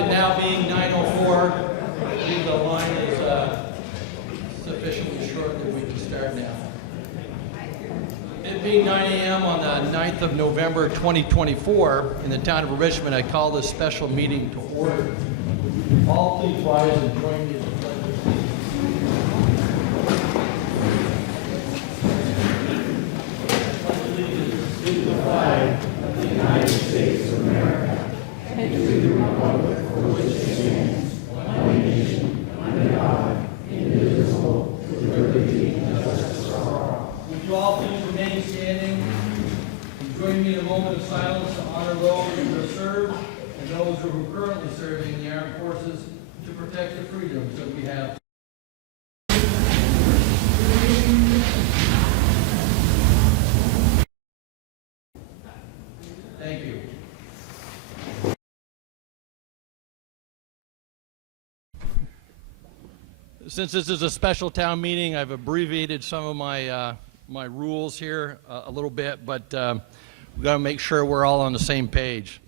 It now being 9:04, I believe the line is sufficiently short that we can start now. It being 9 a.m. on the 9th of November 2024 in the town of Richmond, I call this special meeting to order. All please rise and join me in the pledge of allegiance to the flag of the United States of America and to the republic for which it stands, one nation, under God, indivisible, with liberty and justice for all. Would you all please remain standing and join me in a moment of silence to honor those who have served and those who are currently serving in the armed forces to protect the freedoms that we have. Thank you. Since this is a special town meeting, I've abbreviated some of my my rules here a little bit, but we've got to make sure we're all on the same page.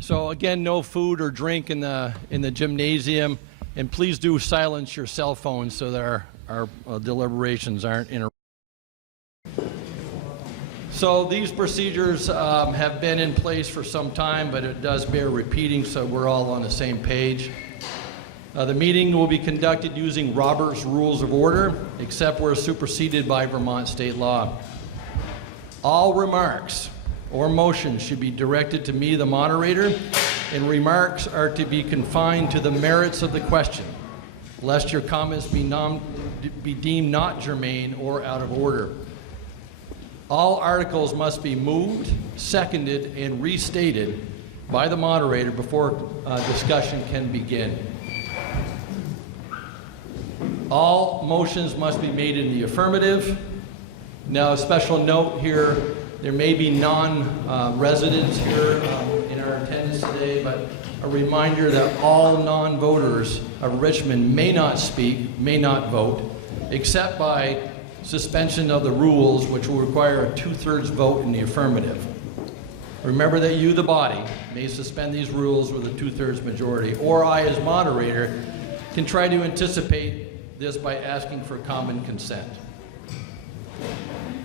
So again, no food or drink in the gymnasium, and please do silence your cell phones so that our deliberations aren't interrupted. So these procedures have been in place for some time, but it does bear repeating so we're all on the same page. The meeting will be conducted using Robert's Rules of Order, except where superseded by Vermont state law. All remarks or motions should be directed to me, the moderator, and remarks are to be confined to the merits of the question, lest your comments be deemed not germane or out of order. All articles must be moved, seconded, and restated by the moderator before discussion can begin. All motions must be made in the affirmative. Now, a special note here, there may be non-residents here in our attendance today, but a reminder that all non-voters of Richmond may not speak, may not vote, except by suspension of the rules, which will require a 2/3 vote in the affirmative. Remember that you, the body, may suspend these rules with a 2/3 majority, or I, as moderator, can try to anticipate this by asking for common consent.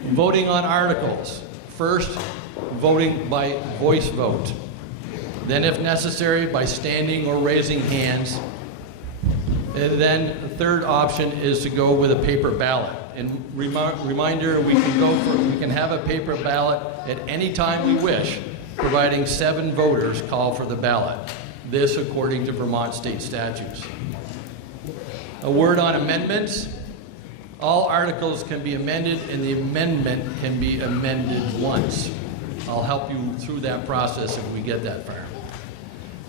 Voting on articles. First, voting by voice vote. Then, if necessary, by standing or raising hands. And then the third option is to go with a paper ballot. And reminder, we can have a paper ballot at any time we wish, providing 7 voters call for the ballot. This according to Vermont state statutes. A word on amendments. All articles can be amended, and the amendment can be amended once. I'll help you through that process if we get that far.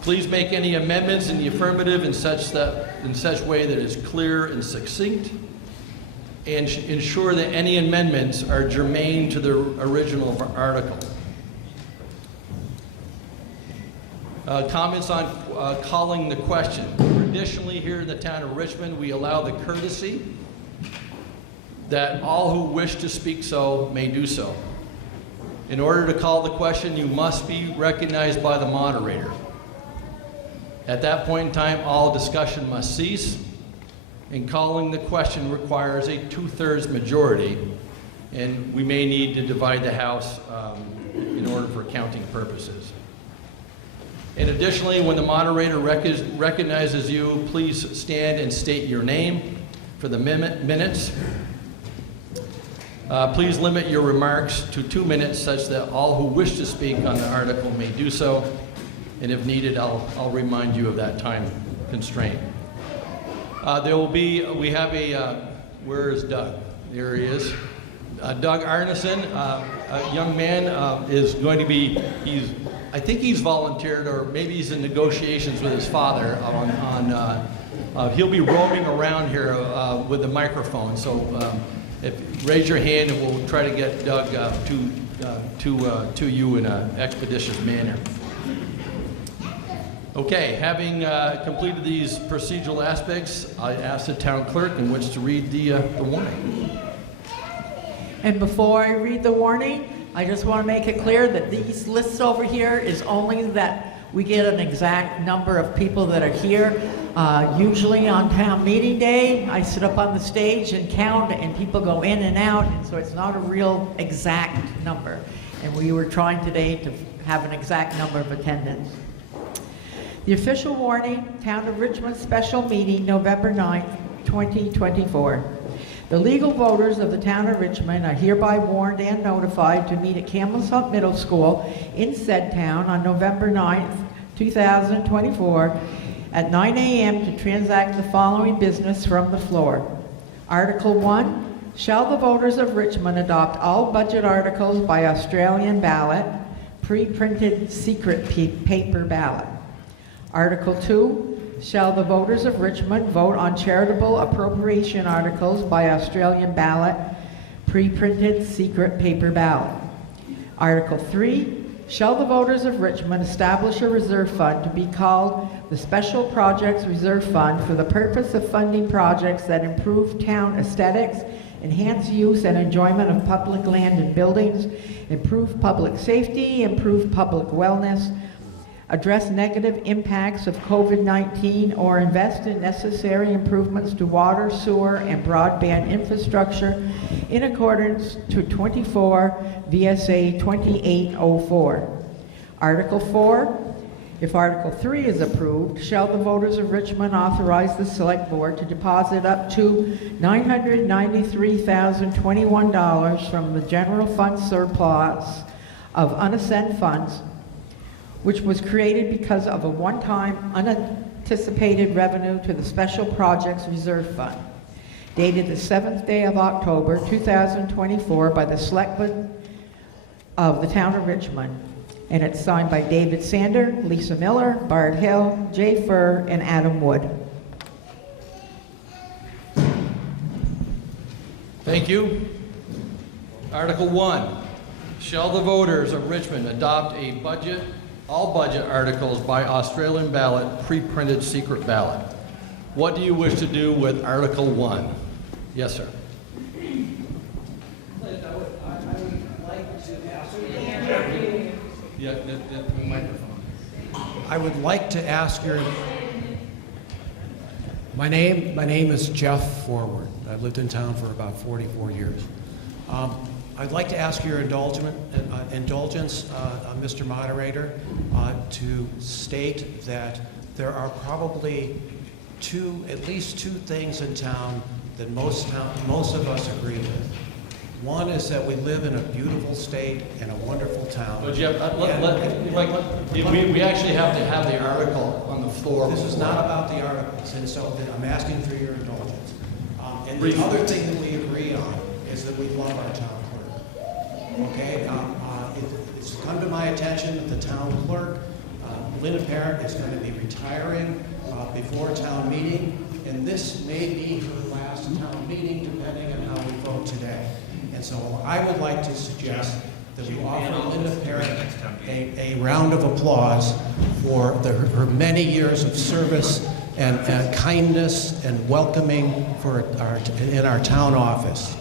Please make any amendments in the affirmative in such way that it's clear and succinct, and ensure that any amendments are germane to the original article. Comments on calling the question. Traditionally here in the town of Richmond, we allow the courtesy that all who wish to speak so may do so. In order to call the question, you must be recognized by the moderator. At that point in time, all discussion must cease, and calling the question requires a 2/3 majority, and we may need to divide the House in order for counting purposes. And additionally, when the moderator recognizes you, please stand and state your name for the minutes. Please limit your remarks to 2 minutes such that all who wish to speak on the article may do so. And if needed, I'll remind you of that time constraint. Where is Doug? There he is. Doug Arneson, a young man, is going to be, I think he's volunteered, or maybe he's in negotiations with his father he'll be roaming around here with the microphone. So raise your hand and we'll try to get Doug to you in an expeditious manner. Okay, having completed these procedural aspects, I ask the town clerk in which to read the warning. And before I read the warning, I just want to make it clear that these lists over here is only that we get an exact number of people that are here. Usually on town meeting day, I sit up on the stage and count, and people go in and out, and so it's not a real exact number. And we were trying today to have an exact number of attendance. The official warning, Town of Richmond special meeting, November 9th, 2024. The legal voters of the Town of Richmond are hereby warned and notified to meet at Camel's Hump Middle School in said town on November 9th, 2024 at 9 a.m. to transact the following business from the floor. Article 1, shall the voters of Richmond adopt all budget articles by Australian ballot, pre-printed secret paper ballot? Article 2, shall the voters of Richmond vote on charitable appropriation articles by Australian ballot, pre-printed secret paper ballot? Article 3, shall the voters of Richmond establish a reserve fund to be called the Special Projects Reserve Fund for the purpose of funding projects that improve town aesthetics, enhance use and enjoyment of public land and buildings, improve public safety, improve public wellness, address negative impacts of COVID-19, or invest in necessary improvements to water, sewer, and broadband infrastructure in accordance to 24 VSA 2804. Article 4, if Article 3 is approved, shall the voters of Richmond authorize the Selectboard to deposit up to $993,021 from the general fund surplus of unassigned funds, which was created because of a one-time unanticipated revenue to the Special Projects Reserve Fund, dated the 7th day of October 2024 by the Selectboard of the Town of Richmond, and it's signed by David Sander, Lisa Miller, Bart Hill, Jay Furr, and Adam Wood. Thank you. Article 1, shall the voters of Richmond adopt all budget articles by Australian ballot, pre-printed secret ballot? What do you wish to do with Article 1? Yes, sir. Yeah, the microphone. I would like to ask your... My name is Jeff Forward. I've lived in town for about 44 years. I'd like to ask your indulgence, Mr. Moderator, to state that there are probably at least two things in town that most of us agree with. One is that we live in a beautiful state and a wonderful town. But Jeff, we actually have to have the article on the floor. This is not about the articles, and so I'm asking for your indulgence. And the other thing that we agree on is that we love our town clerk. Okay, it's come to my attention that the town clerk, Linda Parent, is going to be retiring before town meeting, and this may be her last town meeting, depending on how we vote today. And so I would like to suggest that we offer Linda Parent a round of applause for her many years of service and kindness and welcoming in our town office.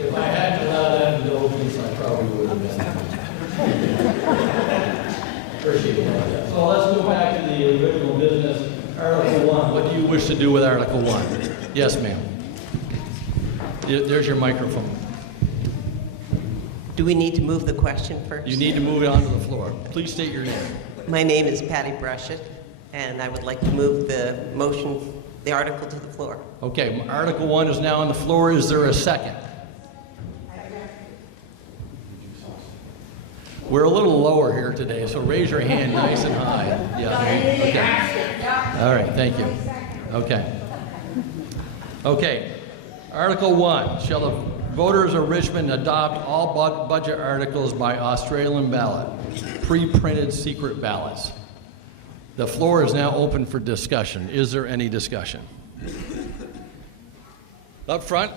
If I had to allow that indulgence, I probably would have been. Appreciate that. So let's go back to the original business. Article 1. What do you wish to do with Article 1? Yes, ma'am. There's your microphone. Do we need to move the question first? You need to move it onto the floor. Please state your name. My name is Patty Brushett, and I would like to move the article to the floor. Okay, Article 1 is now on the floor. Is there a second? We're a little lower here today, so raise your hand nice and high. Yeah. Okay. All right, thank you. Okay. Okay. Article 1, shall the voters of Richmond adopt all budget articles by Australian ballot, pre-printed secret ballots? The floor is now open for discussion. Is there any discussion? Up front.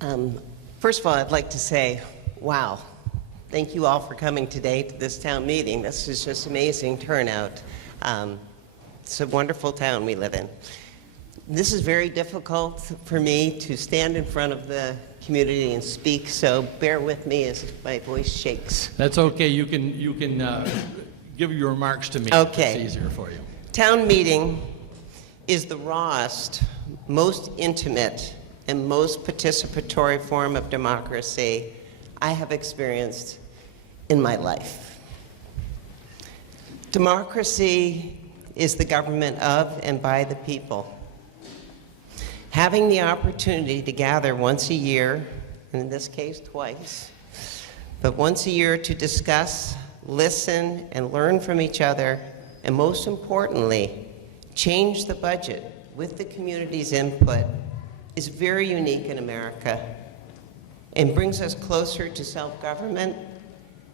First of all, I'd like to say, wow, thank you all for coming today to this town meeting. This is just amazing turnout. It's a wonderful town we live in. This is very difficult for me to stand in front of the community and speak, so bear with me as my voice shakes. That's okay. You can give your remarks to me. Okay. It's easier for you. Town meeting is the rawest, most intimate, and most participatory form of democracy I have experienced in my life. Democracy is the government of and by the people. Having the opportunity to gather once a year, and in this case twice, but once a year to discuss, listen, and learn from each other, and most importantly, change the budget with the community's input is very unique in America and brings us closer to self-government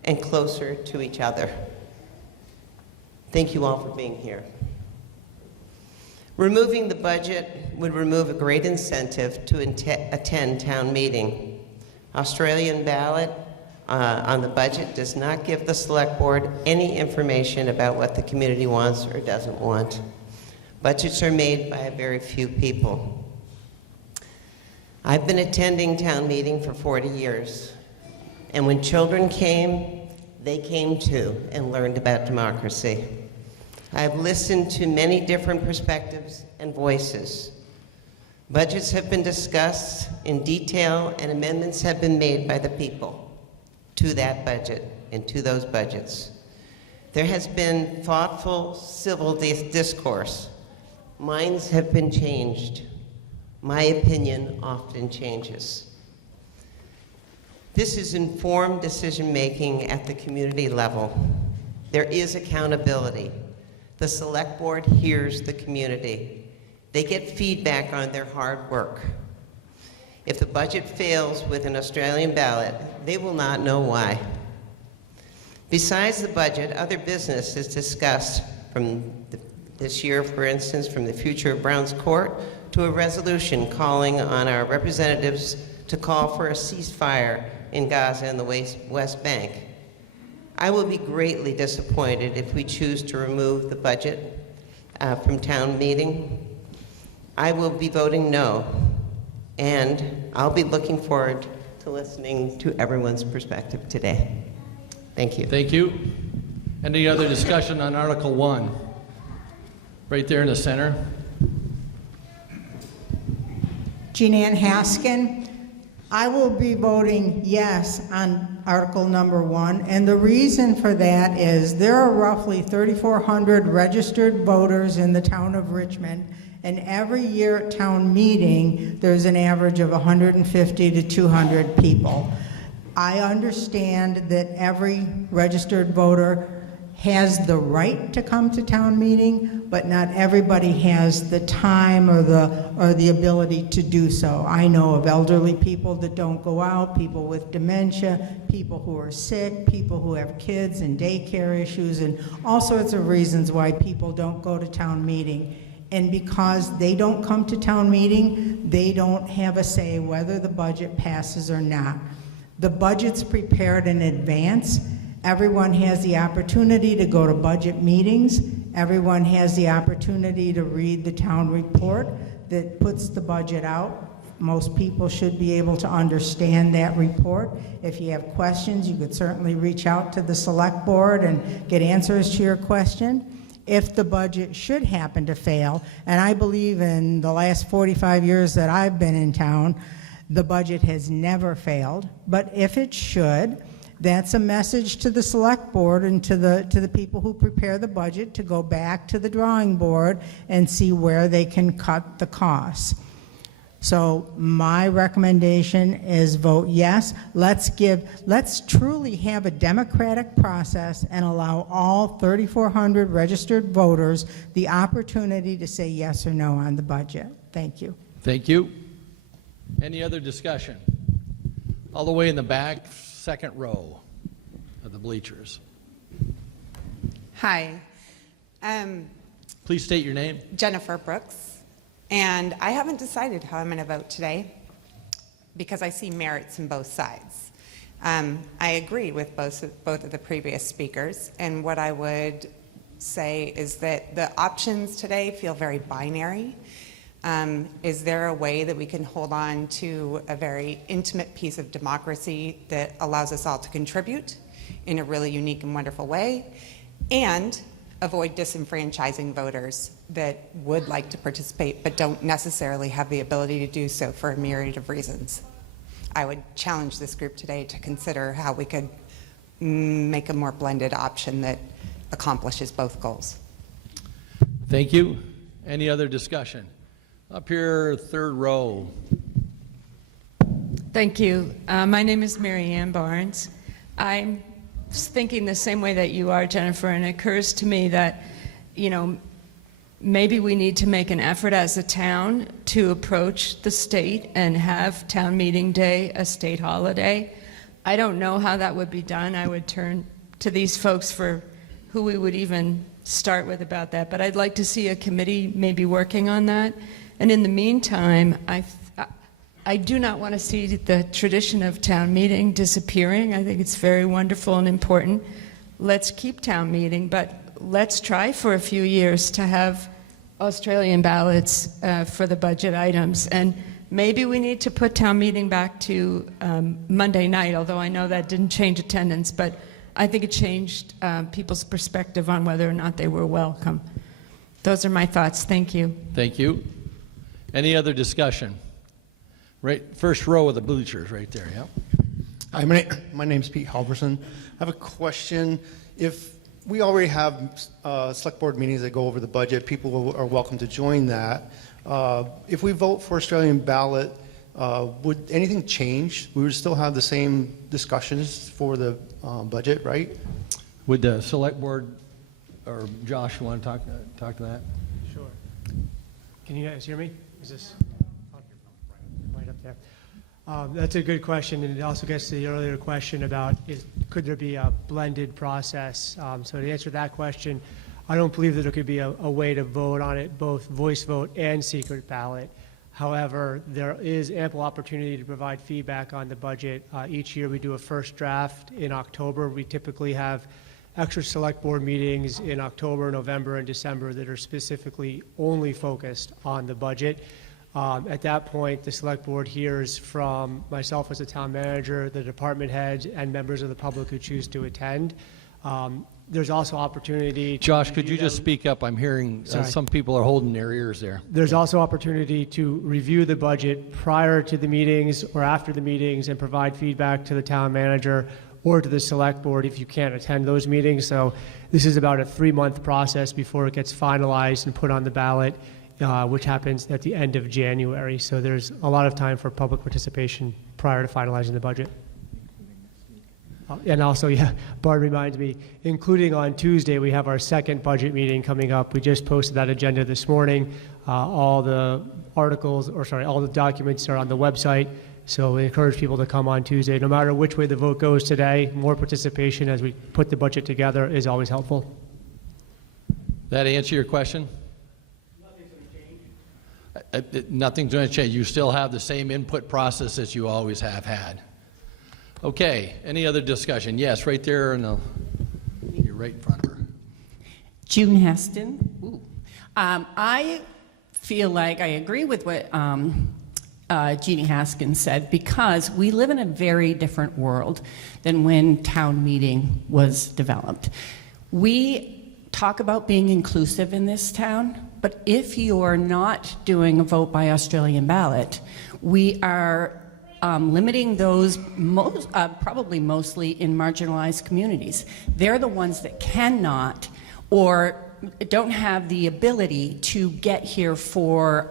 and closer to each other. Thank you all for being here. Removing the budget would remove a great incentive to attend town meeting. Australian Ballot on the budget does not give the Select Board any information about what the community wants or doesn't want. Budgets are made by a very few people. I've been attending town meeting for 40 years, and when children came, they came too and learned about democracy. I've listened to many different perspectives and voices. Budgets have been discussed in detail, and amendments have been made by the people to that budget and to those budgets. There has been thoughtful civil discourse. Minds have been changed. My opinion often changes. This is informed decision-making at the community level. There is accountability. The Select Board hears the community. They get feedback on their hard work. If the budget fails with an Australian Ballot, they will not know why. Besides the budget, other business is discussed this year, for instance, from the future of Brown's Court to a resolution calling on our representatives to call for a ceasefire in Gaza and the West Bank. I will be greatly disappointed if we choose to remove the budget from town meeting. I will be voting no, and I'll be looking forward to listening to everyone's perspective today. Thank you. Thank you. Any other discussion on Article 1? Right there in the center. Jean Ann Haskin. I will be voting yes on Article number 1, and the reason for that is there are roughly 3,400 registered voters in the town of Richmond, and every year at town meeting, there's an average of 150 to 200 people. I understand that every registered voter has the right to come to town meeting, but not everybody has the time or the ability to do so. I know of elderly people that don't go out, people with dementia, people who are sick, people who have kids and daycare issues, and all sorts of reasons why people don't go to town meeting. And because they don't come to town meeting, they don't have a say whether the budget passes or not. The budget's prepared in advance. Everyone has the opportunity to go to budget meetings. Everyone has the opportunity to read the town report that puts the budget out. Most people should be able to understand that report. If you have questions, you could certainly reach out to the Select Board and get answers to your question. If the budget should happen to fail, and I believe in the last 45 years that I've been in town, the budget has never failed, but if it should, that's a message to the Select Board and to the people who prepare the budget to go back to the drawing board and see where they can cut the costs. So my recommendation is vote yes. Let's truly have a democratic process and allow all 3,400 registered voters the opportunity to say yes or no on the budget. Thank you. Thank you. Any other discussion? All the way in the back, second row of the bleachers. Hi, Please state your name. Jennifer Brooks, and I haven't decided how I'm going to vote today. because I see merits in both sides. I agree with both of the previous speakers, and what I would say is that the options today feel very binary. Is there a way that we can hold on to a very intimate piece of democracy that allows us all to contribute in a really unique and wonderful way, and avoid disenfranchising voters that would like to participate but don't necessarily have the ability to do so for a myriad of reasons? I would challenge this group today to consider how we could make a more blended option that accomplishes both goals. Thank you. Any other discussion? Up here, third row. Thank you. My name is Mary Ann Barnes. I'm thinking the same way that you are, Jennifer, and it occurs to me that, you know, maybe we need to make an effort as a town to approach the state and have town meeting day a state holiday. I don't know how that would be done. I would turn to these folks for who we would even start with about that, but I'd like to see a committee maybe working on that. And in the meantime, I do not want to see the tradition of town meeting disappearing. I think it's very wonderful and important. Let's keep town meeting, but let's try for a few years to have Australian ballots for the budget items. And maybe we need to put town meeting back to Monday night, although I know that didn't change attendance, but I think it changed people's perspective on whether or not they were welcome. Those are my thoughts. Thank you. Thank you. Any other discussion? Right, first row of the bleachers right there, yeah. Hi, my name's Pete Halverson. I have a question. If we already have select board meetings that go over the budget, people are welcome to join that. If we vote for Australian ballot, would anything change? We would still have the same discussions for the budget, right? Would the select board, or Josh, you want to talk to that? Sure. Can you guys hear me? Is this right up there? That's a good question, and it also gets to the earlier question about could there be a blended process? So to answer that question, I don't believe that there could be a way to vote on it, both voice vote and secret ballot. However, there is ample opportunity to provide feedback on the budget. Each year we do a first draft in October. We typically have extra select board meetings in October, November, and December that are specifically only focused on the budget. At that point, the select board hears from myself as a town manager, the department heads, and members of the public who choose to attend. There's also opportunity. Josh, could you just speak up? I'm hearing some people are holding their ears there. There's also opportunity to review the budget prior to the meetings or after the meetings and provide feedback to the town manager or to the select board if you can't attend those meetings. So this is about a 3-month process before it gets finalized and put on the ballot, which happens at the end of January. So there's a lot of time for public participation prior to finalizing the budget. And also, yeah, Barb reminds me, including on Tuesday, we have our second budget meeting coming up. We just posted that agenda this morning. All the all the documents are on the website. So we encourage people to come on Tuesday. No matter which way the vote goes today, more participation as we put the budget together is always helpful. That answer your question? Nothing's going to change. You still have the same input process as you always have had. Okay, any other discussion? Yes, right there you're right in front of her. June Heston. I feel like I agree with what Jeannie Haskins said, because we live in a very different world than when town meeting was developed. We talk about being inclusive in this town, but if you're not doing a vote by Australian ballot, we are limiting those probably mostly in marginalized communities. They're the ones that cannot or don't have the ability to get here for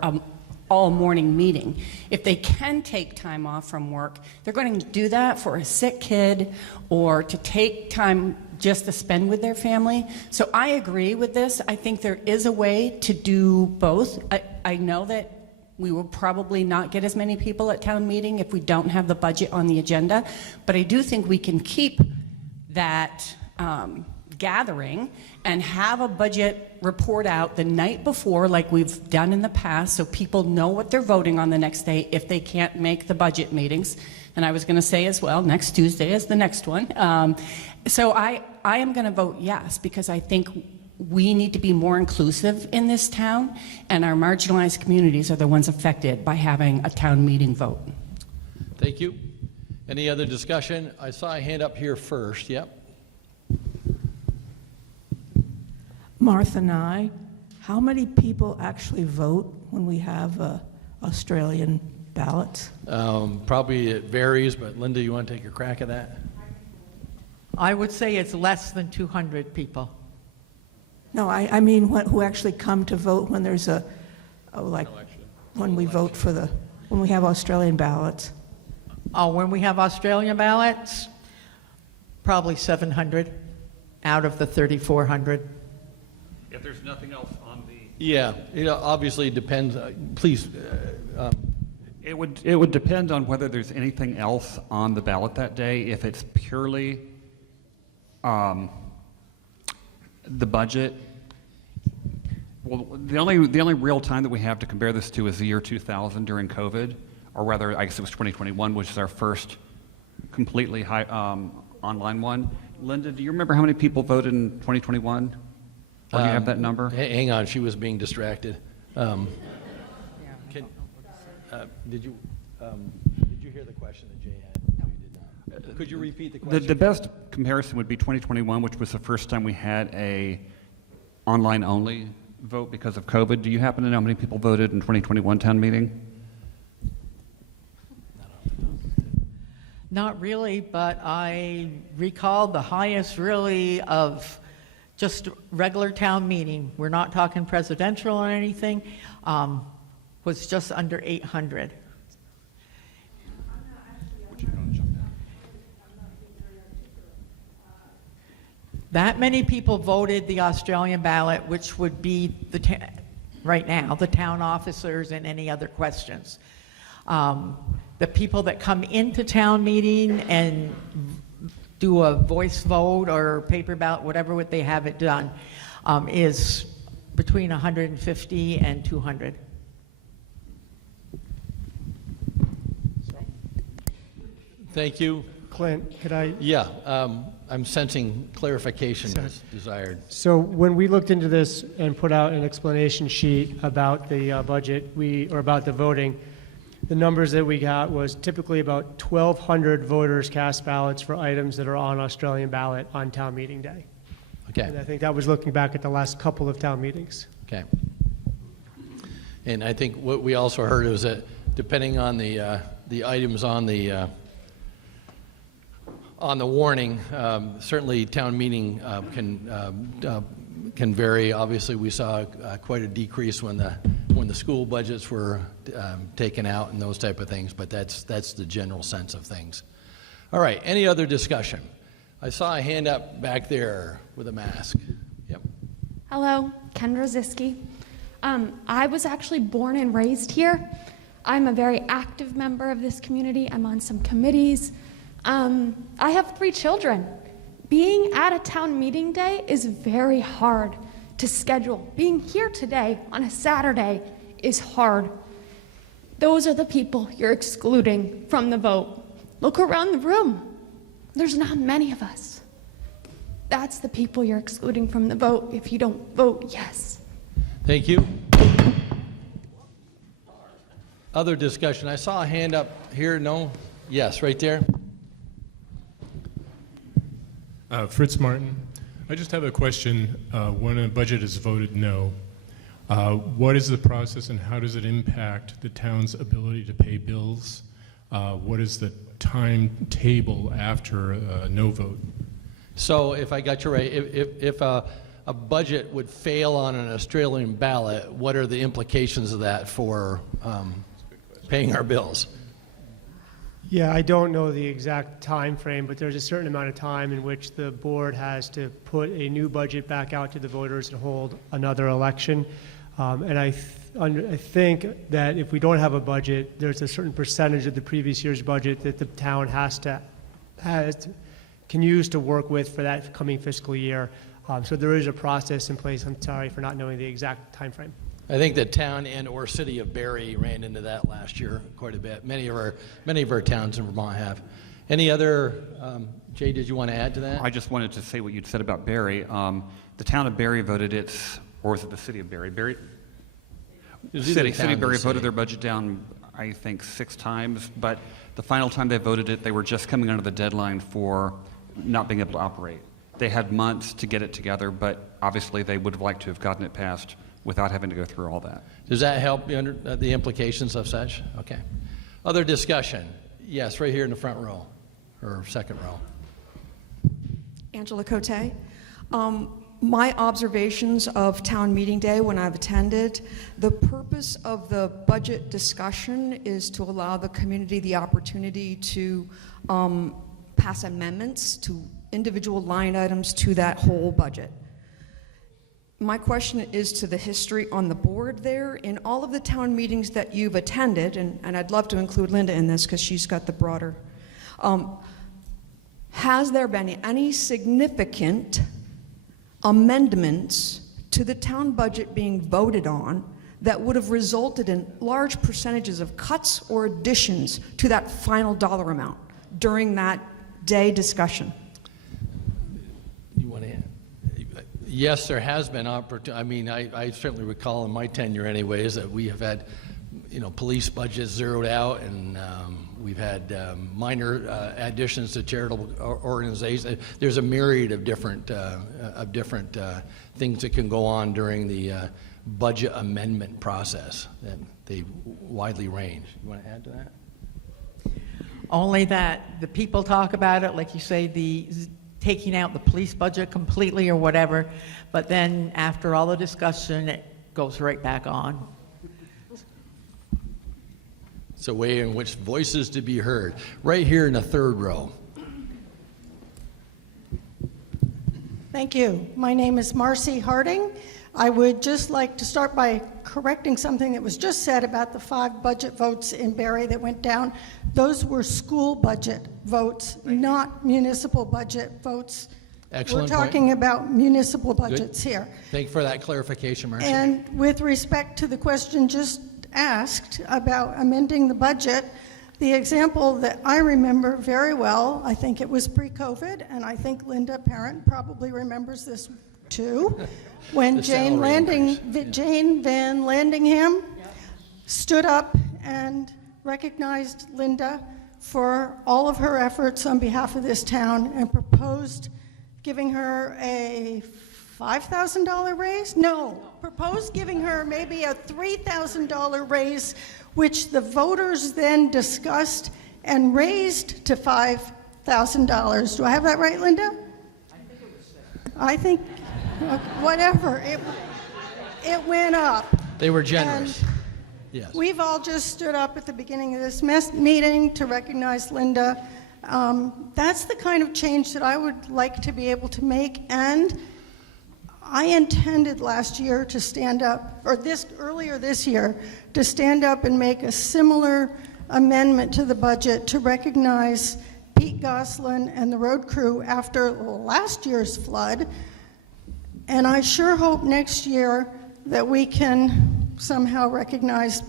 all morning meeting. If they can take time off from work, they're going to do that for a sick kid or to take time just to spend with their family. So I agree with this. I think there is a way to do both. I know that we will probably not get as many people at town meeting if we don't have the budget on the agenda, but I do think we can keep that gathering and have a budget report out the night before, like we've done in the past, so people know what they're voting on the next day if they can't make the budget meetings. And I was going to say as well, next Tuesday is the next one. So I am going to vote yes, because I think we need to be more inclusive in this town, and our marginalized communities are the ones affected by having a town meeting vote. Thank you. Any other discussion? I saw a hand up here first. Yep. Martha Nye, how many people actually vote when we have Australian ballots? Probably it varies, but Linda, you want to take a crack at that? I would say it's less than 200 people. No, I mean who actually come to vote when there's when we vote when we have Australian ballots. Oh, when we have Australian ballots, probably 700 out of the 3,400. If there's nothing else on the... Yeah, obviously it depends. Please. It would depend on whether there's anything else on the ballot that day. If it's purely the budget, well, the only real time that we have to compare this to is the year 2000 during COVID, or rather, I guess it was 2021, which is our first completely online one. Linda, do you remember how many people voted in 2021? Or do you have that number? Hang on, she was being distracted. Did you hear the question that Jay had? No, you did not. Could you repeat the question? The best comparison would be 2021, which was the first time we had a online-only vote because of COVID. Do you happen to know how many people voted in 2021 town meeting? Not really, but I recall the highest really of just regular town meeting, we're not talking presidential or anything, was just under 800. That many people voted the Australian ballot, which would be right now, the town officers and any other questions. The people that come into town meeting and do a voice vote or paper ballot, whatever they have it done, is between 150 and 200. Thank you. Clint, could I? Yeah, I'm sensing clarification is desired. So when we looked into this and put out an explanation sheet about the budget, or about the voting, the numbers that we got was typically about 1,200 voters cast ballots for items that are on Australian ballot on town meeting day. Okay. And I think that was looking back at the last couple of town meetings. Okay. And I think what we also heard was that depending on the items on the warning, certainly town meeting can vary. Obviously, we saw quite a decrease when the school budgets were taken out and those type of things, but that's the general sense of things. All right, any other discussion? I saw a hand up back there with a mask. Yep. Hello, Kendra Ziski. I was actually born and raised here. I'm a very active member of this community. I'm on some committees. I have 3 children. Being at a town meeting day is very hard to schedule. Being here today on a Saturday is hard. Those are the people you're excluding from the vote. Look around the room. There's not many of us. That's the people you're excluding from the vote if you don't vote yes. Thank you. Other discussion? I saw a hand up here. No? Yes, right there. Fritz Martin. I just have a question. When a budget is voted no, what is the process and how does it impact the town's ability to pay bills? What is the timetable after a no vote? So if I got you right, if a budget would fail on an Australian ballot, what are the implications of that for paying our bills? Yeah, I don't know the exact time frame, but there's a certain amount of time in which the board has to put a new budget back out to the voters and hold another election. And I think that if we don't have a budget, there's a certain percentage of the previous year's budget that the town has can use to work with for that coming fiscal year. So there is a process in place. I'm sorry for not knowing the exact time frame. I think the town and or city of Barrie ran into that last year quite a bit. Many of our towns in Vermont have. Any other, Jay, did you want to add to that? I just wanted to say what you'd said about Barrie. The town of Barrie voted its, or was it the city of Barrie? City of Barrie voted their budget down, I think, 6 times, but the final time they voted it, they were just coming under the deadline for not being able to operate. They had months to get it together, but obviously they would have liked to have gotten it passed without having to go through all that. Does that help you under the implications of such? Okay. Other discussion? Yes, right here in the front row, or second row. Angela Cote. My observations of town meeting day when I've attended, the purpose of the budget discussion is to allow the community the opportunity to pass amendments to individual line items to that whole budget. My question is to the history on the board there. In all of the town meetings that you've attended, and I'd love to include Linda in this because she's got the broader, has there been any significant amendments to the town budget being voted on that would have resulted in large percentages of cuts or additions to that final dollar amount during that day discussion? You want to add? Yes, there has been opportunity. I mean, I certainly recall in my tenure anyways that we have had, police budgets zeroed out, and we've had minor additions to charitable organizations. There's a myriad of different things that can go on during the budget amendment process. That they widely range. You want to add to that? Only that the people talk about it, like you say, the taking out the police budget completely or whatever, but then after all the discussion, it goes right back on. It's a way in which voices to be heard. Right here in the third row. Thank you. My name is Marcy Harding. I would just like to start by correcting something that was just said about the 5 budget votes in Barrie that went down. Those were school budget votes, not municipal budget votes. Excellent We're talking about municipal budgets here. Thank you for that clarification, Marcy. And with respect to the question just asked about amending the budget, the example that I remember very well, I think it was pre-COVID, and I think Linda Parent probably remembers this too, when Jane Van Landingham stood up and recognized Linda for all of her efforts on behalf of this town and proposed giving her a $5,000 raise? No, proposed giving her maybe a $3,000 raise, which the voters then discussed and raised to $5,000. Do I have that right, Linda? I think, whatever. It went up. They were generous. And yes. We've all just stood up at the beginning of this meeting to recognize Linda. That's the kind of change that I would like to be able to make, and I intended last year to stand up, or earlier this year, to stand up and make a similar amendment to the budget to recognize Pete Goslin and the road crew after last year's flood. And I sure hope next year that we can somehow recognize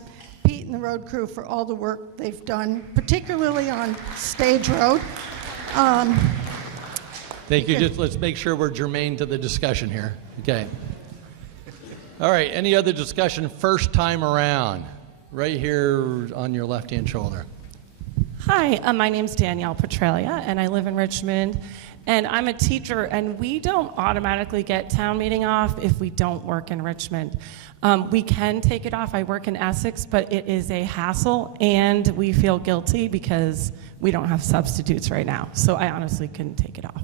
Pete and the road crew for all the work they've done, particularly on Stage Road. Thank you. Just let's make sure we're germane to the discussion here. Okay. All right. Any other discussion first time around? Right here on your left-hand shoulder. Hi, my name's Danielle Petralia, and I live in Richmond. And I'm a teacher, and we don't automatically get town meeting off if we don't work in Richmond. We can take it off. I work in Essex, but it is a hassle, and we feel guilty because we don't have substitutes right now. So I honestly couldn't take it off.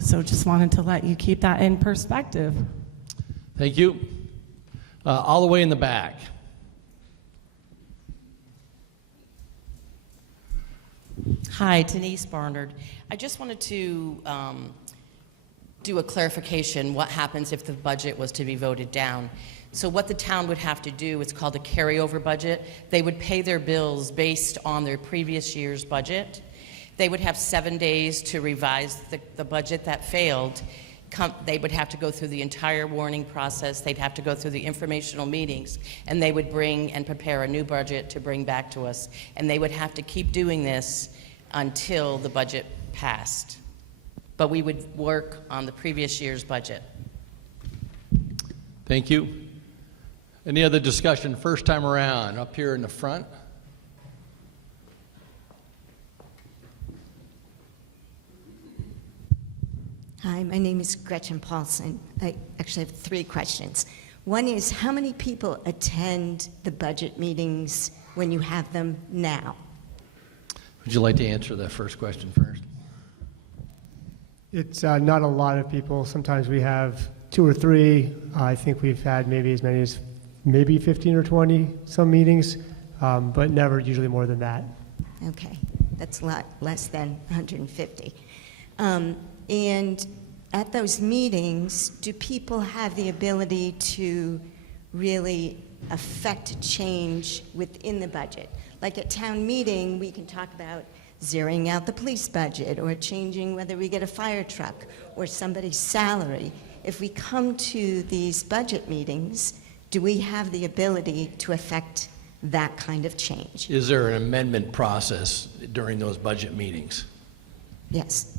So just wanted to let you keep that in perspective. Thank you. All the way in the back. Hi, Denise Barnard. I just wanted to do a clarification. What happens if the budget was to be voted down? So what the town would have to do, it's called a carryover budget. They would pay their bills based on their previous year's budget. They would have 7 days to revise the budget that failed. They would have to go through the entire warning process. They'd have to go through the informational meetings, and they would bring and prepare a new budget to bring back to us. And they would have to keep doing this until the budget passed. But we would work on the previous year's budget. Thank you. Any other discussion? First time around, up here in the front. Hi, my name is Gretchen Paulson. I actually have 3 questions. One is, how many people attend the budget meetings when you have them now? Would you like to answer that first question first? It's not a lot of people. Sometimes we have 2 or 3. I think we've had maybe as many as maybe 15 or 20 some meetings, but never usually more than that. Okay, that's a lot less than 150. And at those meetings, do people have the ability to really affect change within the budget? Like at town meeting, we can talk about zeroing out the police budget or changing whether we get a fire truck or somebody's salary. If we come to these budget meetings, do we have the ability to affect that kind of change? Is there an amendment process during those budget meetings? Yes.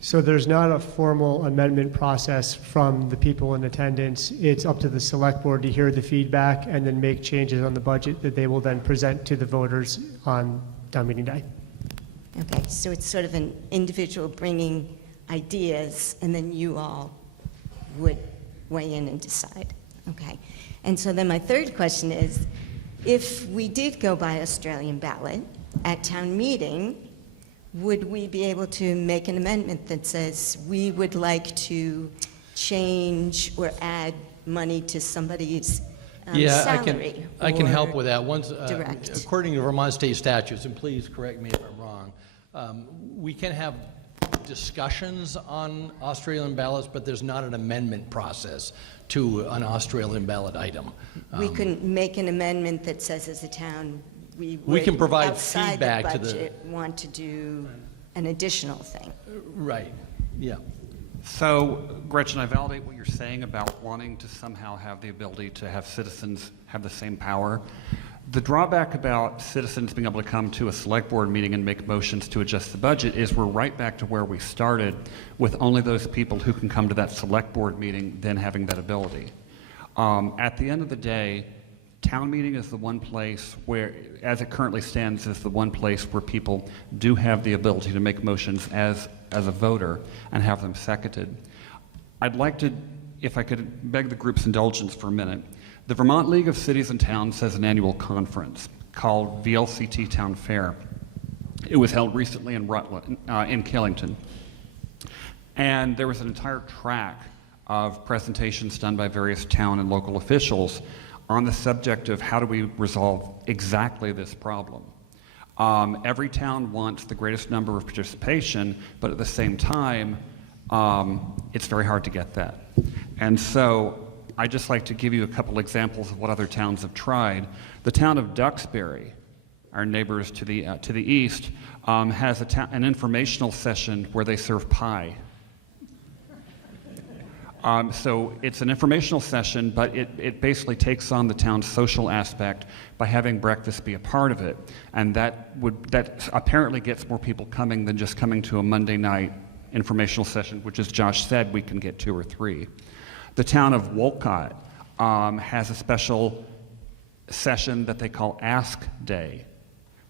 So there's not a formal amendment process from the people in attendance. It's up to the select board to hear the feedback and then make changes on the budget that they will then present to the voters on town meeting day. Okay, so it's sort of an individual bringing ideas, and then you all would weigh in and decide. Okay. And so then my third question is, if we did go by Australian ballot at town meeting, would we be able to make an amendment that says we would like to change or add money to somebody's salary? I can help with that. Once, direct. according to Vermont state statutes, and please correct me if I'm wrong, we can have discussions on Australian ballots, but there's not an amendment process to an Australian ballot item. We couldn't make an amendment that says as a town, we can provide outside feedback the to the budget want to do an additional thing. Right, yeah. So, Gretchen, I validate what you're saying about wanting to somehow have the ability to have citizens have the same power. The drawback about citizens being able to come to a select board meeting and make motions to adjust the budget is we're right back to where we started, with only those people who can come to that select board meeting then having that ability. At the end of the day, town meeting is the one place where, as it currently stands, is the one place where people do have the ability to make motions as a voter and have them seconded. I'd like to, if I could beg the group's indulgence for a minute. The Vermont League of Cities and Towns has an annual conference called VLCT Town Fair. It was held recently in Rutland, in Killington. And there was an entire track of presentations done by various town and local officials on the subject of how do we resolve exactly this problem. Every town wants the greatest number of participation, but at the same time, it's very hard to get that. And so I'd just like to give you a couple examples of what other towns have tried. The town of Duxbury, our neighbors to the east, has an informational session where they serve pie. So it's an informational session, but it basically takes on the town's social aspect by having breakfast be a part of it. And that apparently gets more people coming than just coming to a Monday night informational session, which, as Josh said, we can get 2 or 3. The town of Wolcott has a special session that they call Ask Day,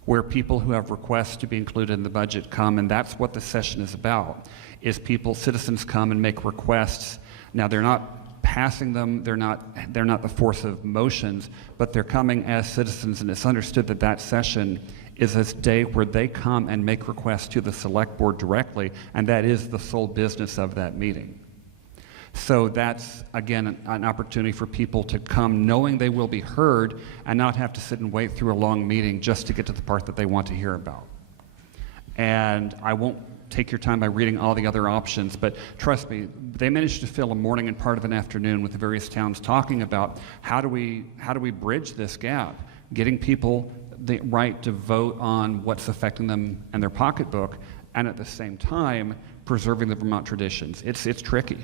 where people who have requests to be included in the budget come, and that's what the session is about, is citizens come and make requests. Now, they're not passing them, they're not the force of motions, but they're coming as citizens, and it's understood that that session is a day where they come and make requests to the select board directly, and that is the sole business of that meeting. So that's, again, an opportunity for people to come knowing they will be heard and not have to sit and wait through a long meeting just to get to the part that they want to hear about. And I won't take your time by reading all the other options, but trust me, they managed to fill a morning and part of an afternoon with the various towns talking about how do we bridge this gap, getting people the right to vote on what's affecting them and their pocketbook, and at the same time preserving the Vermont traditions. It's tricky.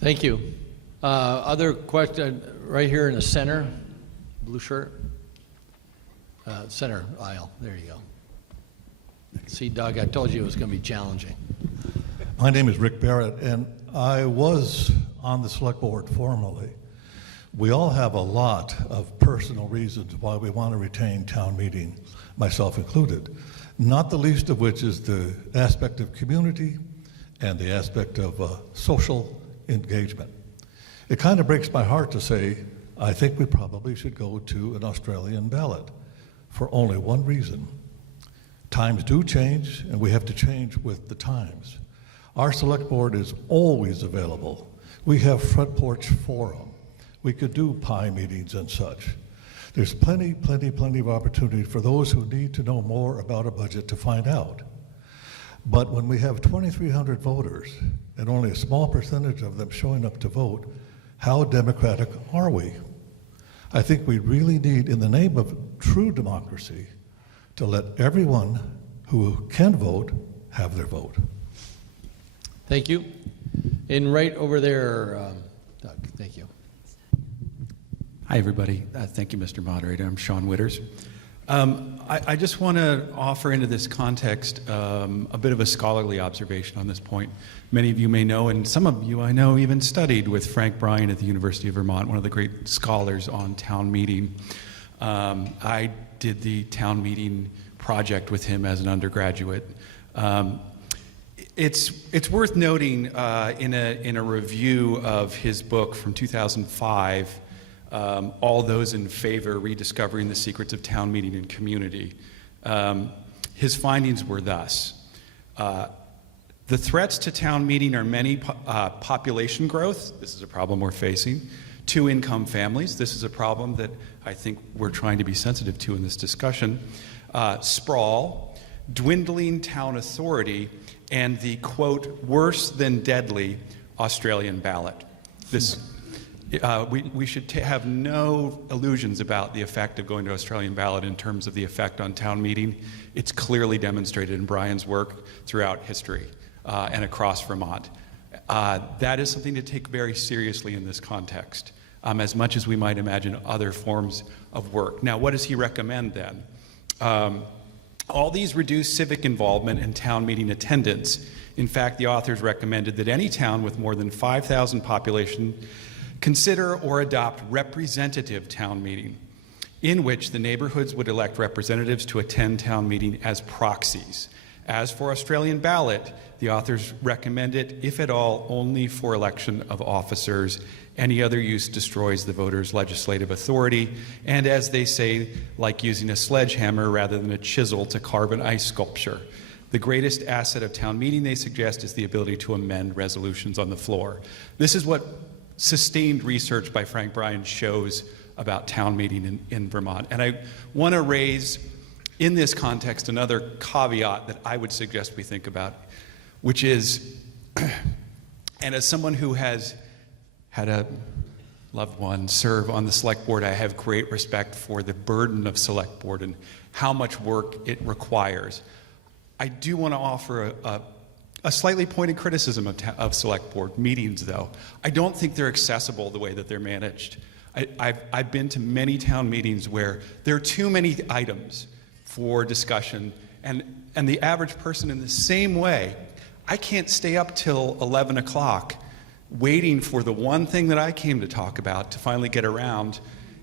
Thank you. Other question right here in the center, blue shirt, center aisle. There you go. See, Doug, I told you it was going to be challenging. My name is Rick Barrett, and I was on the select board formerly. We all have a lot of personal reasons why we want to retain town meeting, myself included, not the least of which is the aspect of community and the aspect of social engagement. It kind of breaks my heart to say, I think we probably should go to an Australian ballot for only one reason. Times do change, and we have to change with the times. Our select board is always available. We have front porch forum. We could do pie meetings and such. There's plenty of opportunity for those who need to know more about a budget to find out. But when we have 2,300 voters and only a small percentage of them showing up to vote, how democratic are we? I think we really need, in the name of true democracy, to let everyone who can vote have their vote. Thank you. And right over there, Doug, thank you. Hi, everybody. Thank you, Mr. Moderator. I'm Sean Witters. I just want to offer into this context a bit of a scholarly observation on this point. Many of you may know, and some of you I know even studied with Frank Bryan at the University of Vermont, one of the great scholars on town meeting. I did the town meeting project with him as an undergraduate. It's worth noting in a review of his book from 2005, All Those in Favor, Rediscovering the Secrets of Town Meeting and Community. His findings were thus. The threats to town meeting are many: population growth, this is a problem we're facing; two-income families, this is a problem that I think we're trying to be sensitive to in this discussion; sprawl, dwindling town authority, and the, quote, worse than deadly Australian ballot. This, we should have no illusions about the effect of going to Australian ballot in terms of the effect on town meeting. It's clearly demonstrated in Brian's work throughout history and across Vermont. That is something to take very seriously in this context, as much as we might imagine other forms of work. Now, what does he recommend then? All these reduce civic involvement and town meeting attendance. In fact, the authors recommended that any town with more than 5,000 population consider or adopt representative town meeting, in which the neighborhoods would elect representatives to attend town meeting as proxies. As for Australian ballot, the authors recommend it, if at all, only for election of officers. Any other use destroys the voters' legislative authority, and as they say, like using a sledgehammer rather than a chisel to carve an ice sculpture. The greatest asset of town meeting, they suggest, is the ability to amend resolutions on the floor. This is what sustained research by Frank Bryan shows about town meeting in Vermont. And I want to raise, in this context, another caveat that I would suggest we think about, which is, and as someone who has had a loved one serve on the select board, I have great respect for the burden of select board and how much work it requires. I do want to offer a slightly pointed criticism of select board meetings, though. I don't think they're accessible the way that they're managed. I've been to many town meetings where there are too many items for discussion, and the average person in the same way, I can't stay up till 11 o'clock waiting for the one thing that I came to talk about to finally get around.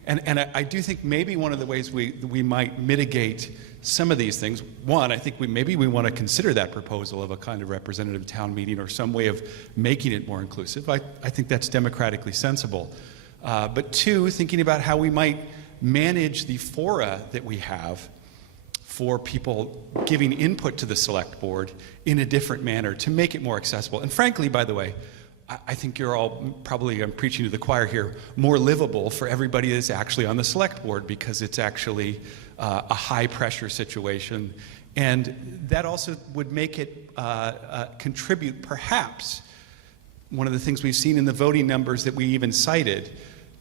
And I do think maybe one of the ways we might mitigate some of these things, one, I think maybe we want to consider that proposal of a kind of representative town meeting or some way of making it more inclusive. I think that's democratically sensible. But two, thinking about how we might manage the fora that we have for people giving input to the select board in a different manner to make it more accessible. And frankly, by the way, I think you're all probably, I'm preaching to the choir here, more livable for everybody that's actually on the select board, because it's actually a high pressure situation. And that also would make it contribute, perhaps, one of the things we've seen in the voting numbers that we even cited,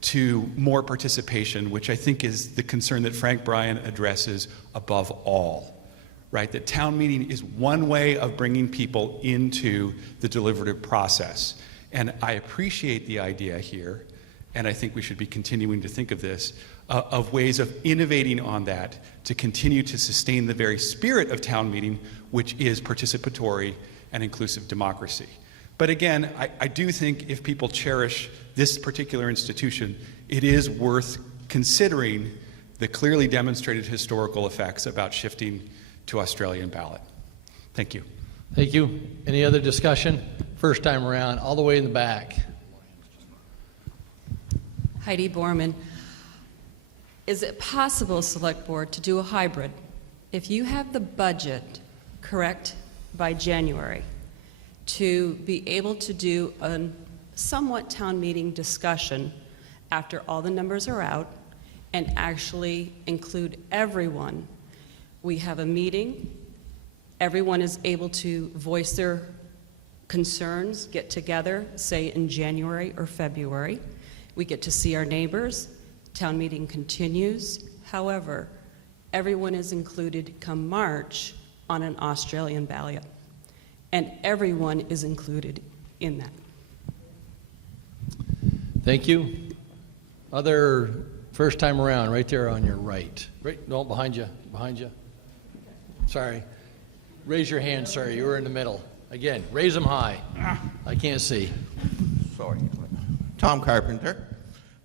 to more participation, which I think is the concern that Frank Bryan addresses above all, right? That town meeting is one way of bringing people into the deliberative process. And I appreciate the idea here, and I think we should be continuing to think of this, of ways of innovating on that to continue to sustain the very spirit of town meeting, which is participatory and inclusive democracy. But again, I do think if people cherish this particular institution, it is worth considering the clearly demonstrated historical effects about shifting to Australian ballot. Thank you. Thank you. Any other discussion? First time around, all the way in the back. Heidi Borman. Is it possible, Select Board, to do a hybrid? If you have the budget correct by January, to be able to do a somewhat town meeting discussion after all the numbers are out and actually include everyone. We have a meeting, everyone is able to voice their concerns, get together, say in January or February. We get to see our neighbors, town meeting continues. However, everyone is included come March on an Australian ballot. And everyone is included in that. Thank you. Other first time around, right there on your right. Right, no, behind you, behind you. Sorry. Raise your hand, sir, you were in the middle. Again, raise them high. I can't see. Sorry. Tom Carpenter.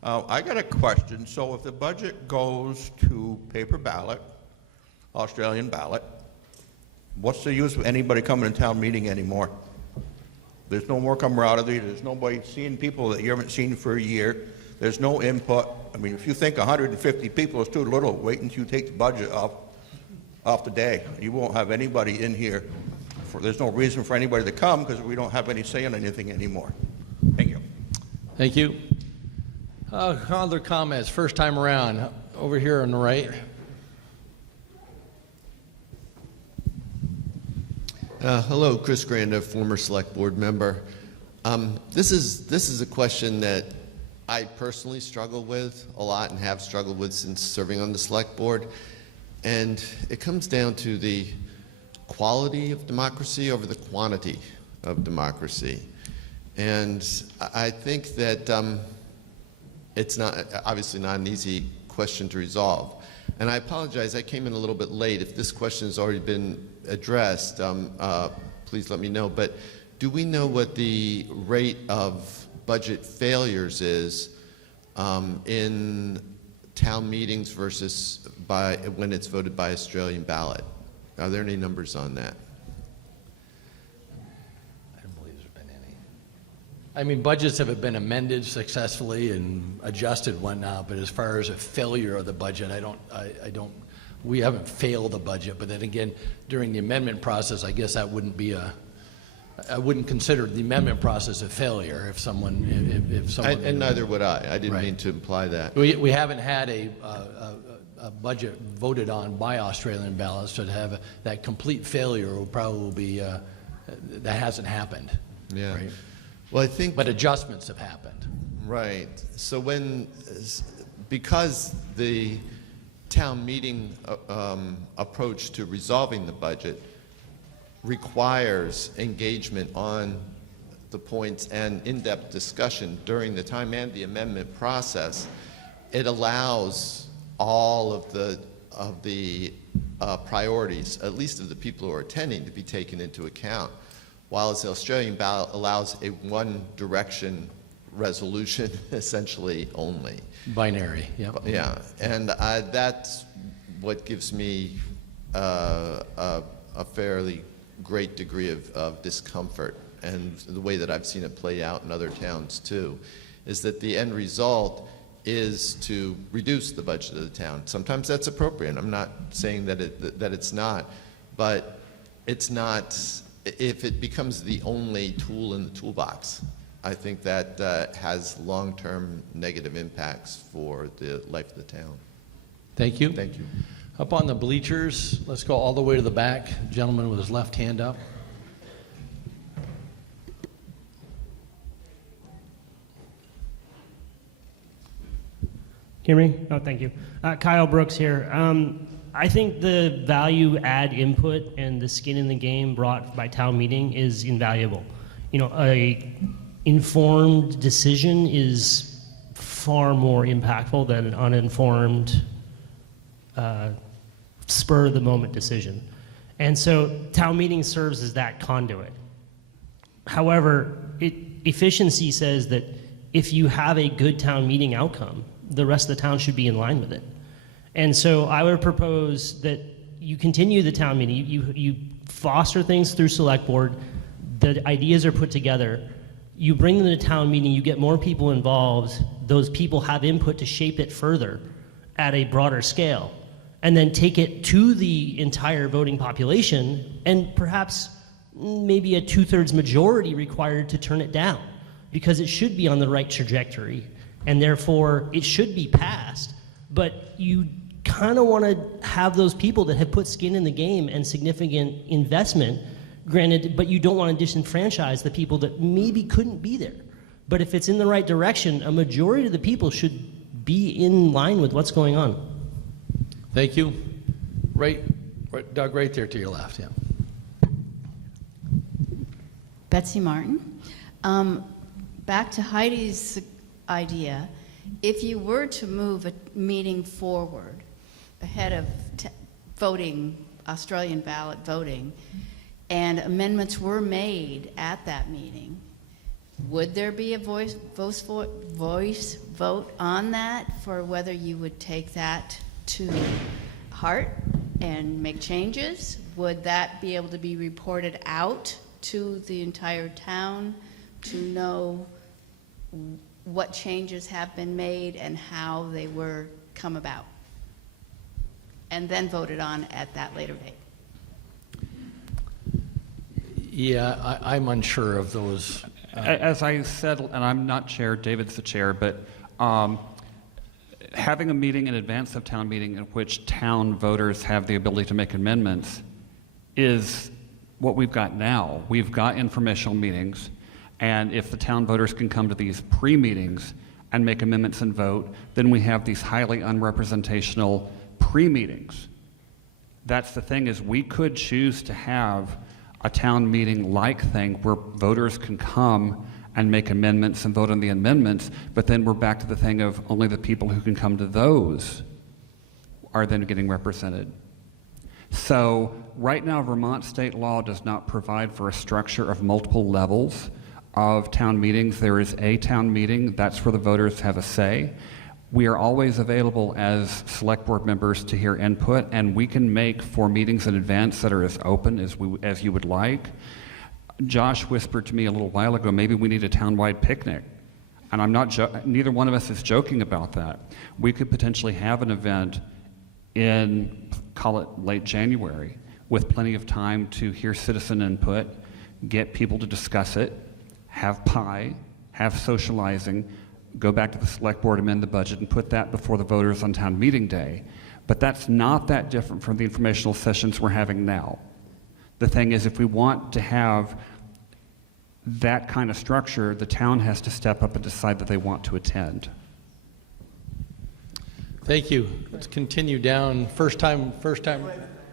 I got a question. So if the budget goes to paper ballot, Australian ballot, what's the use of anybody coming to town meeting anymore? There's no more camaraderie. There's nobody seeing people that you haven't seen for a year. There's no input. I mean, if you think 150 people is too little, wait until you take the budget off the day. You won't have anybody in here. There's no reason for anybody to come because we don't have any say in anything anymore. Thank you. Thank you. Other comments, first time around, over here on the right. Hello, Chris Granda, former Select Board member. This is a question that I personally struggle with a lot and have struggled with since serving on the Select Board. And it comes down to the quality of democracy over the quantity of democracy. And I think that it's obviously not an easy question to resolve. And I apologize, I came in a little bit late. If this question has already been addressed, please let me know. But do we know what the rate of budget failures is in town meetings versus when it's voted by Australian ballot? Are there any numbers on that? I don't believe there's been any. I mean, budgets have been amended successfully and adjusted whatnot, but as far as a failure of the budget, we haven't failed the budget, but then again, during the amendment process, I guess that wouldn't be I wouldn't consider the amendment process a failure if someone. And neither would I. I didn't mean to imply that. We haven't had a budget voted on by Australian ballots, so to have that complete failure will probably be, that hasn't happened. Yeah. Right? Well, I think. But adjustments have happened. Right. So because the town meeting approach to resolving the budget requires engagement on the points and in-depth discussion during the time and the amendment process, it allows all of the priorities, at least of the people who are attending, to be taken into account, while the Australian ballot allows a one-direction resolution, essentially only. Binary, yeah. Yeah, and that's what gives me a fairly great degree of discomfort, and the way that I've seen it play out in other towns too, is that the end result is to reduce the budget of the town. Sometimes that's appropriate. I'm not saying that it's not, but it's not if it becomes the only tool in the toolbox. I think that has long-term negative impacts for the life of the town. Thank you. Thank you. Up on the bleachers, let's go all the way to the back. Gentleman with his left hand up. Hear me? Oh, thank you. Kyle Brooks here. I think the value add input and the skin in the game brought by town meeting is invaluable. You know, a informed decision is far more impactful than an uninformed, spur of the moment decision. And so town meeting serves as that conduit. However, efficiency says that if you have a good town meeting outcome, the rest of the town should be in line with it. And so I would propose that you continue the town meeting, you foster things through select board, the ideas are put together, you bring them to town meeting, you get more people involved, those people have input to shape it further at a broader scale, and then take it to the entire voting population, and perhaps maybe a 2/3 majority required to turn it down, because it should be on the right trajectory, and therefore it should be passed. But you kind of want to have those people that have put skin in the game and significant investment, granted, but you don't want to disenfranchise the people that maybe couldn't be there. But if it's in the right direction, a majority of the people should be in line with what's going on. Thank you. Right, Doug, right there to your left, yeah. Betsy Martin. Back to Heidi's idea, if you were to move a meeting forward ahead of voting, Australian ballot voting, and amendments were made at that meeting, would there be a voice vote on that for whether you would take that to heart and make changes? Would that be able to be reported out to the entire town to know what changes have been made and how they were come about, and then voted on at that later date? Yeah, I'm unsure of those. As I said, and I'm not chair, David's the chair, but having a meeting in advance of town meeting in which town voters have the ability to make amendments is what we've got now. We've got informational meetings, and if the town voters can come to these pre-meetings and make amendments and vote, then we have these highly unrepresentational pre-meetings. That's the thing, is we could choose to have a town meeting-like thing where voters can come and make amendments and vote on the amendments, but then we're back to the thing of only the people who can come to those are then getting represented. So right now, Vermont state law does not provide for a structure of multiple levels of town meetings. There is a town meeting, that's where the voters have a say. We are always available as select board members to hear input, and we can make 4 meetings in advance that are as open as you would like. Josh whispered to me a little while ago, maybe we need a town-wide picnic. And I'm not, neither one of us is joking about that. We could potentially have an event in, call it late January, with plenty of time to hear citizen input, get people to discuss it, have pie, have socializing, go back to the select board, amend the budget, and put that before the voters on town meeting day. But that's not that different from the informational sessions we're having now. The thing is, if we want to have that kind of structure, the town has to step up and decide that they want to attend. Thank you. Let's continue down. First time.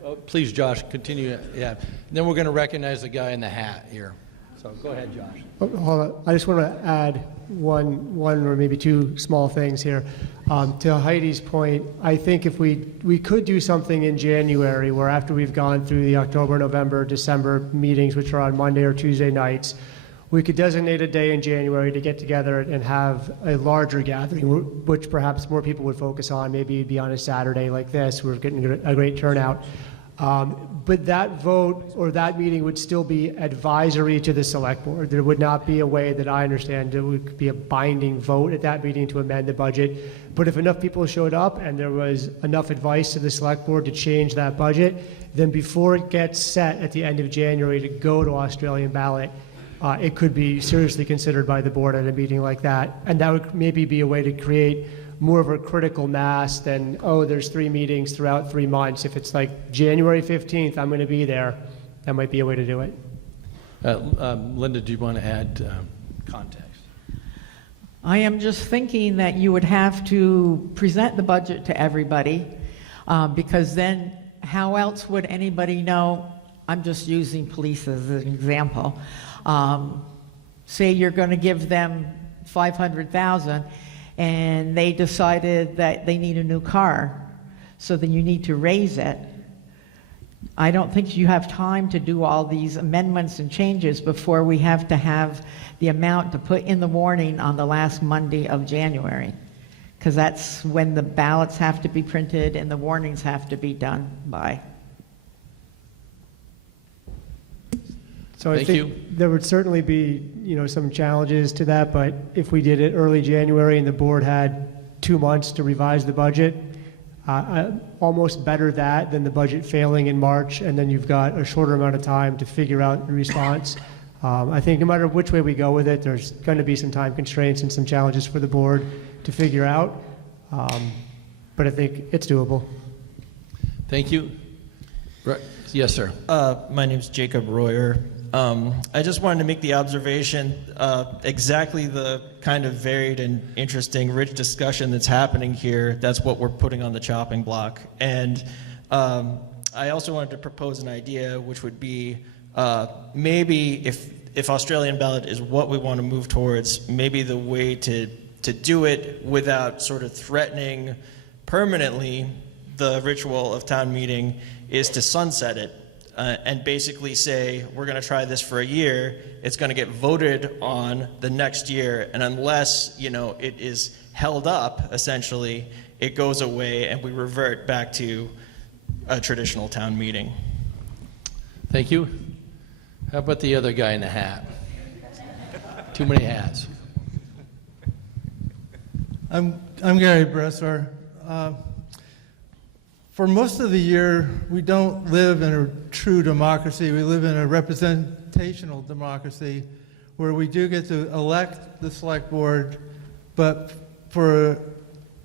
Oh, please, Josh, continue. Yeah. Then we're going to recognize the guy in the hat here. So go ahead, Josh. Oh, hold on. I just want to add one or maybe 2 small things here. To Heidi's point, I think if we could do something in January where after we've gone through the October, November, December meetings, which are on Monday or Tuesday nights, we could designate a day in January to get together and have a larger gathering, which perhaps more people would focus on. Maybe it'd be on a Saturday like this. We're getting a great turnout. But that vote or that meeting would still be advisory to the select board. There would not be a way that I understand it would be a binding vote at that meeting to amend the budget. But if enough people showed up and there was enough advice to the select board to change that budget, then before it gets set at the end of January to go to Australian ballot, it could be seriously considered by the board at a meeting like that. And that would maybe be a way to create more of a critical mass than, oh, there's 3 meetings throughout 3 months. If it's like January 15th, I'm going to be there, that might be a way to do it. Linda, do you want to add context? I am just thinking that you would have to present the budget to everybody, because then how else would anybody know? I'm just using police as an example. Say you're going to give them $500,000 and they decided that they need a new car, so then you need to raise it. I don't think you have time to do all these amendments and changes before we have to have the amount to put in the warning on the last Monday of January, because that's when the ballots have to be printed and the warnings have to be done by. So I think there would certainly be, some challenges to that, but if we did it early January and the board had 2 months to revise the budget, almost better that than the budget failing in March, and then you've got a shorter amount of time to figure out the response. I think no matter which way we go with it, there's going to be some time constraints and some challenges for the board to figure out, but I think it's doable. Thank you. Right. Yes, sir. My name's Jacob Royer. I just wanted to make the observation, exactly the kind of varied and interesting, rich discussion that's happening here, that's what we're putting on the chopping block. And I also wanted to propose an idea, which would be maybe if Australian ballot is what we want to move towards, maybe the way to do it without sort of threatening permanently the ritual of town meeting is to sunset it. And basically say, we're going to try this for a year, it's going to get voted on the next year, and unless, it is held up, essentially, it goes away and we revert back to a traditional town meeting. Thank you. How about the other guy in the hat? Too many hats. I'm Gary Bressler. For most of the year, we don't live in a true democracy. We live in a representational democracy where we do get to elect the select board, but for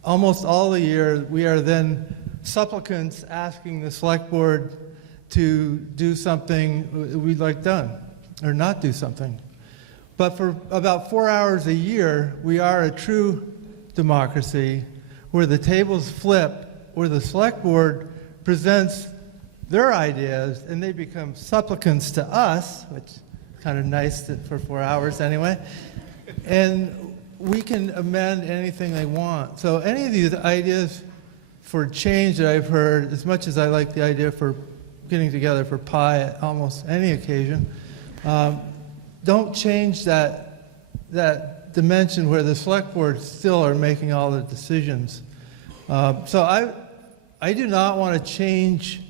almost all the year, we are then supplicants asking the select board to do something we'd like done, or not do something. But for about 4 hours a year, we are a true democracy where the tables flip, where the select board presents their ideas and they become supplicants to us, which is kind of nice for 4 hours anyway, and we can amend anything they want. So any of these ideas for change that I've heard, as much as I like the idea for getting together for pie at almost any occasion, don't change that dimension where the select board still are making all the decisions. So I do not want to change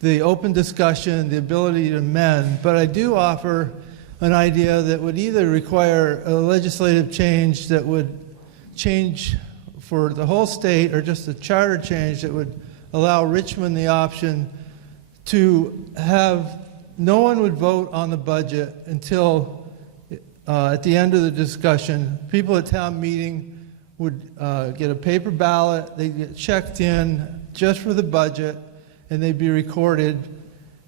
the open discussion, the ability to amend, but I do offer an idea that would either require a legislative change that would change for the whole state, or just a charter change that would allow Richmond the option to have, no one would vote on the budget until at the end of the discussion. People at town meeting would get a paper ballot, they'd get checked in just for the budget, and they'd be recorded.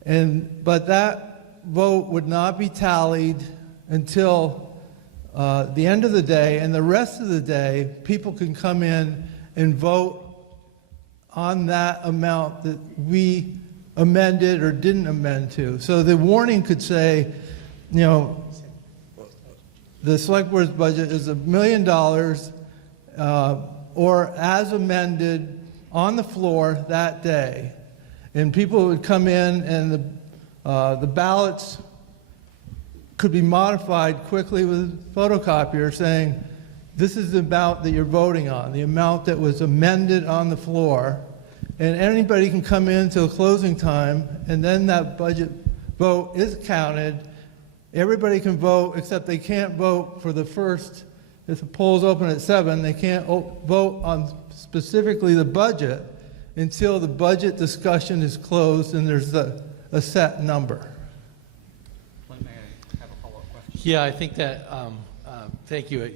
But that vote would not be tallied until the end of the day, and the rest of the day, people can come in and vote on that amount that we amended or didn't amend to. So the warning could say, the select board's budget is $1 million, or as amended on the floor that day. And people would come in and the ballots could be modified quickly with a photocopier saying, this is the amount that you're voting on, the amount that was amended on the floor. And anybody can come in till closing time, and then that budget vote is counted. Everybody can vote, except they can't vote for the first, if the polls open at 7, they can't vote on specifically the budget until the budget discussion is closed and there's a set number. Yeah, I think that, thank you.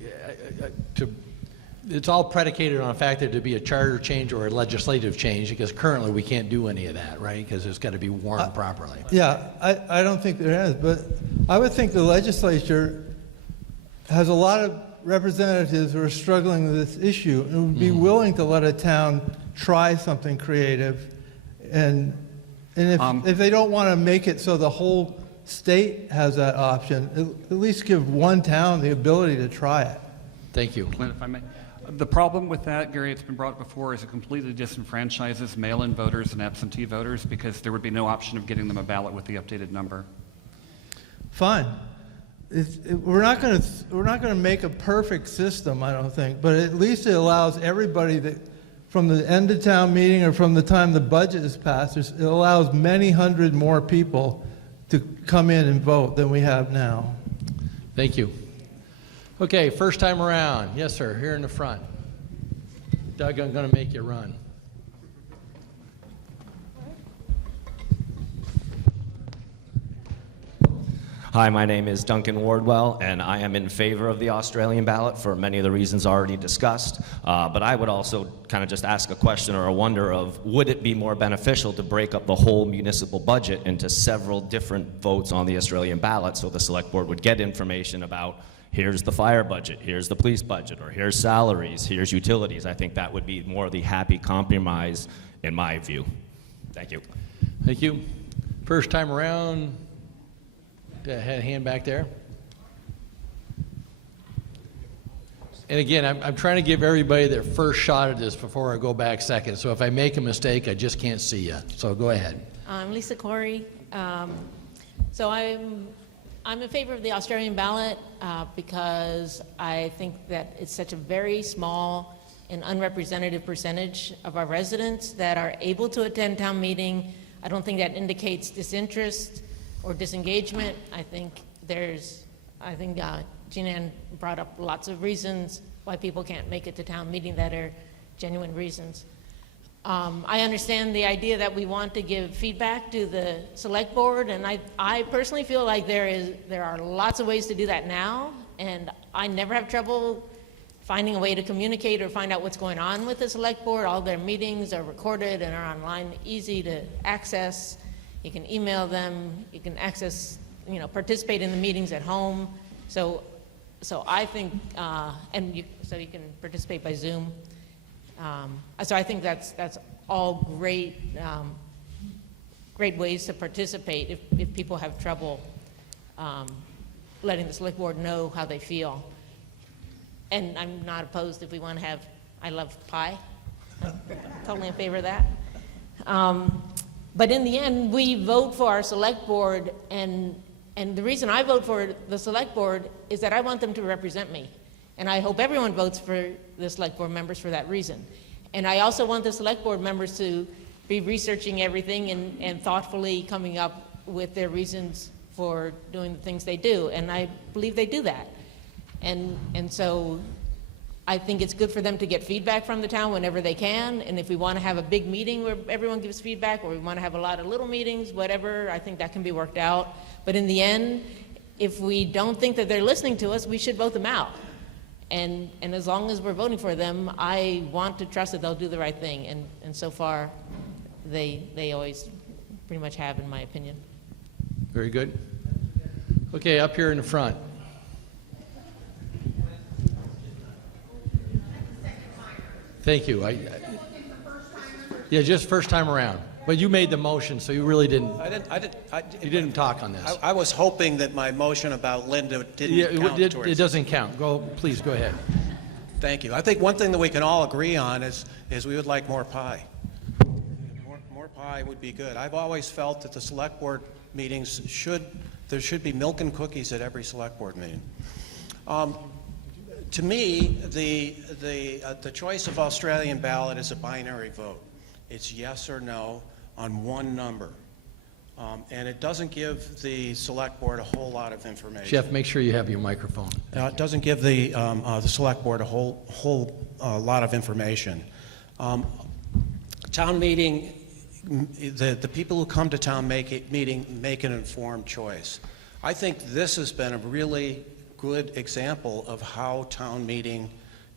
It's all predicated on the fact that to be a charter change or a legislative change, because currently we can't do any of that, right? Because it's got to be warned properly. Yeah, I don't think there is, but I would think the legislature has a lot of representatives who are struggling with this issue and would be willing to let a town try something creative. And if they don't want to make it so the whole state has that option, at least give one town the ability to try it. Thank you. Clint, if I may. The problem with that, Gary, it's been brought up before, is it completely disenfranchises mail-in voters and absentee voters because there would be no option of getting them a ballot with the updated number. Fine. We're not going to make a perfect system, I don't think, but at least it allows everybody that, from the end of town meeting or from the time the budget is passed, it allows many hundred more people to come in and vote than we have now. Thank you. Okay, first time around. Yes, sir, here in the front. Doug, I'm going to make you run. Hi, my name is Duncan Wardwell, and I am in favor of the Australian ballot for many of the reasons already discussed. But I would also kind of just ask a question or a wonder of, would it be more beneficial to break up the whole municipal budget into several different votes on the Australian ballot so the select board would get information about, here's the fire budget, here's the police budget, or here's salaries, here's utilities. I think that would be more the happy compromise in my view. Thank you. Thank you. First time around. Hand back there. And again, I'm trying to give everybody their first shot at this before I go back second. So if I make a mistake, I just can't see you. So go ahead. I'm Lisa Corey. So I'm in favor of the Australian ballot because I think that it's such a very small and unrepresentative percentage of our residents that are able to attend town meeting. I don't think that indicates disinterest or disengagement. I think Jean-Ann brought up lots of reasons why people can't make it to town meeting that are genuine reasons. I understand the idea that we want to give feedback to the select board, and I personally feel like there are lots of ways to do that now, and I never have trouble finding a way to communicate or find out what's going on with the select board. All their meetings are recorded and are online, easy to access. You can email them, you can access, participate in the meetings at home. So I think, so you can participate by Zoom. So I think that's all great, great ways to participate if people have trouble letting the select board know how they feel. And I'm not opposed if we want to have, I love pie. I'm totally in favor of that. But in the end, we vote for our select board, and the reason I vote for the select board is that I want them to represent me. And I hope everyone votes for the select board members for that reason. And I also want the select board members to be researching everything and thoughtfully coming up with their reasons for doing the things they do. And I believe they do that. And so I think it's good for them to get feedback from the town whenever they can, and if we want to have a big meeting where everyone gives feedback, or we want to have a lot of little meetings, whatever, I think that can be worked out. But in the end, if we don't think that they're listening to us, we should vote them out. And as long as we're voting for them, I want to trust that they'll do the right thing, and so far, they always pretty much have, in my opinion. Very good. Okay, up here in the front. Thank you. Yeah, just first time around. But you made the motion, so you really didn't. You didn't talk on this. I was hoping that my motion about Linda didn't count towards it doesn't count. Please go ahead. Thank you. I think one thing that we can all agree on is we would like more pie. More pie would be good. I've always felt that the select board meetings there should be milk and cookies at every select board meeting. To me, the choice of Australian ballot is a binary vote. It's yes or no on one number. And it doesn't give the select board a whole lot of information. Jeff, make sure you have your microphone. It doesn't give the select board a whole lot of information. Town meeting, the people who come to town meeting make an informed choice. I think this has been a really good example of how town meeting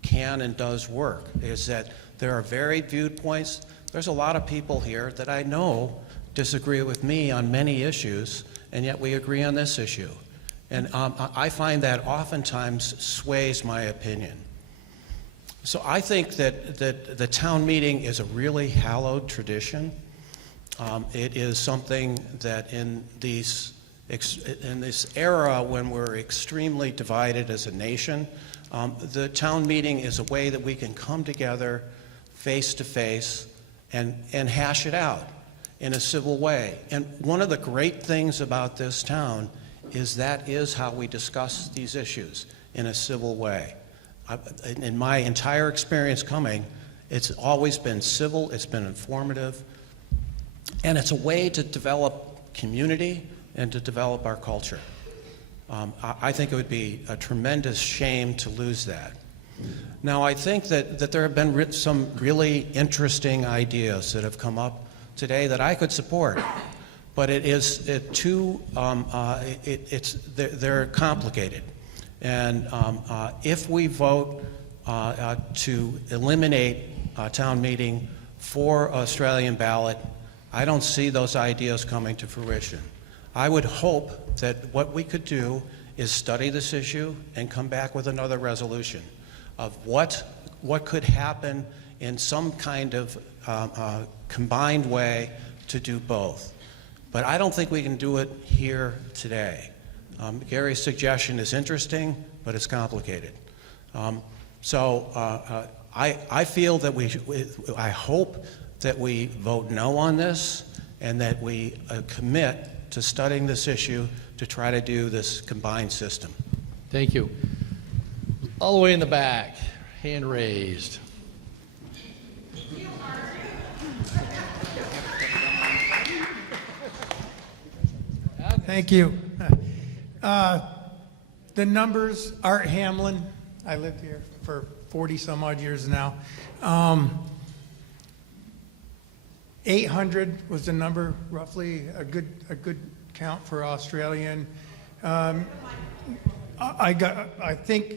can and does work, is that there are varied viewpoints. There's a lot of people here that I know disagree with me on many issues, and yet we agree on this issue. And I find that oftentimes sways my opinion. So I think that the town meeting is a really hallowed tradition. It is something that in this era when we're extremely divided as a nation, the town meeting is a way that we can come together face to face and hash it out in a civil way. And one of the great things about this town is that is how we discuss these issues, in a civil way. In my entire experience coming, it's always been civil, it's been informative, and it's a way to develop community and to develop our culture. I think it would be a tremendous shame to lose that. Now, I think that there have been some really interesting ideas that have come up today that I could support, but they're complicated. And if we vote to eliminate town meeting for Australian ballot, I don't see those ideas coming to fruition. I would hope that what we could do is study this issue and come back with another resolution of what could happen in some kind of combined way to do both. But I don't think we can do it here today. Gary's suggestion is interesting, but it's complicated. I feel that I hope that we vote no on this and that we commit to studying this issue to try to do this combined system. Thank you. All the way in the back, hand raised. Thank you. The numbers, Art Hamlin, I lived here for 40 some odd years now. 800 was the number, roughly a good count for Australian. I think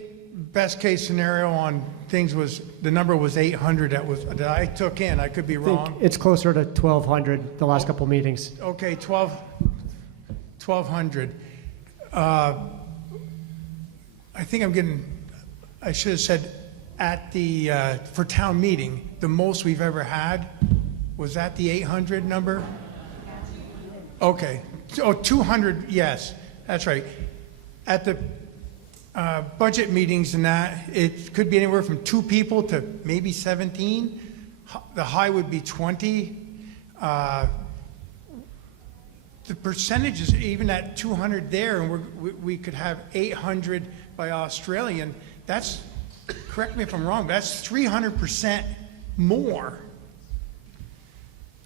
best case scenario on things was the number was 800 that I took in. I could be wrong. It's closer to 1,200 the last couple meetings. Okay, 1,200. I think I should have said at the, for town meeting, the most we've ever had, was that the 800 number? Okay, 200, yes, that's right. At the budget meetings and that, it could be anywhere from 2 people to maybe 17. The high would be 20. The percentages, even at 200 there, and we could have 800 by Australian, that's, correct me if I'm wrong, that's 300% more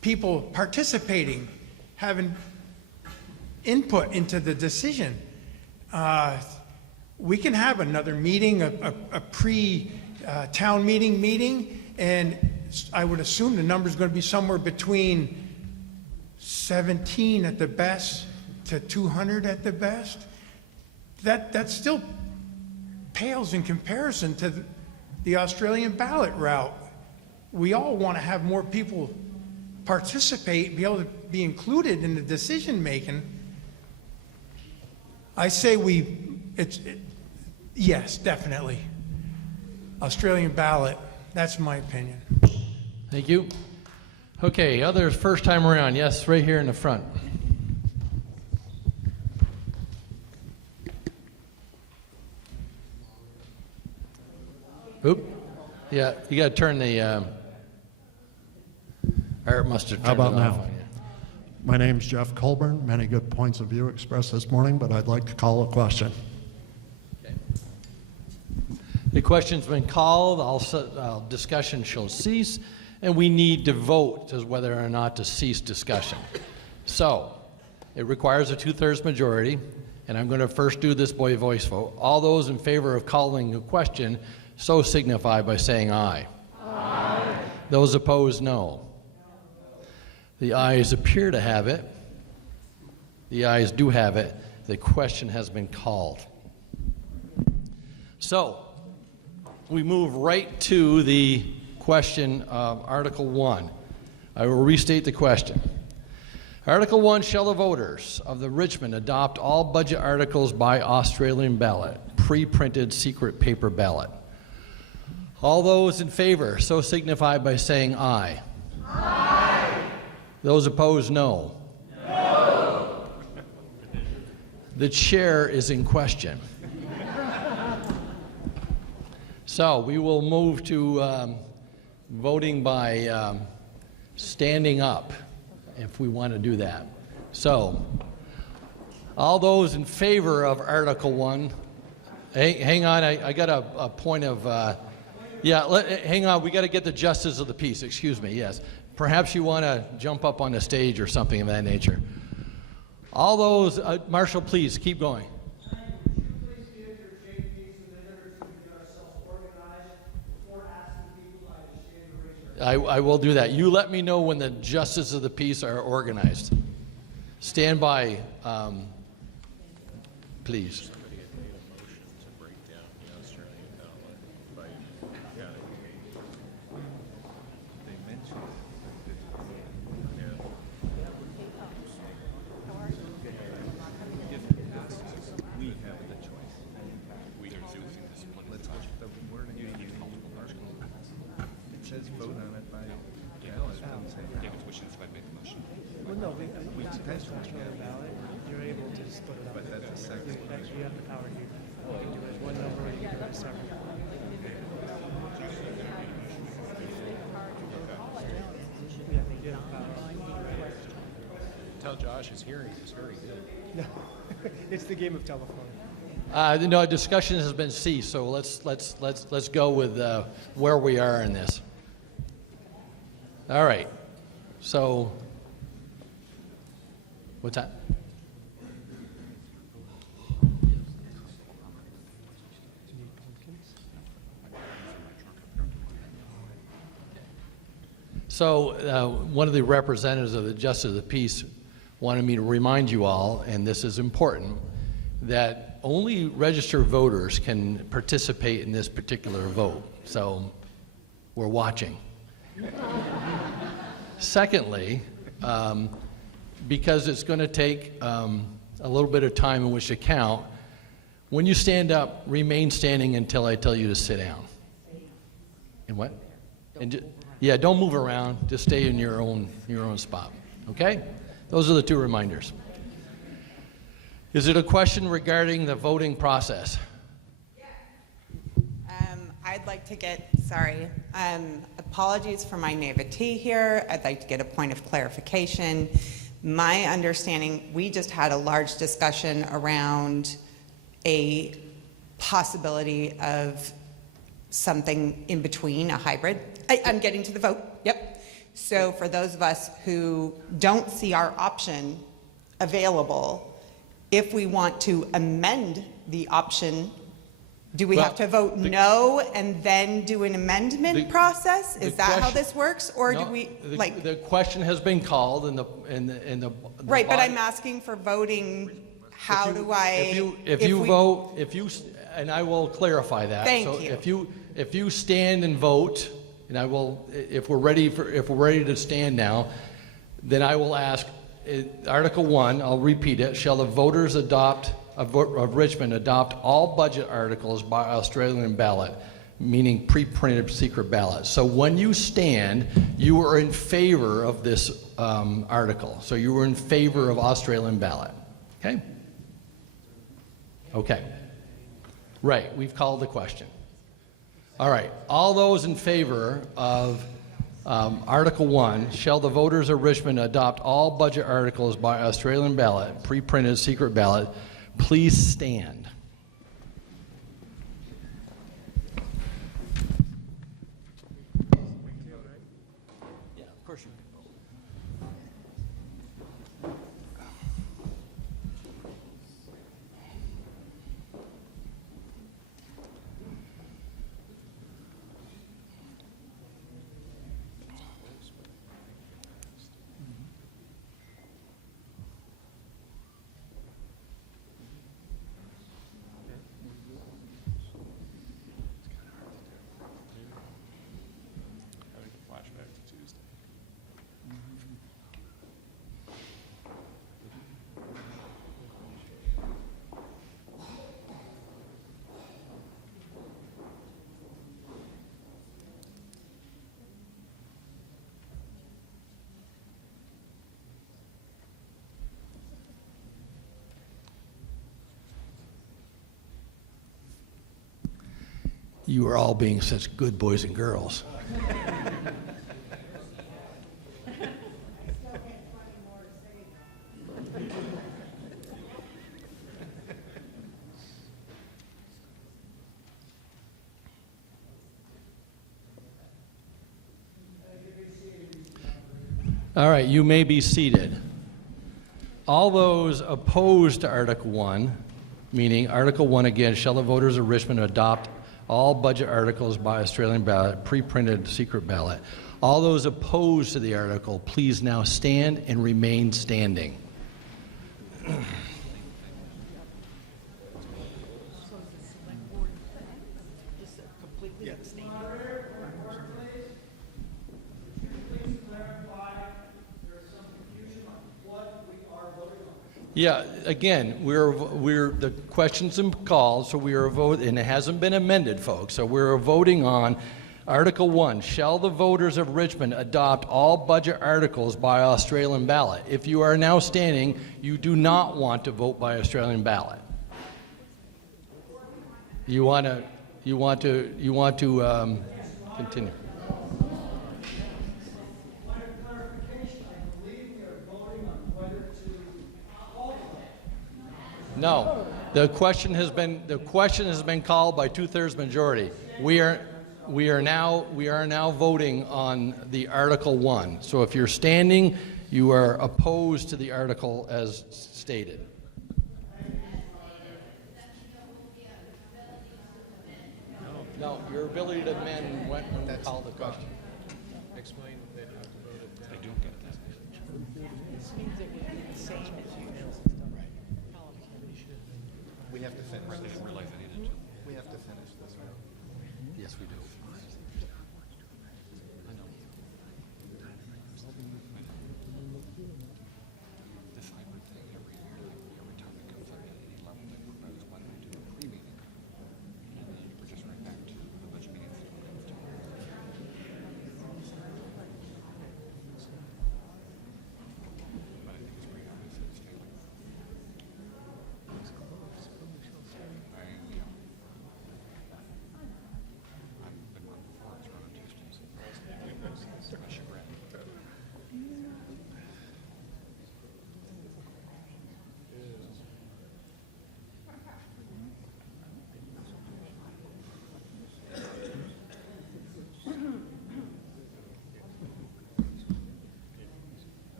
people participating, having input into the decision. We can have another meeting, a pre-town meeting, and I would assume the number is going to be somewhere between 17 at the best to 200 at the best. That still pales in comparison to the Australian ballot route. We all want to have more people participate, be able to be included in the decision making. I say yes, definitely. Australian ballot, that's my opinion. Thank you. Okay, others first time around. Yes, right here in the front. Oop. Yeah, you got to turn the. Art must have How turned about it off now? on you. My name's Jeff Colburn. Many good points of view expressed this morning, but I'd like to call a question. The question's been called. Discussion shall cease, and we need to vote as whether or not to cease discussion. So, it requires a 2/3 majority, and I'm going to first do this by voice vote. All those in favor of calling a question, so signify by saying aye. Aye. Those opposed, no. The ayes appear to have it. The ayes do have it. The question has been called. So, we move right to the question of Article 1. I will restate the question. Article 1, shall the voters of the Richmond adopt all budget articles by Australian ballot, pre-printed secret paper ballot? All those in favor, so signify by saying aye. Aye. Those opposed, no. No. The chair is in question. So we will move to voting by standing up, if we want to do that. So, all those in favor of Article 1, hang on, I got a point of, hang on, we got to get the justice of the peace, excuse me, yes. Perhaps you want to jump up on the stage or something of that nature. All those, Marshall, please, keep going. I will do that. You let me know when the justice of the peace are organized. Stand by, please. No, we that's Australian ballot. You're able to split it up. But that's a second. You have the power here. You can do it as one number or you can do it as separate. Yeah, you have the power. Tell Josh his hearing is very good. No, it's the game of telephone. No, discussion has been ceased, so let's go with where we are in this. All right. So, what's that? So, one of the representatives of the Justice of the Peace wanted me to remind you all, and this is important, that only registered voters can participate in this particular vote. So, we're watching. Secondly, because it's going to take a little bit of time in which to count, when you stand up, remain standing until I tell you to sit down. And what? Yeah, don't move around. Just stay in your own spot. Okay? Those are the two reminders. Is it a question regarding the voting process? I'd like to get, apologies for my naivety here. I'd like to get a point of clarification. My understanding, we just had a large discussion around a possibility of something in between, a hybrid. I'm getting to the vote, yep. So for those of us who don't see our option available, if we want to amend the option, do we have to vote no and then do an amendment process? Is that how this works, or no, do we the question has been called in the right? But body. I'm asking for voting. How do I? If you vote, and I will clarify that. Thank you. If you stand and vote, and I will, if we're ready to stand now, then I will ask Article 1. I'll repeat it. Shall the voters of Richmond adopt all budget articles by Australian ballot, meaning pre-printed secret ballot? So when you stand, you are in favor of this article. So you are in favor of Australian ballot. Okay? Okay. Right, we've called the question. All right, all those in favor of Article 1, shall the voters of Richmond adopt all budget articles by Australian ballot, pre-printed secret ballot, please stand. Yeah, of course you can. You are all being such good boys and girls. All right, you may be seated. All those opposed to Article 1, meaning Article 1 again, shall the voters of Richmond adopt all budget articles by Australian ballot, pre-printed secret ballot. All those opposed to the article, please now stand and remain standing. Yeah, again, we're the question's been called, so we are voting, and it hasn't been amended, folks. So we're voting on Article 1. Shall the voters of Richmond adopt all budget articles by Australian ballot? If you are now standing, you do not want to vote by Australian ballot. You want to continue. No, the question has been called by 2/3 majority. We are now voting on the Article 1. So if you're standing, you are opposed to the article as stated. No, your ability to amend when we call the question. Explain that I do get that. This means it would be the same as you know. We have to finish. Right, they didn't realize they needed to. We have to finish this one. Yes, we do. This hybrid thing every year, every time it comes up at any level they propose, why don't we do a pre-meeting? And then you just right back to the budget meeting that comes to. But I think it's pretty obvious that it's failing.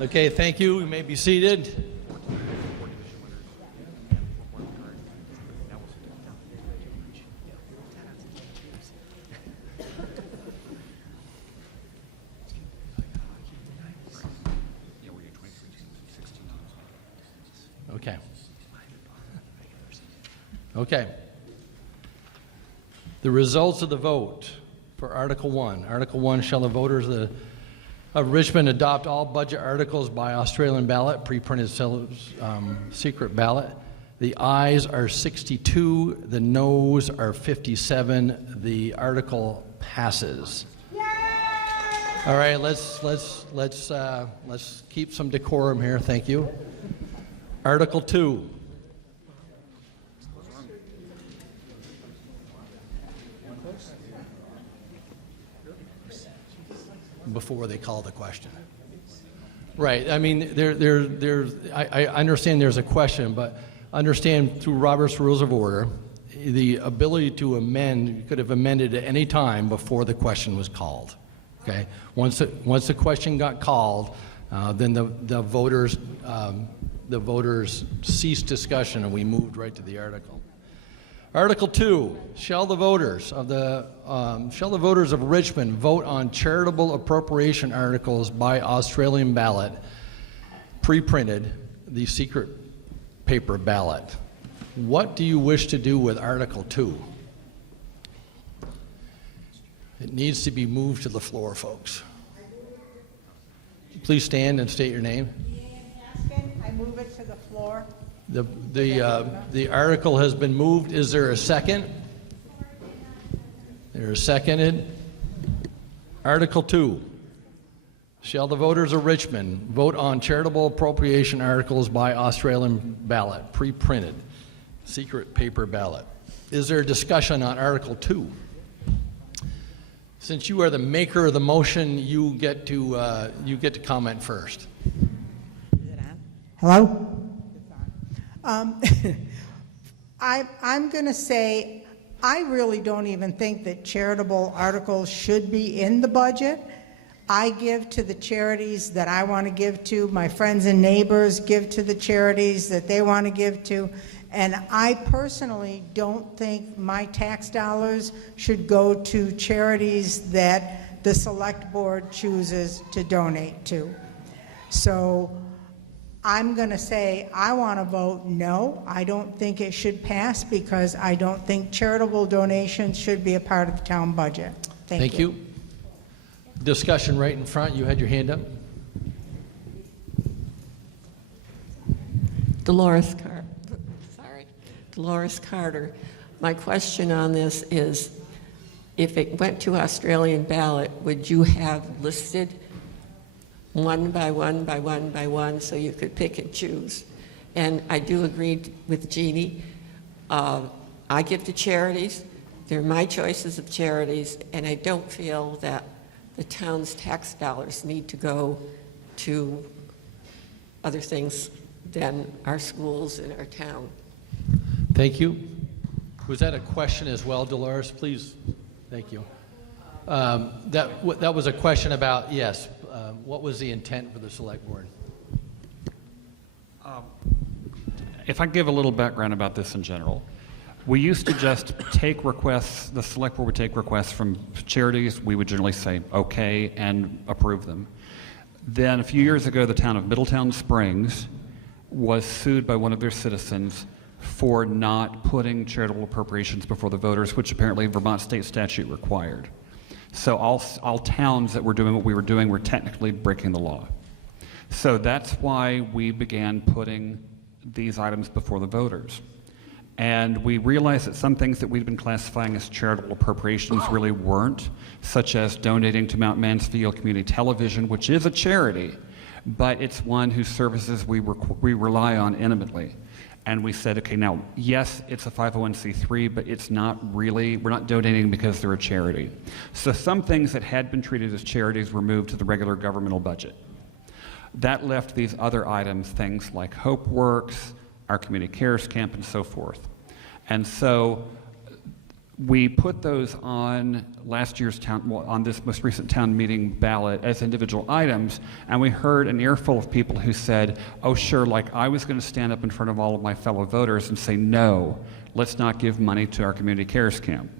Okay, thank you. You may be seated. Okay. Okay. The results of the vote for Article 1. Article 1, shall the voters of Richmond adopt all budget articles by Australian ballot, pre-printed secret ballot. The ayes are 62, the noes are 57. The article passes. All right, let's keep some decorum here. Thank you. Article 2. Before they call the question. Right, I mean, I understand there's a question, but understand through Robert's Rules of Order, the ability to amend, you could have amended at any time before the question was called, okay? Once the question got called, then the voters ceased discussion and we moved right to the article. Article 2, shall the voters of Richmond vote on charitable appropriation articles by Australian ballot pre-printed the secret paper ballot. What do you wish to do with Article 2? It needs to be moved to the floor, folks. Please stand and state your name. I move it to the floor. The article has been moved. Is there a second? There is seconded. Article 2. Shall the voters of Richmond vote on charitable appropriation articles by Australian ballot, pre-printed, secret paper ballot? Is there a discussion on Article 2? Since you are the maker of the motion, you get to comment first. Hello? I'm going to say I really don't even think that charitable articles should be in the budget. I give to the charities that I want to give to. My friends and neighbors give to the charities that they want to give to. And I personally don't think my tax dollars should go to charities that the select board chooses to donate to. So I'm going to say I want to vote no. I don't think it should pass because I don't think charitable donations should be a part of the town budget. Thank you. Discussion right in front. You had your hand up. Dolores Carter. My question on this is, if it went to Australian ballot, would you have listed one by one by one by one so you could pick and choose? And I do agree with Jeannie. I give to charities. They're my choices of charities, and I don't feel that the town's tax dollars need to go to other things than our schools and our town. Thank you. Was that a question as well, Dolores? Please. Thank you. That was a question about, yes, what was the intent for the select board? If I give a little background about this in general, we used to just take requests, the select board would take requests from charities, we would generally say okay and approve them. Then a few years ago, the town of Middletown Springs was sued by one of their citizens for not putting charitable appropriations before the voters, which apparently Vermont state statute required. So all towns that were doing what we were doing were technically breaking the law. So that's why we began putting these items before the voters. And we realized that some things that we'd been classifying as charitable appropriations really weren't, such as donating to Mount Mansfield Community Television, which is a charity, but it's one whose services we rely on intimately. And we said, okay, now, yes, it's a 501c3, but it's not really, we're not donating because they're a charity. So some things that had been treated as charities were moved to the regular governmental budget. That left these other items, things like Hope Works, our Community Cares Camp, and so forth. And so we put those on last year's on this most recent town meeting ballot as individual items, and we heard an earful of people who said, oh sure, like I was going to stand up in front of all of my fellow voters and say, no, let's not give money to our Community Cares Camp.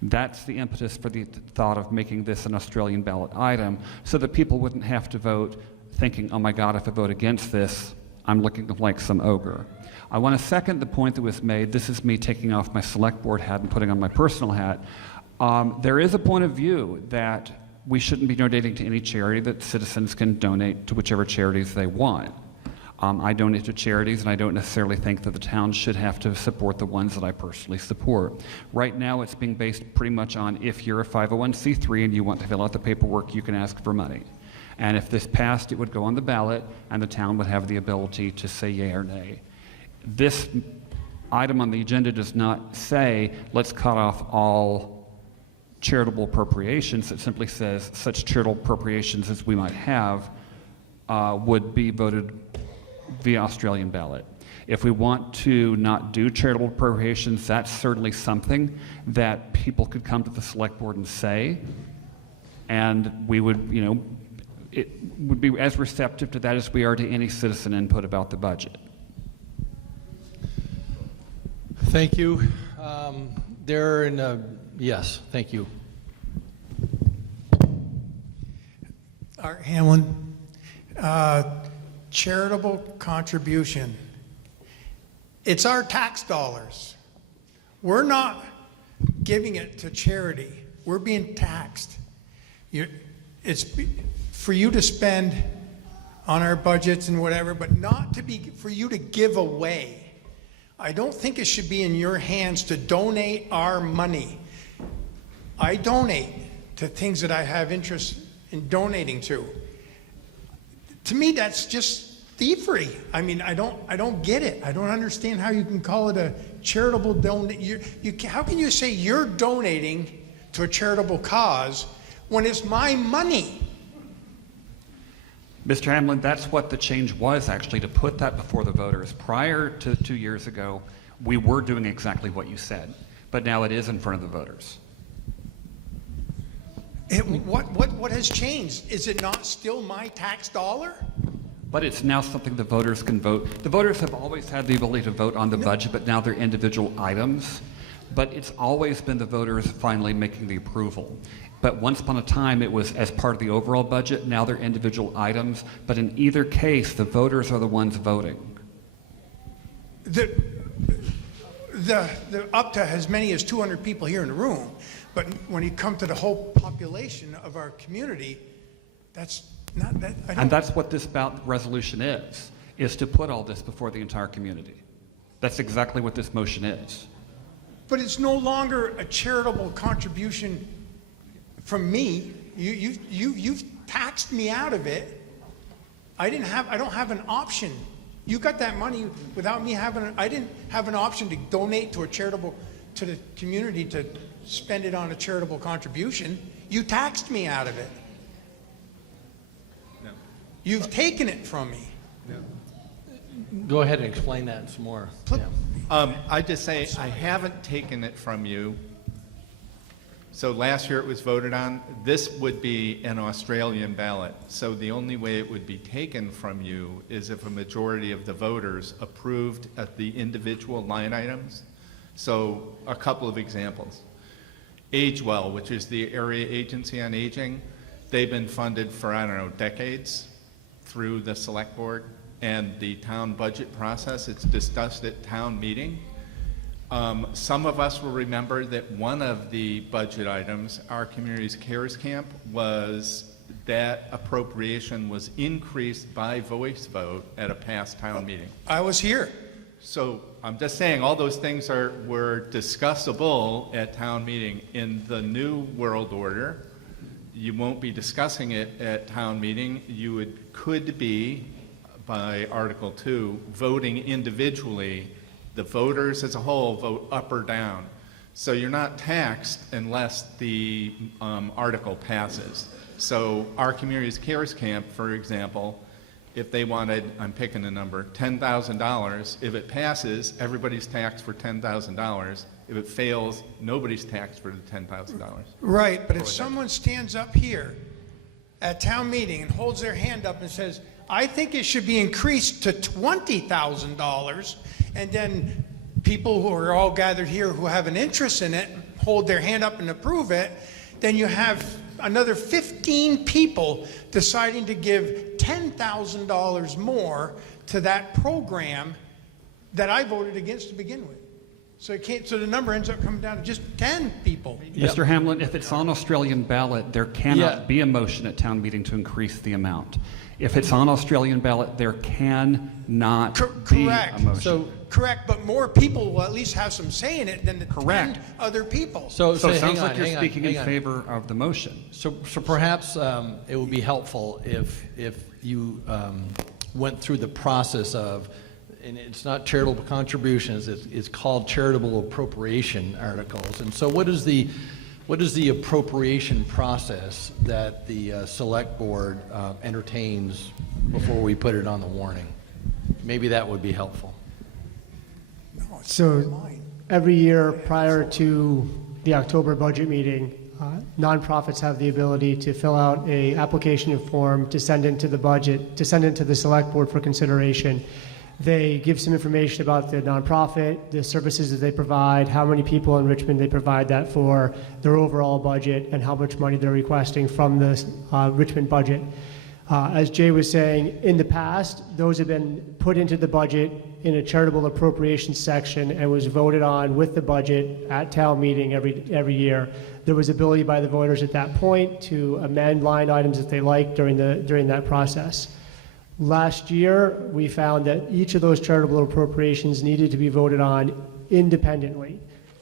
That's the impetus for the thought of making this an Australian ballot item, so that people wouldn't have to vote thinking, oh my God, if I vote against this, I'm looking like some ogre. I want to second the point that was made. This is me taking off my select board hat and putting on my personal hat. There is a point of view that we shouldn't be donating to any charity, that citizens can donate to whichever charities they want. I donate to charities, and I don't necessarily think that the town should have to support the ones that I personally support. Right now, it's being based pretty much on if you're a 501c3 and you want to fill out the paperwork, you can ask for money. And if this passed, it would go on the ballot, and the town would have the ability to say yay or nay. This item on the agenda does not say, let's cut off all charitable appropriations. It simply says such charitable appropriations as we might have would be voted via Australian ballot. If we want to not do charitable appropriations, that's certainly something that people could come to the select board and say, and we would, it would be as receptive to that as we are to any citizen input about the budget. Thank you. Yes, thank you. Art Hamlin. charitable contribution. It's our tax dollars. We're not giving it to charity. We're being taxed. It's for you to spend on our budgets and whatever, but not to be for you to give away. I don't think it should be in your hands to donate our money. I donate to things that I have interest in donating to. To me, that's just thievery. I mean, I don't get it. I don't understand how you can call it a charitable donation. How can you say you're donating to a charitable cause when it's my money? Mr. Hamlin, that's what the change was, actually, to put that before the voters. Prior to 2 years ago, we were doing exactly what you said, but now it is in front of the voters. What has changed? Is it not still my tax dollar? But it's now something the voters can vote. The voters have always had the ability to vote on the budget, but now they're individual items. But it's always been the voters finally making the approval. But once upon a time, it was as part of the overall budget. Now they're individual items. But in either case, the voters are the ones voting. The up to as many as 200 people here in the room. But when you come to the whole population of our community, that's not that. And that's what this ballot resolution is to put all this before the entire community. That's exactly what this motion is. But it's no longer a charitable contribution from me. You've taxed me out of it. I don't have an option. You got that money without me having. I didn't have an option to donate to the community to spend it on a charitable contribution. You taxed me out of it. No. You've taken it from me. No. Go ahead and explain that some more. Yeah. I just say I haven't taken it from you. So last year it was voted on. This would be an Australian ballot. So the only way it would be taken from you is if a majority of the voters approved at the individual line items. So a couple of examples. AgeWell, which is the Area Agency on Aging, they've been funded for, I don't know, decades through the Selectboard and the town budget process. It's discussed at town meeting. Some of us will remember that one of the budget items, our Communities Cares Camp, was that appropriation was increased by voice vote at a past town meeting. I was here. So I'm just saying all those things were discussable at town meeting. In the new world order, you won't be discussing it at town meeting. You could be, by Article 2, voting individually. The voters as a whole vote up or down. So you're not taxed unless the article passes. So our Communities Cares Camp, for example, if they wanted, I'm picking a number, $10,000, if it passes, everybody's taxed for $10,000. If it fails, nobody's taxed for the $10,000. Right, but if someone stands up here at town meeting and holds their hand up and says, I think it should be increased to $20,000, and then people who are all gathered here who have an interest in it hold their hand up and approve it, then you have another 15 people deciding to give $10,000 more to that program that I voted against to begin with. So the number ends up coming down to just 10 people. Mr. Hamlin, if it's on Australian ballot, there cannot be a motion at town meeting to increase the amount. If it's on Australian ballot, there cannot be a motion. Correct, but more people will at least have some say in it than the 10 other people. So it sounds like you're speaking in favor of the motion. So perhaps it would be helpful if you went through the process of, and it's not charitable contributions, it's called charitable appropriation articles. And so what is the appropriation process that the select board entertains before we put it on the warning? Maybe that would be helpful. So every year prior to the October budget meeting, nonprofits have the ability to fill out a application form to send into the select board for consideration. They give some information about the nonprofit, the services that they provide, how many people in Richmond they provide that for, their overall budget, and how much money they're requesting from the Richmond budget. As Jay was saying, in the past, those have been put into the budget in a charitable appropriations section and was voted on with the budget at town meeting every year. There was ability by the voters at that point to amend line items if they liked during that process. Last year, we found that each of those charitable appropriations needed to be voted on independently.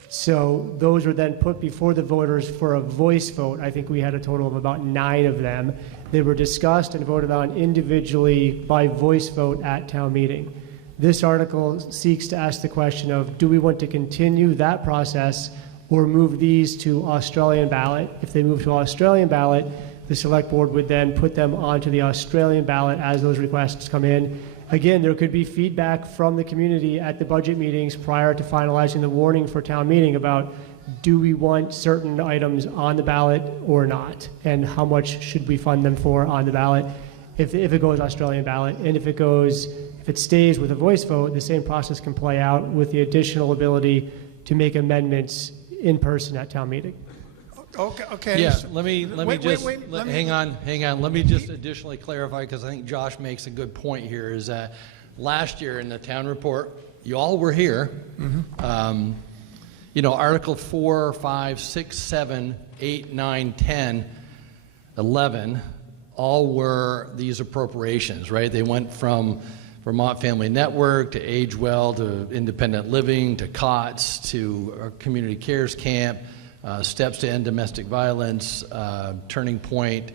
So those were then put before the voters for a voice vote. I think we had a total of about 9 of them. They were discussed and voted on individually by voice vote at town meeting. This article seeks to ask the question of, do we want to continue that process or move these to Australian ballot? If they move to Australian ballot, the select board would then put them onto the Australian ballot as those requests come in. Again, there could be feedback from the community at the budget meetings prior to finalizing the warning for town meeting about, do we want certain items on the ballot or not? And how much should we fund them for on the ballot if it goes Australian ballot? And if it stays with a voice vote, the same process can play out with the additional ability to make amendments in person at town meeting. Okay. Yeah, let me just hang on. Let me just Mm-hmm. additionally clarify, because I think Josh makes a good point here, is that last year in the town report, you all were here. Mm-hmm. Article 4, 5, 6, 7, 8, 9, 10, 11, all were these appropriations, right? They went from Vermont Family Network to Age Well to Independent Living to COTS to our Community Cares Camp, Steps to End Domestic Violence, Turning Point,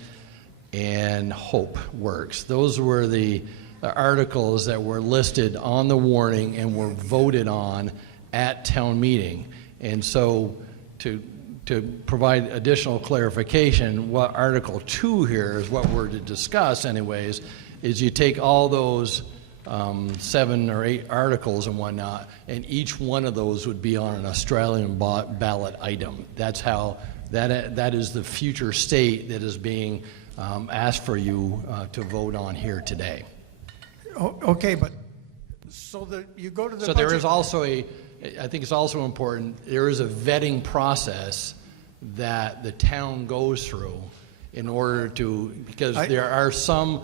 and Hope Works. Those were the articles that were listed on the warning and were voted on at town meeting. And so to provide additional clarification, what Article 2 here is what we're to discuss anyways, is you take all those 7 or 8 articles and whatnot, and each one of those would be on an Australian ballot item. That's how, that is the future state that is being asked for you to vote on here today. Okay, but so that you go to the So budget. there is also I think it's also important, there is a vetting process that the town goes through in order to, because there are some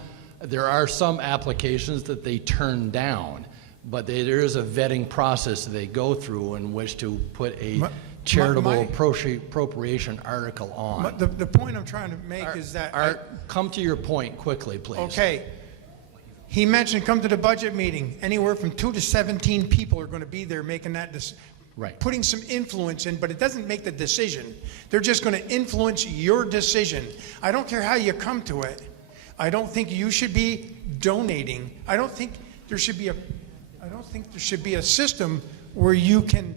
applications that they turn down, but there is a vetting process that they go through in which to put a charitable appropriation article on. The point I'm trying to make is that... come to your point quickly, please. Okay. He mentioned come to the budget meeting. Anywhere from 2 to 17 people are going to be there making that decision. Right. Putting some influence in, but it doesn't make the decision. They're just going to influence your decision. I don't care how you come to it. I don't think you should be donating. I don't think there should be a system where you can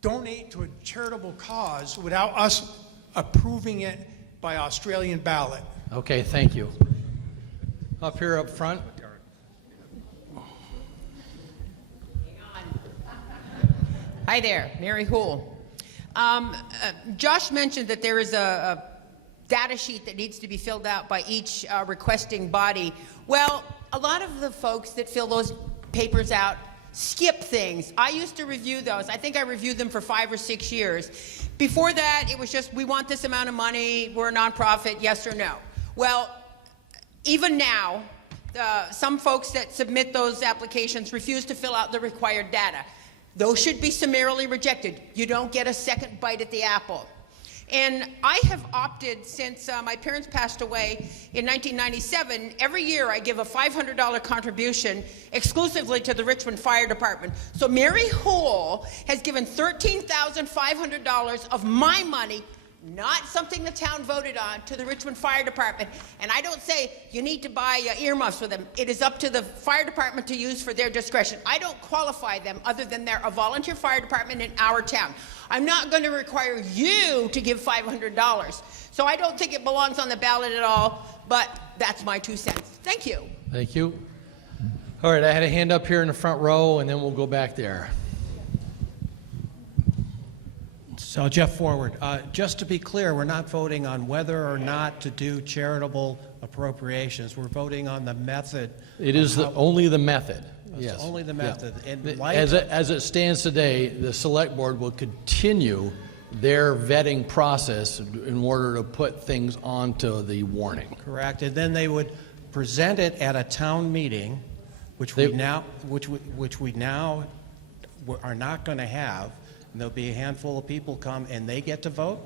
donate to a charitable cause without us approving it by Australian ballot. Okay, thank you. Up here up front. Hi there, Mary Houle. Josh mentioned that there is a data sheet that needs to be filled out by each requesting body. Well, a lot of the folks that fill those papers out skip things. I used to review those. I think I reviewed them for 5 or 6 years. Before that, it was just, we want this amount of money, we're a nonprofit, yes or no. Well, even now, some folks that submit those applications refuse to fill out the required data. Those should be summarily rejected. You don't get a second bite at the apple. And I have opted, since my parents passed away in 1997, every year I give a $500 contribution exclusively to the Richmond Fire Department. So Mary Houle has given $13,500 of my money, not something the town voted on, to the Richmond Fire Department. And I don't say you need to buy earmuffs for them. It is up to the fire department to use for their discretion. I don't qualify them other than they're a volunteer fire department in our town. I'm not going to require you to give $500. So I don't think it belongs on the ballot at all, but that's my 2 cents. Thank you. Thank you. All right, I had a hand up here in the front row, and then we'll go back there. So Jeff Forward, just to be clear, we're not voting on whether or not to do charitable appropriations. We're voting on the method. It is only the method. It's Yes. only the method. Yeah. In light As it stands today, the select board will continue their vetting process in order to put things onto the warning. Correct, and then they would present it at a town meeting, which we now are not going to have, and there'll be a handful of people come and they get to vote?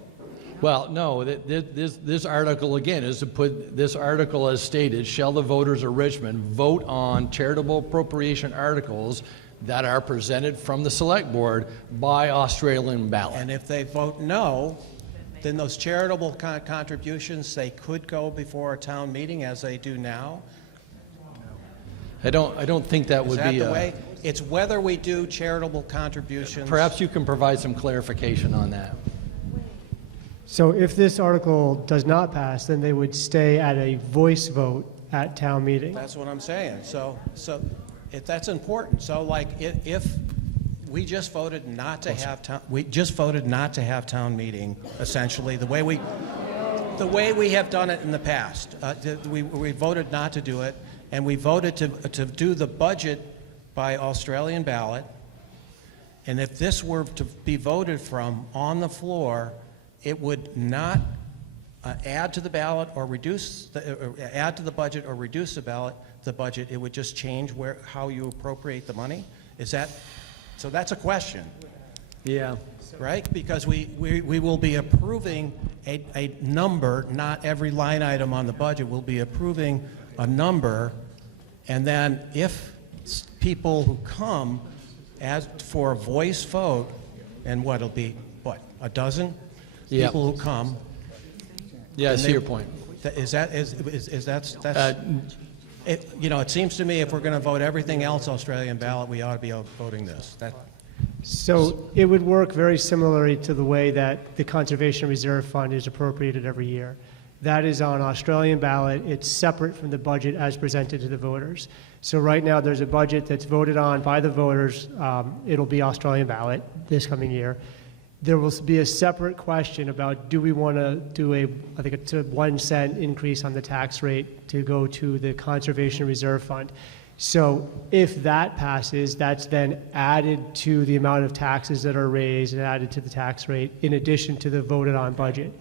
Well, no, this article, again, is to put, this article as stated, shall the voters of Richmond vote on charitable appropriation articles that are presented from the Select Board by Australian ballot. And if they vote no, then those charitable contributions, they could go before a town meeting as they do now? I don't think that would be the way? It's whether we do charitable contributions. Perhaps you can provide some clarification on that. So if this article does not pass, then they would stay at a voice vote at town meeting. That's what I'm saying. So if that's important. So like if we just voted not to have town meeting, essentially the way we have done it in the past. We voted not to do it, and we voted to do the budget by Australian ballot. And if this were to be voted from on the floor, it would not add to the ballot or add to the budget or reduce the budget. It would just change how you appropriate the money. So that's a question. Yeah. Right? Because we will be approving a number, not every line item on the budget. We'll be approving a number, and then if people who come for a voice vote, and it'll be, a dozen? Yeah. People who come. Yeah, I see your point. It seems to me if we're going to vote everything else Australian ballot, we ought to be voting this. So it would work very similarly to the way that the Conservation Reserve Fund is appropriated every year. That is on Australian ballot. It's separate from the budget as presented to the voters. So right now there's a budget that's voted on by the voters. It'll be Australian ballot this coming year. There will be a separate question about do we want to do I think it's a 1 cent increase on the tax rate to go to the Conservation Reserve Fund. So if that passes, that's then added to the amount of taxes that are raised and added to the tax rate in addition to the voted on budget.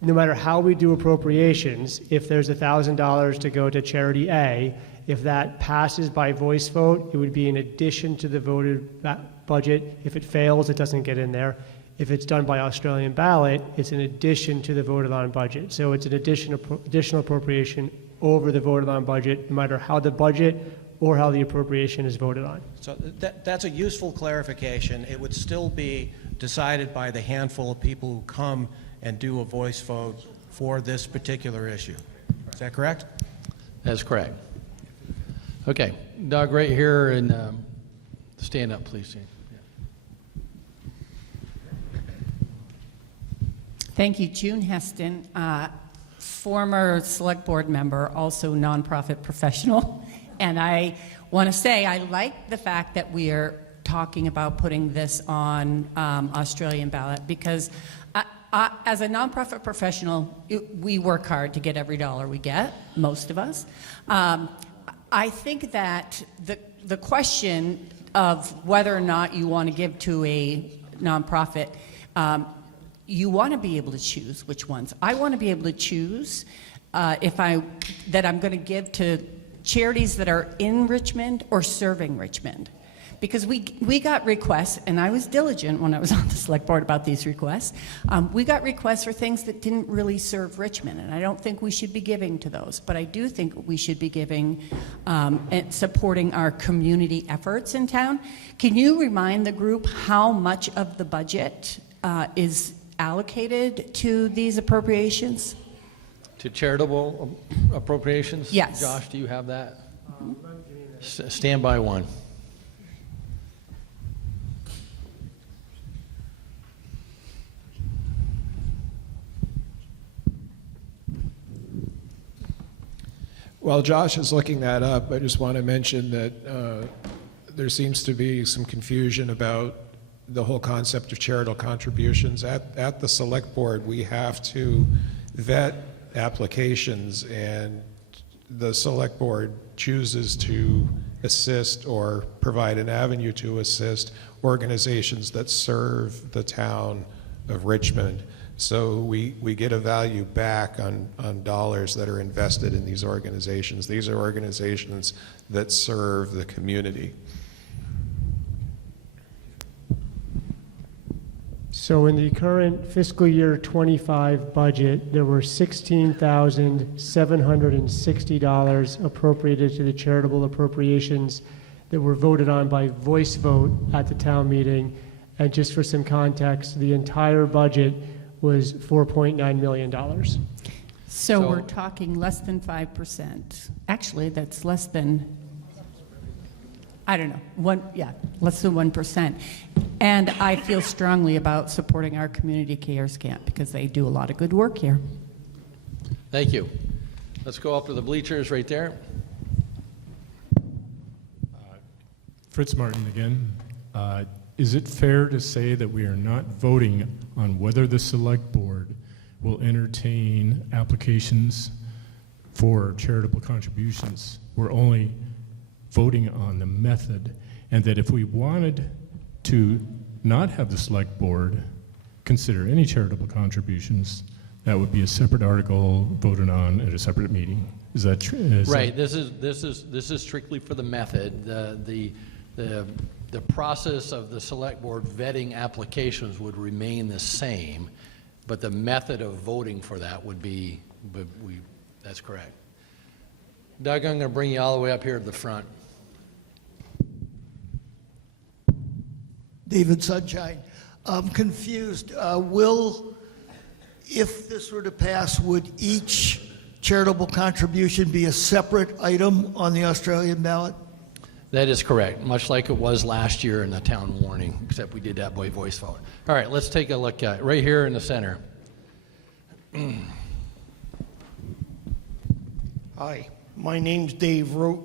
No matter how we do appropriations, if there's $1,000 to go to Charity A, if that passes by voice vote, it would be in addition to the voted budget. If it fails, it doesn't get in there. If it's done by Australian ballot, it's in addition to the voted on budget. So it's an additional appropriation over the voted on budget, no matter how the budget or how the appropriation is voted on. So that's a useful clarification. It would still be decided by the handful of people who come and do a voice vote for this particular issue. Is that correct? That's correct. Okay, Doug, right here, and stand up, please. Thank you. June Heston, former Select Board member, also nonprofit professional. And I want to say I like the fact that we are talking about putting this on Australian ballot, because as a nonprofit professional, we work hard to get every dollar we get, most of us. I think that the question of whether or not you want to give to a nonprofit, you want to be able to choose which ones. I want to be able to choose that I'm going to give to charities that are in Richmond or serving Richmond. Because we got requests, and I was diligent when I was on the Select Board about these requests. We got requests for things that didn't really serve Richmond, and I don't think we should be giving to those. But I do think we should be giving and supporting our community efforts in town. Can you remind the group how much of the budget is allocated to these appropriations? To charitable appropriations? Yes. Josh, do you have that? Stand by one. While Josh is looking that up, I just want to mention that there seems to be some confusion about the whole concept of charitable contributions. At the Select Board, we have to vet applications, and the Select Board chooses to assist or provide an avenue to assist organizations that serve the town of Richmond. So we get a value back on dollars that are invested in these organizations. These are organizations that serve the community. So in the current fiscal year 25 budget, there were $16,760 appropriated to the charitable appropriations that were voted on by voice vote at the town meeting. And just for some context, the entire budget was $4.9 million. So we're talking less than 5%. Actually, that's less than, I don't know, less than 1%. And I feel strongly about supporting our community cares camp because they do a lot of good work here. Thank you. Let's go up to the bleachers right there. Fritz Martin again. Is it fair to say that we are not voting on whether the Select Board will entertain applications for charitable contributions? We're only voting on the method, and that if we wanted to not have the Select Board consider any charitable contributions, that would be a separate article voted on at a separate meeting. Is that true? Right. This is strictly for the method. The process of the Select Board vetting applications would remain the same, but the method of voting for that would be, that's correct. Doug, I'm going to bring you all the way up here to the front. David Sunshine. I'm confused. If this were to pass, would each charitable contribution be a separate item on the Australian ballot? That is correct, much like it was last year in the town warning, except we did that by voice vote. All right, let's take a look at it right here in the center. Hi, my name's Dave Root,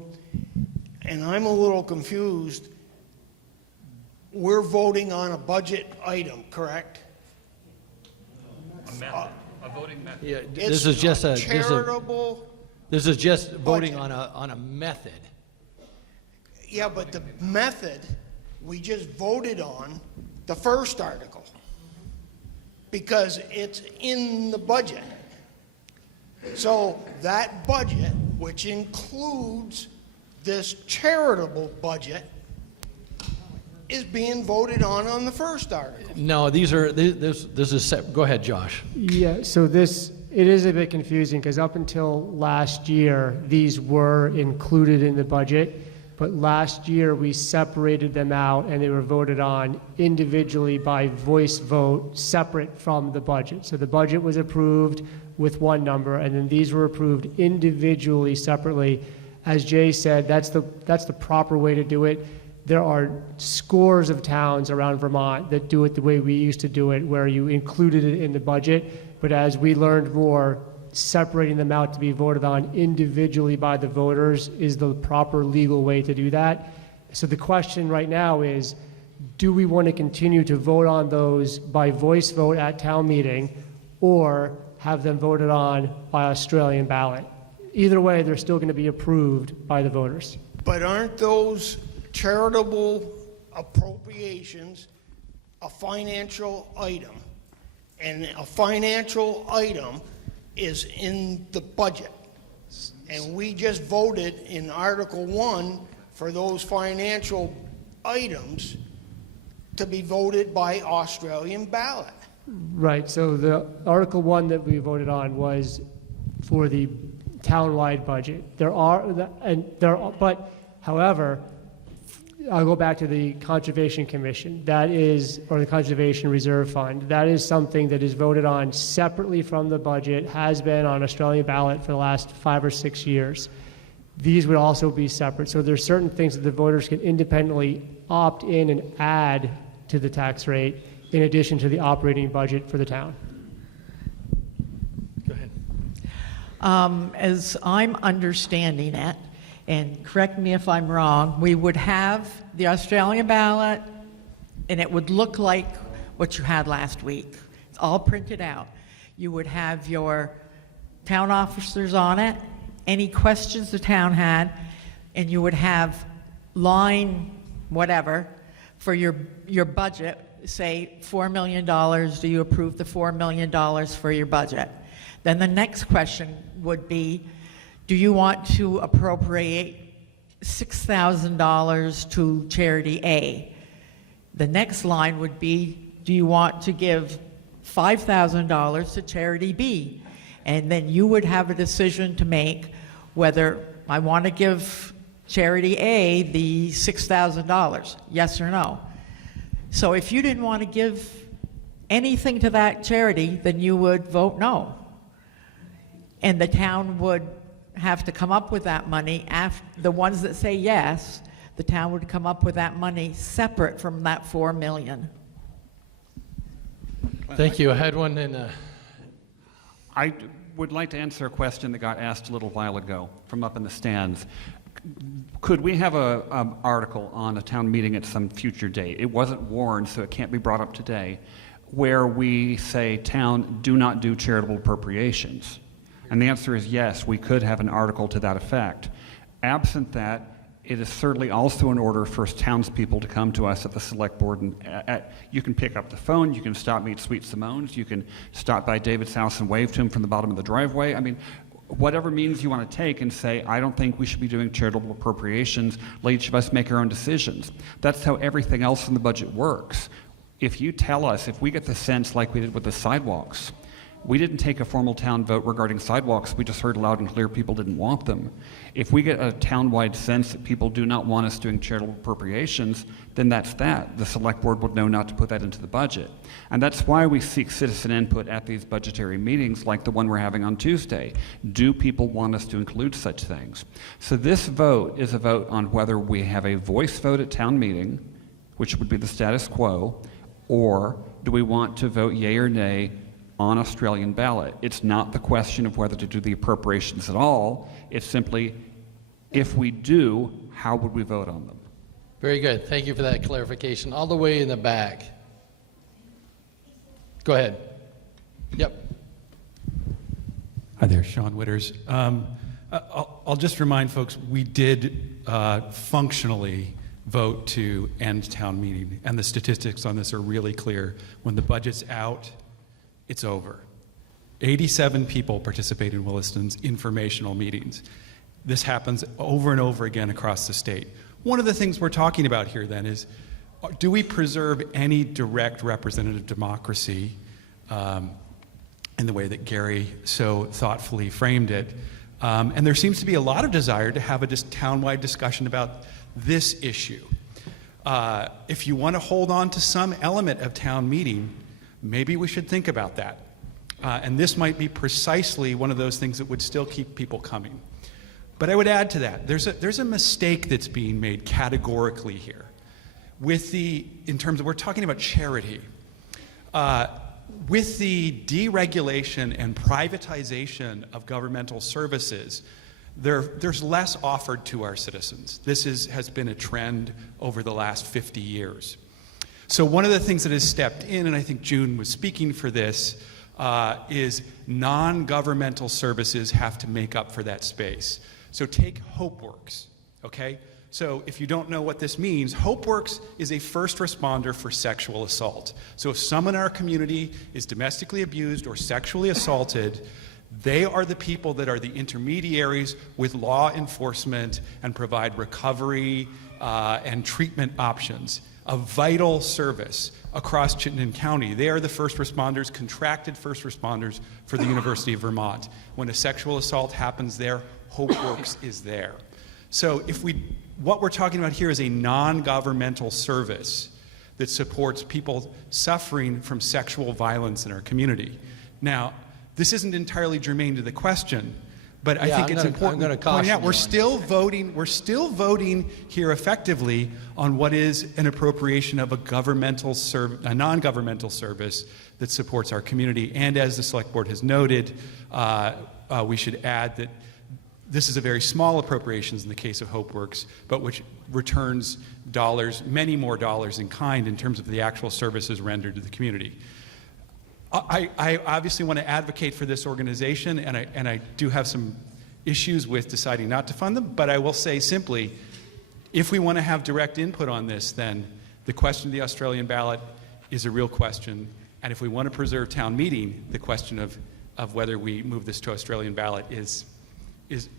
and I'm a little confused. We're voting on a budget item, correct? A method, a voting method. Yeah, this is just a charitable. This is just voting on a method. Yeah, but the method, we just voted on the first article because it's in the budget. So that budget, which includes this charitable budget, is being voted on the first article. No, this is go ahead, Josh. Yeah, so it is a bit confusing because up until last year, these were included in the budget. But last year, we separated them out, and they were voted on individually by voice vote, separate from the budget. So the budget was approved with one number, and then these were approved individually, separately. As Jay said, that's the proper way to do it. There are scores of towns around Vermont that do it the way we used to do it, where you included it in the budget. But as we learned more, separating them out to be voted on individually by the voters is the proper legal way to do that. So the question right now is, do we want to continue to vote on those by voice vote at town meeting or have them voted on by Australian ballot? Either way, they're still going to be approved by the voters. But aren't those charitable appropriations a financial item? And a financial item is in the budget. And we just voted in Article 1 for those financial items to be voted by Australian ballot. Right, so the Article 1 that we voted on was for the townwide budget. But however, I'll go back to the Conservation Commission. That is, or the Conservation Reserve Fund. That is something that is voted on separately from the budget, has been on Australian ballot for the last 5 or 6 years. These would also be separate. So there's certain things that the voters can independently opt in and add to the tax rate in addition to the operating budget for the town. Go ahead. As I'm understanding it, and correct me if I'm wrong, we would have the Australian ballot, and it would look like what you had last week. It's all printed out. You would have your town officers on it, any questions the town had, and you would have line whatever for your budget say $4 million, do you approve the $4 million for your budget? Then the next question would be, do you want to appropriate $6,000 to Charity A? The next line would be, do you want to give $5,000 to Charity B? And then you would have a decision to make whether I want to give Charity A the $6,000, yes or no. So if you didn't want to give anything to that charity, then you would vote no. And the town would have to come up with that money. The ones that say yes, the town would come up with that money separate from that $4 million. Thank you. I had one in. I would like to answer a question that got asked a little while ago from up in the stands. Could we have an article on a town meeting at some future date? It wasn't warned, so it can't be brought up today, where we say, town, do not do charitable appropriations. And the answer is yes, we could have an article to that effect. Absent that, it is certainly also in order for townspeople to come to us at the select board, and you can pick up the phone, you can stop me at Sweet Simone's, you can stop by David's house and wave to him from the bottom of the driveway. I mean, whatever means you want to take and say, I don't think we should be doing charitable appropriations, let each of us make our own decisions. That's how everything else in the budget works. If you tell us, if we get the sense like we did with the sidewalks, we didn't take a formal town vote regarding sidewalks, we just heard loud and clear people didn't want them. If we get a town-wide sense that people do not want us doing charitable appropriations, then that's that. The select board would know not to put that into the budget. And that's why we seek citizen input at these budgetary meetings like the one we're having on Tuesday. Do people want us to include such things? So this vote is a vote on whether we have a voice vote at town meeting, which would be the status quo, or do we want to vote yea or nay on Australian ballot. It's not the question of whether to do the appropriations at all. It's simply, if we do, how would we vote on them? Very good. Thank you for that clarification. All the way in the back. Go ahead. Yep. Hi there, Sean Witters. I'll just remind folks, we did functionally vote to end town meeting, and the statistics on this are really clear. When the budget's out, it's over. 87 people participate in Williston's informational meetings. This happens over and over again across the state. One of the things we're talking about here then is, do we preserve any direct representative democracy in the way that Gary so thoughtfully framed it? And there seems to be a lot of desire to have a town-wide discussion about this issue. If you want to hold on to some element of town meeting, maybe we should think about that. And this might be precisely one of those things that would still keep people coming. But I would add to that, there's a mistake that's being made categorically here. In terms of, we're talking about charity. With the deregulation and privatization of governmental services, there's less offered to our citizens. This has been a trend over the last 50 years. So one of the things that has stepped in, and I think June was speaking for this, is non-governmental services have to make up for that space. So take HopeWorks, okay? So if you don't know what this means, HopeWorks is a first responder for sexual assault. So if someone in our community is domestically abused or sexually assaulted, they are the people that are the intermediaries with law enforcement and provide recovery and treatment options. A vital service across Chittenden County. They are the first responders, contracted first responders for the University of Vermont. When a sexual assault happens there, HopeWorks is there. So what we're talking about here is a non-governmental service that supports people suffering from sexual violence in our community. Now, this isn't entirely germane to the question, but I think it's important pointing out we're still voting here effectively on what is an appropriation of a non-governmental service that supports our community. And as the Select Board has noted, we should add that this is a very small appropriations in the case of HopeWorks, but which returns dollars, many more dollars in kind in terms of the actual services rendered to the community. I obviously want to advocate for this organization, and I do have some issues with deciding not to fund them, but I will say simply, if we want to have direct input on this, then the question of the Australian ballot is a real question. And if we want to preserve town meeting, the question of whether we move this to Australian ballot is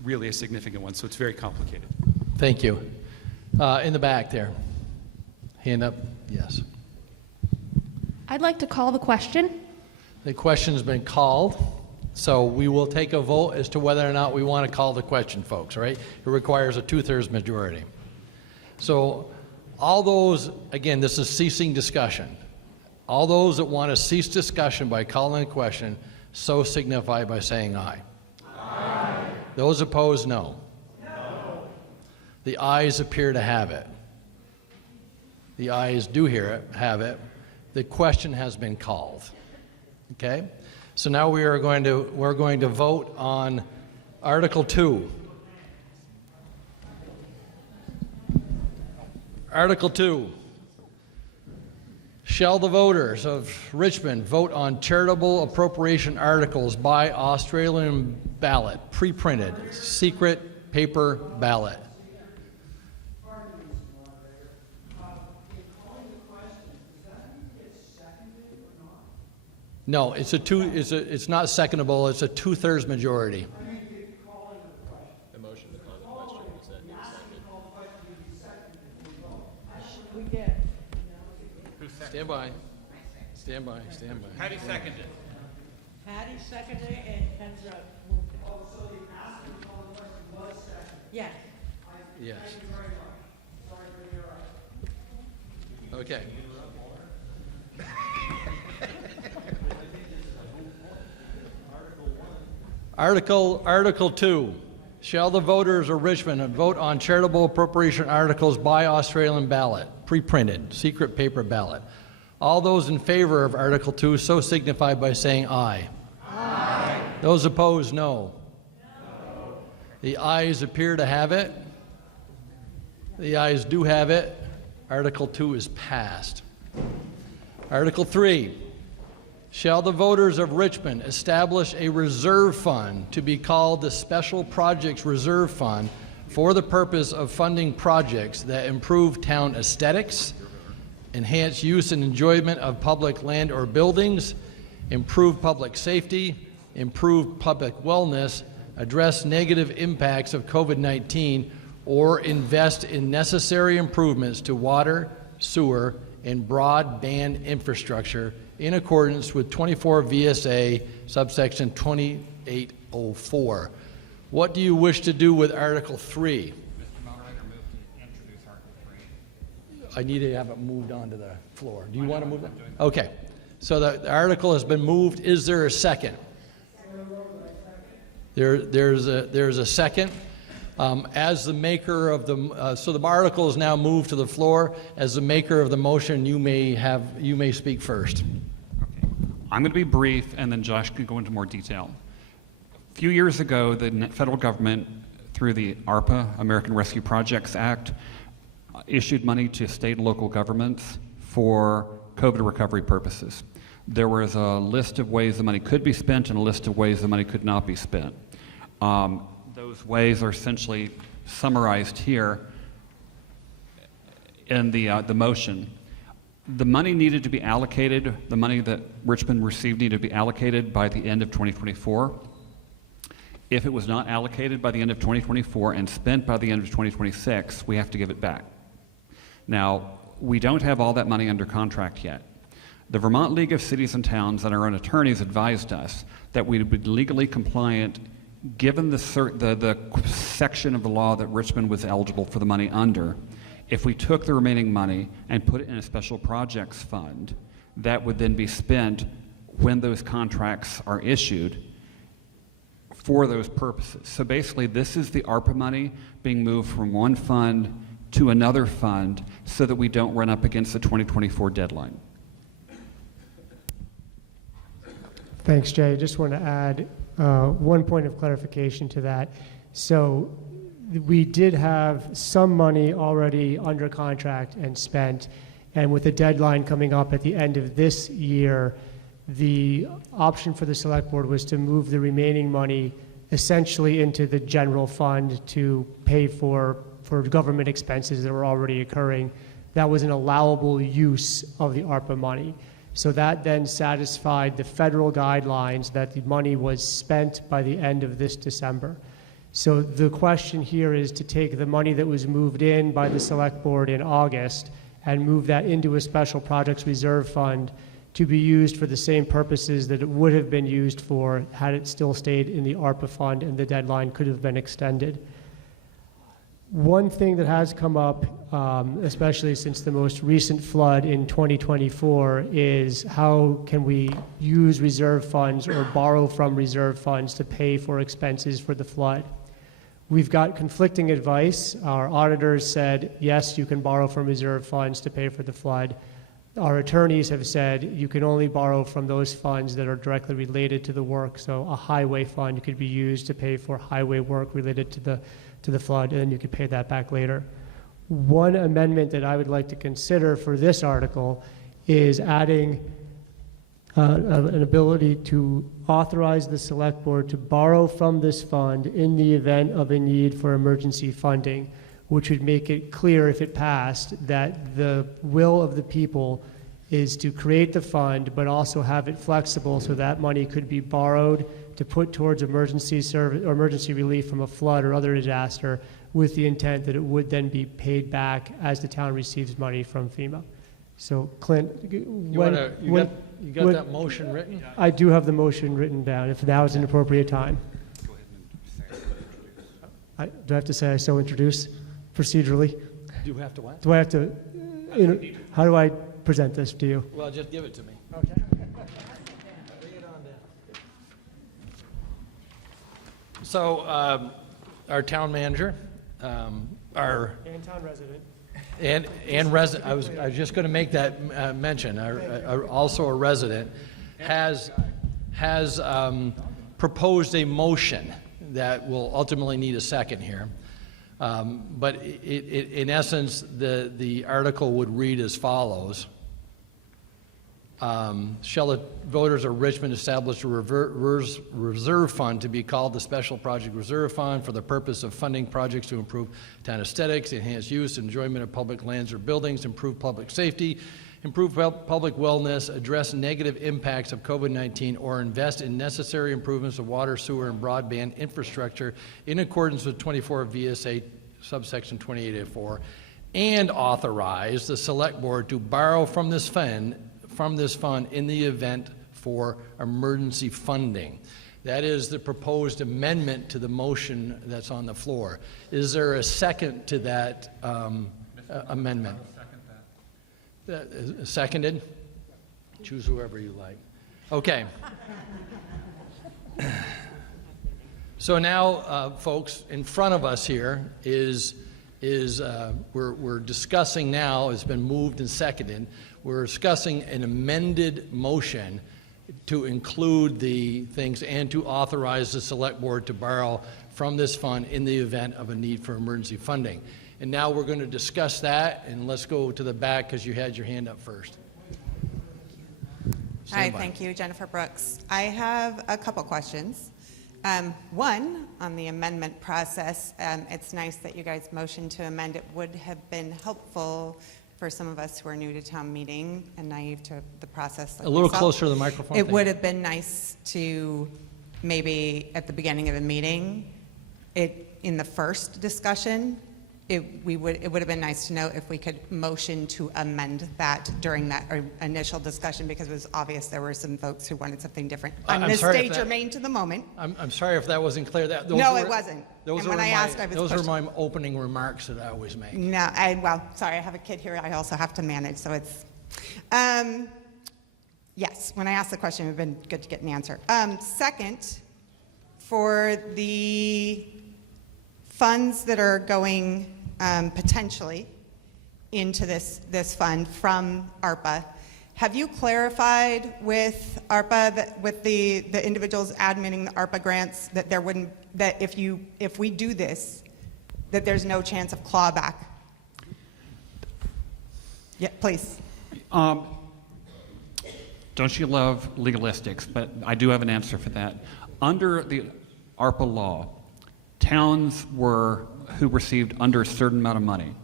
really a significant one. So it's very complicated. Thank you. In the back there. Hand up. Yes. I'd like to call the question. The question's been called, so we will take a vote as to whether or not we want to call the question, folks, right? It requires a 2/3 majority. So all those, again, this is ceasing discussion. All those that want to cease discussion by calling the question, so signify by saying aye. Aye. Those opposed, no. No. The ayes appear to have it. The ayes do have it. The question has been called. Okay? So now we're going to vote on Article 2. Article 2. Shall the voters of Richmond vote on charitable appropriation articles by Australian ballot, pre-printed, secret paper ballot? No, it's not secondable. It's a 2/3 majority. The motion to call the question, is that seconded? Stand by. Stand by. Stand by. Patty seconded. Patty seconded it and Kendra moved it. Oh, so the ask to call the question was seconded? Yes. Yes. Thank you very much. Sorry for the error. Okay. Article 2. Shall the voters of Richmond vote on charitable appropriation articles by Australian ballot, pre-printed, secret paper ballot? All those in favor of Article 2 so signify by saying aye. Aye. Those opposed, no. No. The ayes appear to have it. The ayes do have it. Article 2 is passed. Article 3. Shall the voters of Richmond establish a reserve fund to be called the Special Projects Reserve Fund for the purpose of funding projects that improve town aesthetics, enhance use and enjoyment of public land or buildings, improve public safety, improve public wellness, address negative impacts of COVID-19, or invest in necessary improvements to water, sewer, and broadband infrastructure in accordance with 24 VSA subsection 2804. What do you wish to do with Article 3? Mr. Moderator, move to introduce Article 3. I need to have it moved onto the floor. Do you want to move it? Okay. So the article has been moved. Is there a second? There's a second. As the maker of the, so the article is now moved to the floor. As the maker of the motion, you may speak first. Okay. I'm going to be brief, and then Josh can go into more detail. A few years ago, the federal government, through the ARPA, American Rescue Projects Act, issued money to state and local governments for COVID recovery purposes. There was a list of ways the money could be spent and a list of ways the money could not be spent. Those ways are essentially summarized here in the motion. The money needed to be allocated, the money that Richmond received needed to be allocated by the end of 2024. If it was not allocated by the end of 2024 and spent by the end of 2026, we have to give it back. Now, we don't have all that money under contract yet. The Vermont League of Cities and Towns and our own attorneys advised us that we would be legally compliant given the section of the law that Richmond was eligible for the money under. If we took the remaining money and put it in a special projects fund, that would then be spent when those contracts are issued for those purposes. So basically, this is the ARPA money being moved from one fund to another fund so that we don't run up against the 2024 deadline. Thanks, Jay. I just want to add one point of clarification to that. So we did have some money already under contract and spent, and with the deadline coming up at the end of this year, the option for the select board was to move the remaining money essentially into the general fund to pay for government expenses that were already occurring that was an allowable use of the ARPA money. So that then satisfied the federal guidelines that the money was spent by the end of this December. So the question here is to take the money that was moved in by the Select Board in August and move that into a special projects reserve fund to be used for the same purposes that it would have been used for had it still stayed in the ARPA fund and the deadline could have been extended. One thing that has come up, especially since the most recent flood in 2024, is how can we use reserve funds or borrow from reserve funds to pay for expenses for the flood? We've got conflicting advice. Our auditors said, yes, you can borrow from reserve funds to pay for the flood. Our attorneys have said you can only borrow from those funds that are directly related to the work. So a highway fund could be used to pay for highway work related to the flood, and then you could pay that back later. One amendment that I would like to consider for this article is adding an ability to authorize the Select Board to borrow from this fund in the event of a need for emergency funding, which would make it clear, if it passed, that the will of the people is to create the fund, but also have it flexible so that money could be borrowed to put towards emergency service or emergency relief from a flood or other disaster, with the intent that it would then be paid back as the town receives money from FEMA. So, Clint, You got that motion written? I do have the motion written down, if now is an appropriate time. Do I have to say I so introduce procedurally? Do you have to what? Do I have to, how do I present this to you? Well, just give it to me. Okay. Bring it on down. So, our town manager, our... And town resident. And resident, I was just going to make that mention, also a resident, has proposed a motion that will ultimately need a second here. But in essence, the article would read as follows. Shall the voters of Richmond establish a reserve fund to be called the Special Project Reserve Fund for the purpose of funding projects to improve town aesthetics, enhance use and enjoyment of public lands or buildings, improve public safety, improve public wellness, address negative impacts of COVID-19, or invest in necessary improvements of water, sewer, and broadband infrastructure in accordance with 24 VSA subsection 28A4, and authorize the Select Board to borrow from this fund in the event for emergency funding. That is the proposed amendment to the motion that's on the floor. Is there a second to that amendment? Seconded? Choose whoever you like. Okay. So now, folks, in front of us here is we're discussing now, it's been moved and seconded, we're discussing an amended motion to include the things and to authorize the Select Board to borrow from this fund in the event of a need for emergency funding. And now we're going to discuss that, and let's go to the back because you had your hand up first. Hi, thank you, Jennifer Brooks. I have a couple questions. One, on the amendment process, it's nice that you guys motioned to amend. It would have been helpful for some of us who are new to town meeting and naive to the process. Like a little myself. closer to the microphone. It would have been nice to maybe at the beginning of the meeting, in the first discussion, it would have been nice to know if we could motion to amend that during that initial discussion, because it was obvious there were some folks who wanted something different on this day germane to the moment. I'm sorry if that wasn't clear. It wasn't. Those are my opening remarks that I always make. No, sorry, I have a kid here I also have to manage, so it's... yes, when I asked the question, it would have been good to get an answer. Second, for the funds that are going potentially into this fund from ARPA, have you clarified with ARPA, with the individuals adminning the ARPA grants, that if we do this, that there's no chance of clawback? Yeah, please. Don't you love legalistics? But I do have an answer for that. Under the ARPA law, towns who received under a certain amount of money,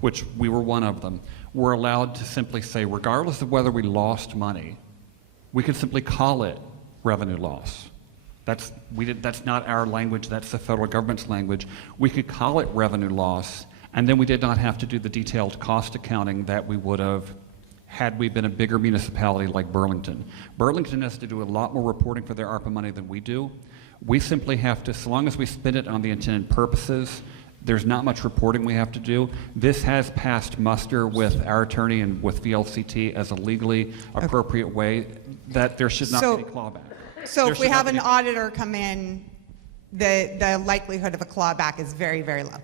which we were one of them, we're allowed to simply say, regardless of whether we lost money, we could simply call it revenue loss. That's not our language, that's the federal government's language. We could call it revenue loss, and then we did not have to do the detailed cost accounting that we would have had we been a bigger municipality like Burlington. Burlington has to do a lot more reporting for their ARPA money than we do. We simply have to, so long as we spend it on the intended purposes, there's not much reporting we have to do. This has passed muster with our attorney and with VLCT as a legally appropriate way that there should not be clawback. So if we have an auditor come in, the likelihood of a clawback is very, very low.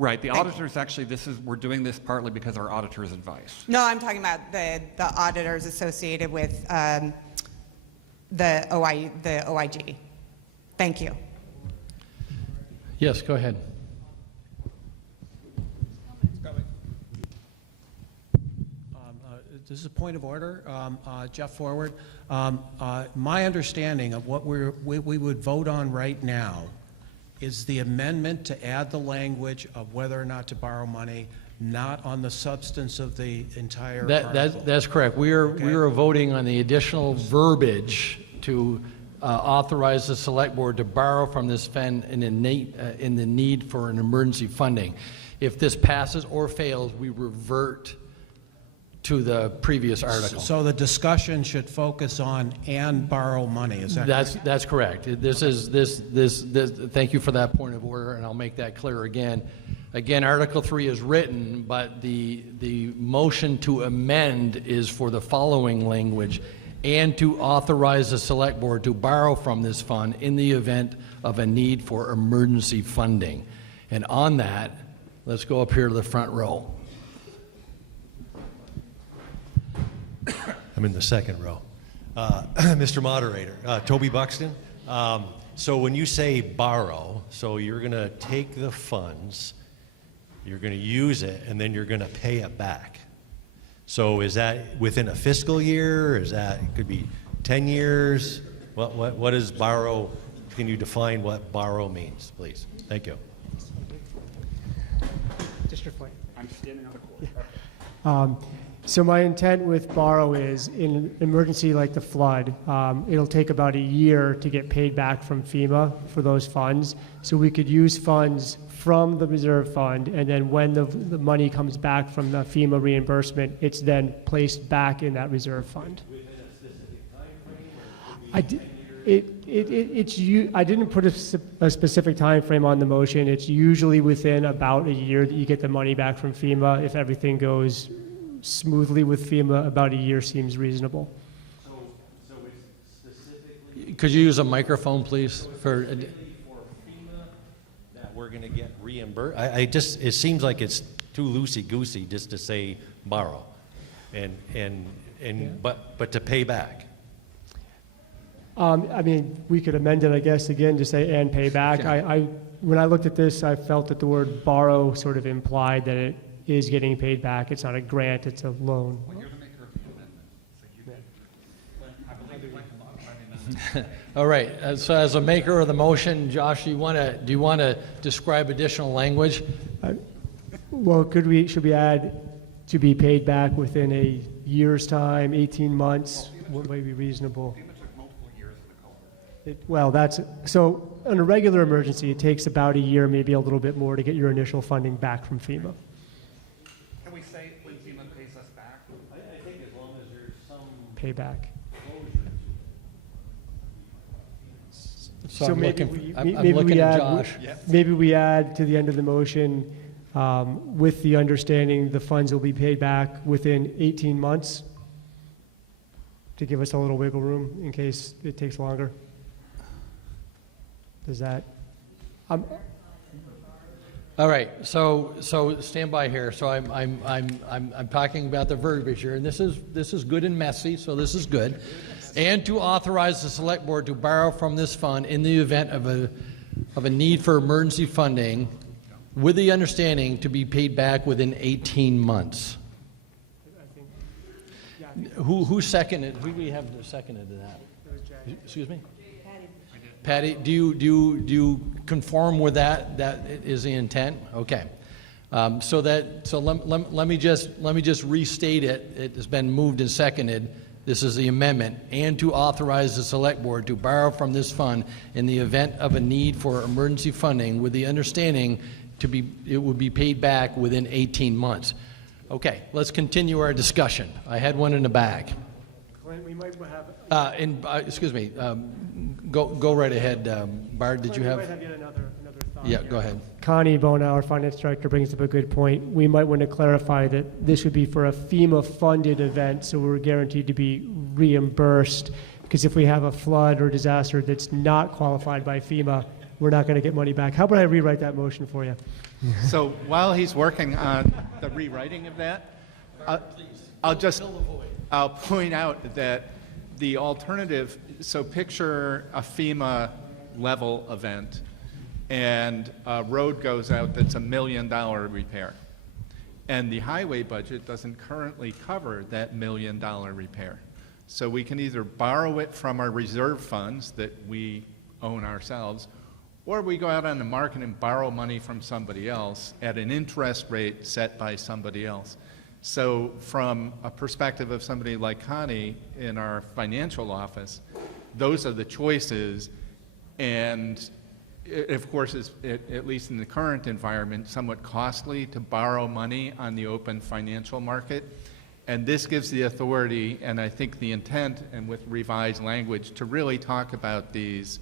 Right, the auditors actually, we're doing this partly because our auditor's advice. No, I'm talking about the auditors associated with the OIG. Thank you. Yes, go ahead. This is a point of order. Jeff Forward. My understanding of what we would vote on right now is the amendment to add the language of whether or not to borrow money, not on the substance of the entire article. That's correct. We are voting on the additional verbiage to authorize the select board to borrow from this fund in the need for an emergency funding. If this passes or fails, we revert to the previous article. So the discussion should focus on and borrow money, is that correct? That's correct. Thank you for that point of order, and I'll make that clear again. Again, Article 3 is written, but the motion to amend is for the following language: and to authorize the select board to borrow from this fund in the event of a need for emergency funding. And on that, let's go up here to the front row. I'm in the second row. Mr. Moderator, Toby Buxton. So when you say borrow, so you're going to take the funds, you're going to use it, and then you're going to pay it back. So is that within a fiscal year? Is that, it could be 10 years? What is borrow? Can you define what borrow means, please? Thank you. District Point. I'm standing on the court. So my intent with borrow is, in an emergency like the flood, it'll take about a year to get paid back from FEMA for those funds. So we could use funds from the reserve fund, and then when the money comes back from the FEMA reimbursement, it's then placed back in that reserve fund. Within a specific time frame? I didn't put a specific time frame on the motion. It's usually within about a year that you get the money back from FEMA. If everything goes smoothly with FEMA, about a year seems reasonable. So it's specifically... Could you use a microphone, please? For FEMA that we're going to get reimbursed? It seems like it's too loosey-goosey just to say borrow, but to pay back. I mean, we could amend it, I guess, again to say and pay back. When I looked at this, I felt that the word borrow sort of implied that it is getting paid back. It's not a grant, it's a loan. Well, you're the maker of the amendment. So I believe you'd like to modify the amendment. All right. So as a maker of the motion, Josh, do you want to describe additional language? Well, should we add to be paid back within a year's time, 18 months? What might be reasonable? So on a regular emergency, it takes about a year, maybe a little bit more, to get your initial funding back from FEMA. Can we say when FEMA pays us back? I think as long as there's some payback. So So I'm maybe looking at Josh. Maybe we add to the end of the motion with the understanding the funds will be paid back within 18 months to give us a little wiggle room in case it takes longer. Does that? All right, so stand by here. So I'm talking about the verbiage here, and this is good and messy, so this is good. And to authorize the select board to borrow from this fund in the event of a need for emergency funding, with the understanding to be paid back within 18 months. Who seconded? Who do we have seconded to that? Excuse me. Patty, do you conform with that? That is the intent? Okay. So let me just restate it. It has been moved and seconded. This is the amendment. And to authorize the Select Board to borrow from this fund in the event of a need for emergency funding with the understanding it would be paid back within 18 months. Okay, let's continue our discussion. I had one in the back. Clint, we might have... Excuse me. Go right ahead. Bard, did you have... We might have yet another thought Yeah, here. go ahead. Connie Bona, our finance director, brings up a good point. We might want to clarify that this would be for a FEMA-funded event, so we're guaranteed to be reimbursed. Because if we have a flood or disaster that's not qualified by FEMA, we're not going to get money back. How about I rewrite that motion for you? So while he's working on the rewriting of that, I'll point out that the alternative, so picture a FEMA level event and a road goes out that's $1 million repair. And the highway budget doesn't currently cover that $1 million repair. So we can either borrow it from our reserve funds that we own ourselves, or we go out on the market and borrow money from somebody else at an interest rate set by somebody else. So from a perspective of somebody like Connie in our financial office, those are the choices. And it, of course, is, at least in the current environment, somewhat costly to borrow money on the open financial market. And this gives the authority, and I think the intent, and with revised language, to really talk about these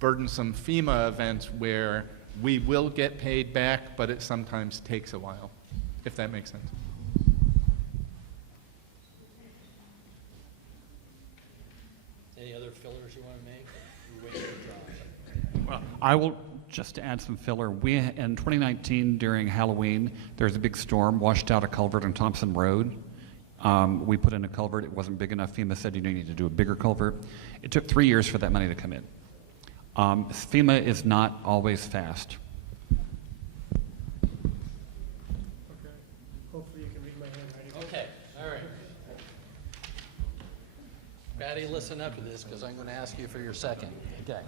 burdensome FEMA events where we will get paid back, but it sometimes takes a while, if that makes sense. Any other fillers you want to make? We're waiting for Josh. Well, I will just add some filler. In 2019 during Halloween, there was a big storm, washed out a culvert on Thompson Road. We put in a culvert. It wasn't big enough. FEMA said you need to do a bigger culvert. It took 3 years for that money to come in. FEMA is not always fast. Okay. Hopefully you can read my handwriting. Okay, all right. Patty, listen up to this because I'm going to ask you for your second. Okay.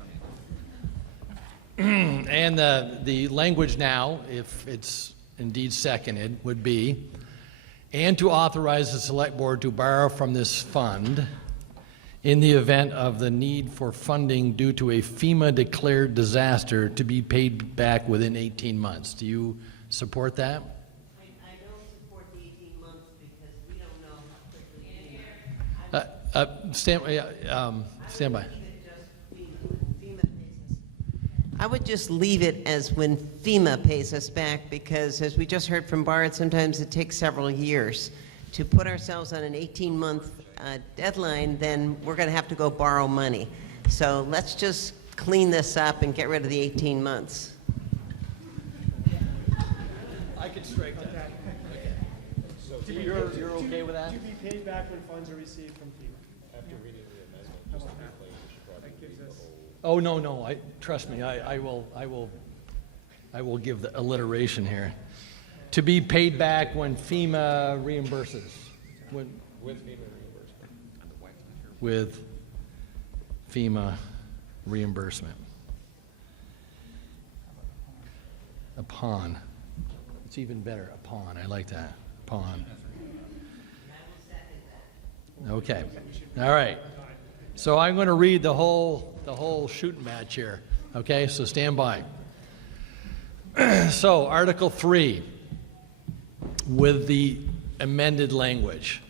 And the language now, if it's indeed seconded, would be, and to authorize the Select Board to borrow from this fund in the event of the need for funding due to a FEMA-declared disaster to be paid back within 18 months. Do you support that? I don't support the 18 months because we don't know how quickly. Stand by. I would just leave it as when FEMA pays us back because, as we just heard from Bart, sometimes it takes several years. To put ourselves on an 18-month deadline, then we're going to have to go borrow money. So let's just clean this up and get rid of the 18 months. I could strike that. Okay. So you're okay with that? To be paid back when funds are received from FEMA. After reading the amendment, that gives us... Oh, no, trust me, I will give the alliteration here. To be paid back when FEMA reimburses. With FEMA reimbursement. With FEMA reimbursement. Upon. It's even better, upon. I like that. Upon. Okay. All right. So I'm going to read the whole shooting match here. Okay, so stand by. So Article 3 with the amended language.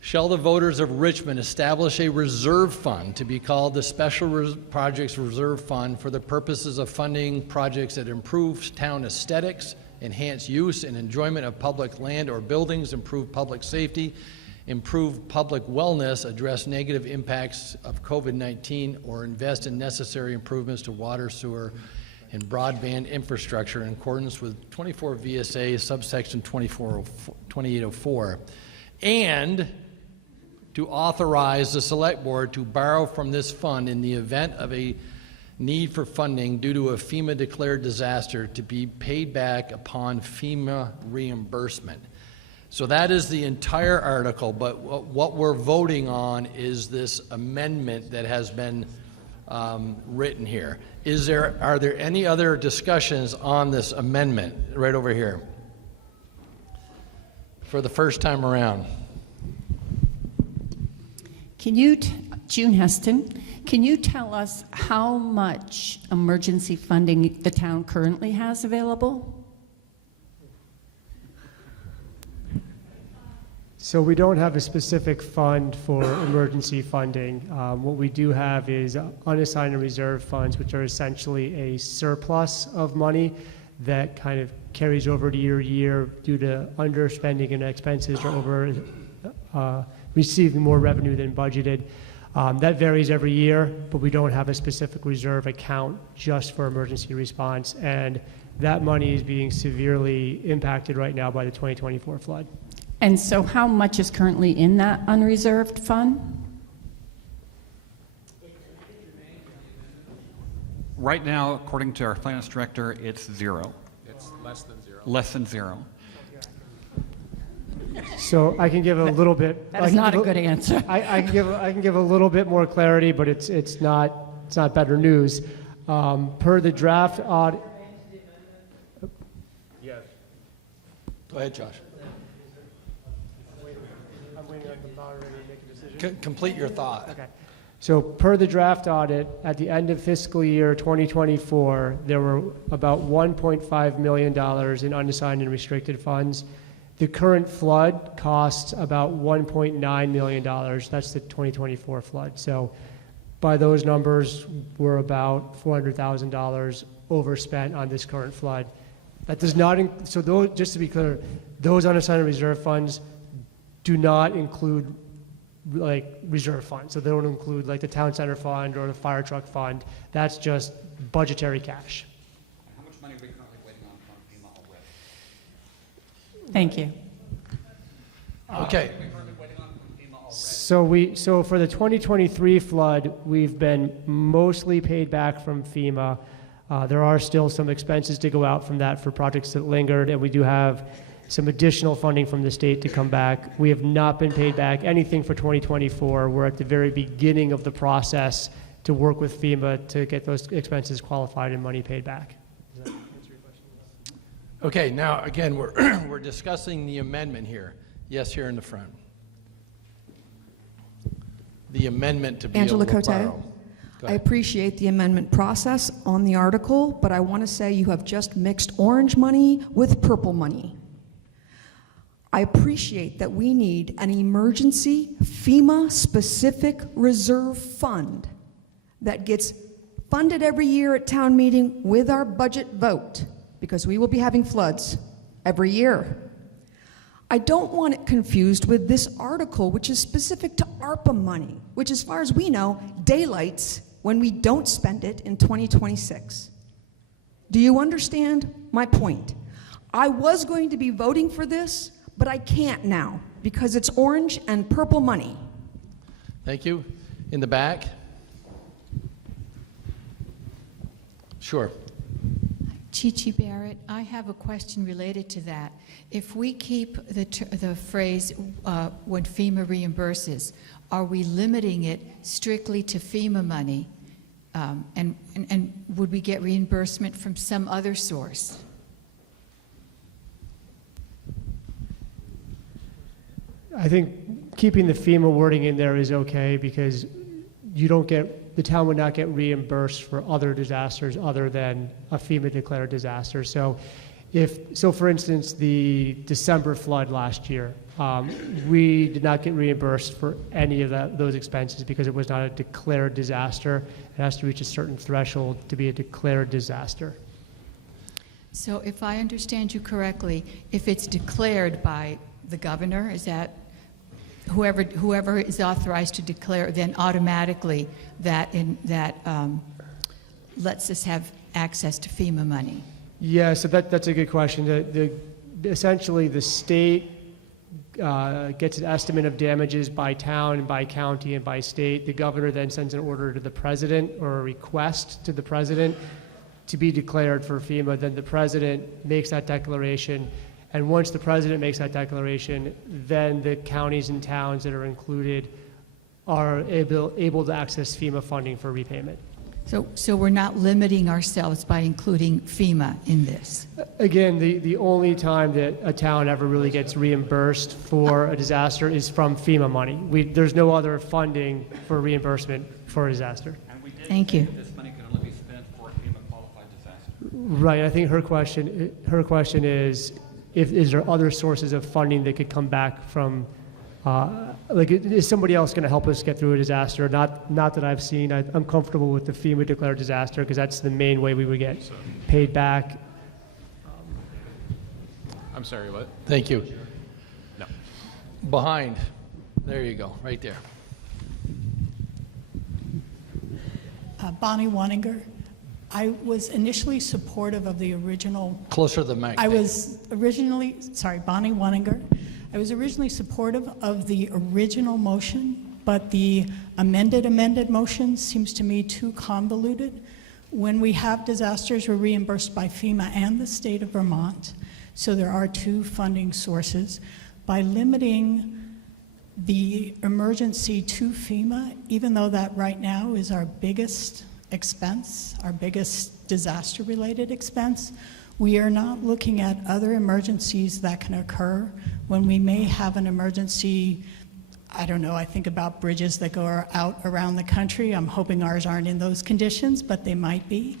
Shall the voters of Richmond establish a reserve fund to be called the Special Projects Reserve Fund for the purposes of funding projects that improve town aesthetics, enhance use and enjoyment of public land or buildings, improve public safety, improve public wellness, address negative impacts of COVID-19, or invest in necessary improvements to water, sewer, and broadband infrastructure in accordance with 24 VSA subsection 2804, and to authorize the Select Board to borrow from this fund in the event of a need for funding due to a FEMA-declared disaster to be paid back upon FEMA reimbursement. So that is the entire article, but what we're voting on is this amendment that has been written here. Are there any other discussions on this amendment right over here for the first time around? Can you, June Heston, can you tell us how much emergency funding the town currently has available? So we don't have a specific fund for emergency funding. What we do have is unassigned and reserved funds, which are essentially a surplus of money that kind of carries over to year due to underspending and expenses or over receiving more revenue than budgeted. That varies every year, but we don't have a specific reserve account just for emergency response. And that money is being severely impacted right now by the 2024 flood. And so how much is currently in that unreserved fund? Right now, according to our finance director, it's zero. It's less than zero. Less than zero. So I can give a little bit. That is not a good answer. I can give a little bit more clarity, but it's not better news. Per the draft audit. Yes. Go ahead, Josh. I'm waiting on the moderator to make a decision. Complete your thought. Okay. So per the draft audit, at the end of fiscal year 2024, there were about $1.5 million in unassigned and restricted funds. The current flood costs about $1.9 million. That's the 2024 flood. So by those numbers, we're about $400,000 overspent on this current flood. That does not, so those, just to be clear, those unassigned and reserve funds do not include like reserve funds. So they don't include like the town center fund or the fire truck fund. That's just budgetary cash. How much money are we currently waiting on from FEMA already? Thank you. Okay. So for the 2023 flood, we've been mostly paid back from FEMA. There are still some expenses to go out from that for projects that lingered, and we do have some additional funding from the state to come back. We have not been paid back anything for 2024. We're at the very beginning of the process to work with FEMA to get those expenses qualified and money paid back. Does that answer your question? Okay, now again, we're discussing the amendment here. Yes, here in the front. The amendment to be Angela able to Cote. borrow. Go I ahead. appreciate the amendment process on the article, but I want to say you have just mixed orange money with purple money. I appreciate that we need an emergency FEMA-specific reserve fund that gets funded every year at town meeting with our budget vote, because we will be having floods every year. I don't want it confused with this article, which is specific to ARPA money, which, as far as we know, daylights when we don't spend it in 2026. Do you understand my point? I was going to be voting for this, but I can't now because it's orange and purple money. Thank you. In the back? Sure. Chi Barrett, I have a question related to that. If we keep the phrase when FEMA reimburses, are we limiting it strictly to FEMA money? And would we get reimbursement from some other source? I think keeping the FEMA wording in there is okay because you don't get, the town would not get reimbursed for other disasters other than a FEMA declared disaster. So for instance, the December flood last year, we did not get reimbursed for any of those expenses because it was not a declared disaster. It has to reach a certain threshold to be a declared disaster. So if I understand you correctly, if it's declared by the governor, is that whoever is authorized to declare, then automatically that lets us have access to FEMA money? Yeah, so that's a good question. Essentially, the state gets an estimate of damages by town and by county and by state. The governor then sends an order to the president or a request to the president to be declared for FEMA. Then the president makes that declaration. And once the president makes that declaration, then the counties and towns that are included are able to access FEMA funding for repayment. So we're not limiting ourselves by including FEMA in this? Again, the only time that a town ever really gets reimbursed for a disaster is from FEMA money. There's no other funding for reimbursement for a disaster. Thank you. This money can only be spent for a FEMA-qualified disaster. Right, I think her question is there other sources of funding that could come back from, is somebody else going to help us get through a disaster? Not that I've seen. I'm comfortable with the FEMA declared disaster because that's the main way we would get paid back. I'm sorry, what? Thank you. No. Behind, there you go, right there. Bonnie Waninger. I was initially supportive of the original. Closer to the mic. Bonnie Waninger. I was originally supportive of the original motion, but the amended motion seems to me too convoluted. When we have disasters, we're reimbursed by FEMA and the state of Vermont, so there are two funding sources. By limiting the emergency to FEMA, even though that right now is our biggest expense, our biggest disaster-related expense, we are not looking at other emergencies that can occur when we may have an emergency. I don't know, I think about bridges that go out around the country. I'm hoping ours aren't in those conditions, but they might be.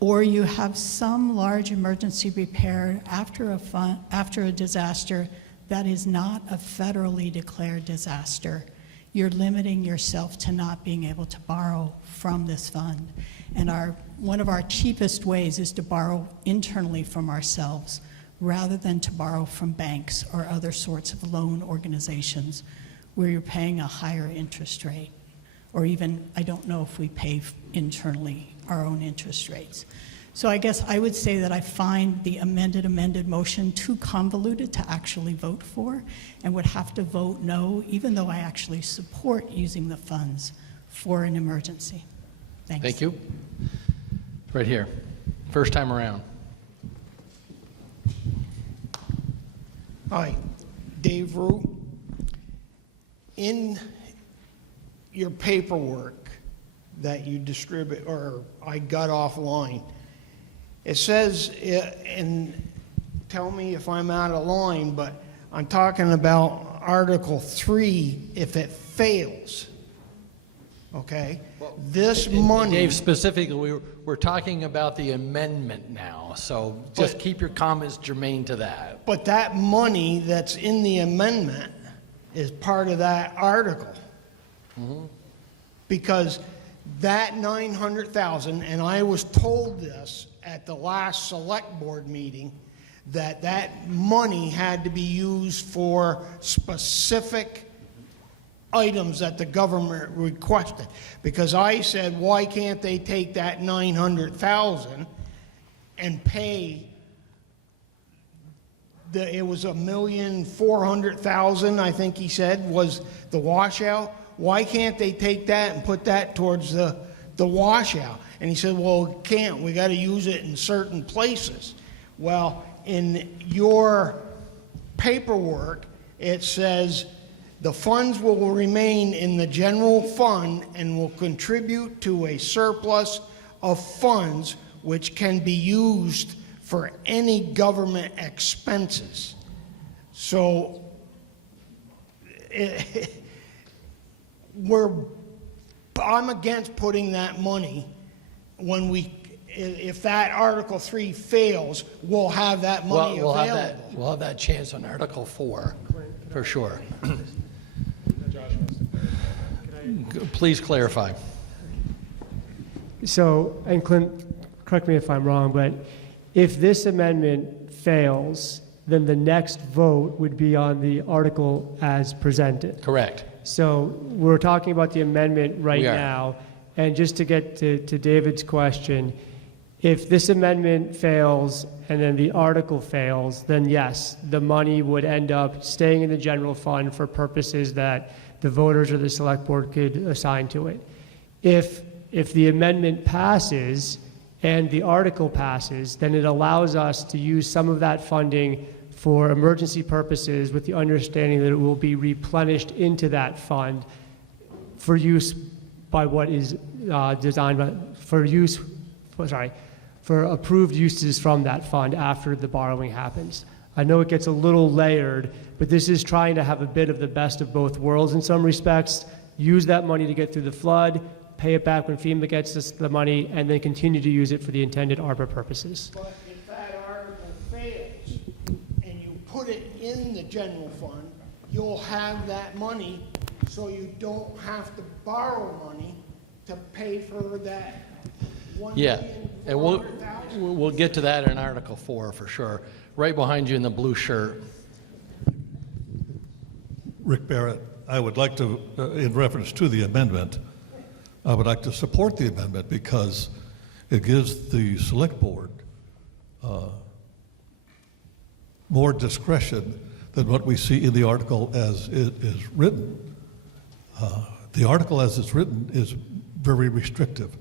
Or you have some large emergency repair after a disaster that is not a federally declared disaster. You're limiting yourself to not being able to borrow from this fund. And one of our cheapest ways is to borrow internally from ourselves rather than to borrow from banks or other sorts of loan organizations where you're paying a higher interest rate. Or even, I don't know if we pay internally our own interest rates. So I guess I would say that I find the amended motion too convoluted to actually vote for and would have to vote no, even though I actually support using the funds for an emergency. Thanks. Thank you. Right here, first time around. Hi, Dave Rue. In your paperwork that you distribute, or I got offline, it says, and tell me if I'm out of line, but I'm talking about Article 3 if it fails. Okay? This money. Dave, specifically, we're talking about the amendment now, so just keep your comments germane to that. But that money that's in the amendment is part of that article. Mm-hmm. Because that 900,000, and I was told this at the last select board meeting, that money had to be used for specific items that the government requested. Because I said, why can't they take that 900,000 and pay it was $1,400,000, I think he said, was the washout. Why can't they take that and put that towards the washout? And he said, well, we can't. We got to use it in certain places. Well, in your paperwork, it says the funds will remain in the general fund and will contribute to a surplus of funds which can be used for any government expenses. So I'm against putting that money if that Article 3 fails, we'll have that money available. We'll have that chance on Article 4, for sure. Please clarify. So, and Clint, correct me if I'm wrong, but if this amendment fails, then the next vote would be on the article as presented. Correct. So we're talking about the amendment right now. And just to get to David's question, if this amendment fails and then the article fails, then yes, the money would end up staying in the general fund for purposes that the voters or the select board could assign to it. If the amendment passes and the article passes, then it allows us to use some of that funding for emergency purposes with the understanding that it will be replenished into that fund for use by what is designed for use, for approved uses from that fund after the borrowing happens. I know it gets a little layered, but this is trying to have a bit of the best of both worlds in some respects. Use that money to get through the flood, pay it back when FEMA gets us the money, and then continue to use it for the intended ARPA purposes. But if that article fails and you put it in the general fund, you'll have that money so you don't have to borrow money to pay for that Yeah, and we'll get to that in Article 4 for sure. Right behind you in the blue shirt. Rick Barrett, I would like to, in reference to the amendment, I would like to support the amendment because it gives the Select Board more discretion than what we see in the article as it is written. The article as it's written is very restrictive.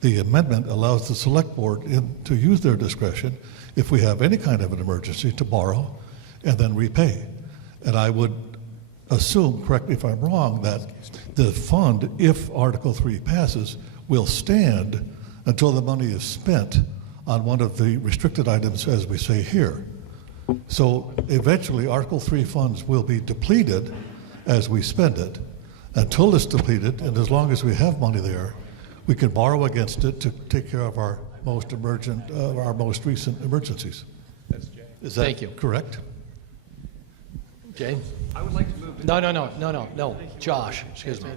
The amendment allows the Select Board to use their discretion if we have any kind of an emergency to borrow and then repay. And I would assume, correct me if I'm wrong, that the fund, if Article 3 passes, will stand until the money is spent on one of the restricted items, as we say here. So eventually, Article 3 funds will be depleted as we spend it. Until it's depleted, and as long as we have money there, we can borrow against it to take care of our most emergent, our most recent emergencies. Is that Thank you. correct? Jay? I would like to move. No. Josh, excuse me.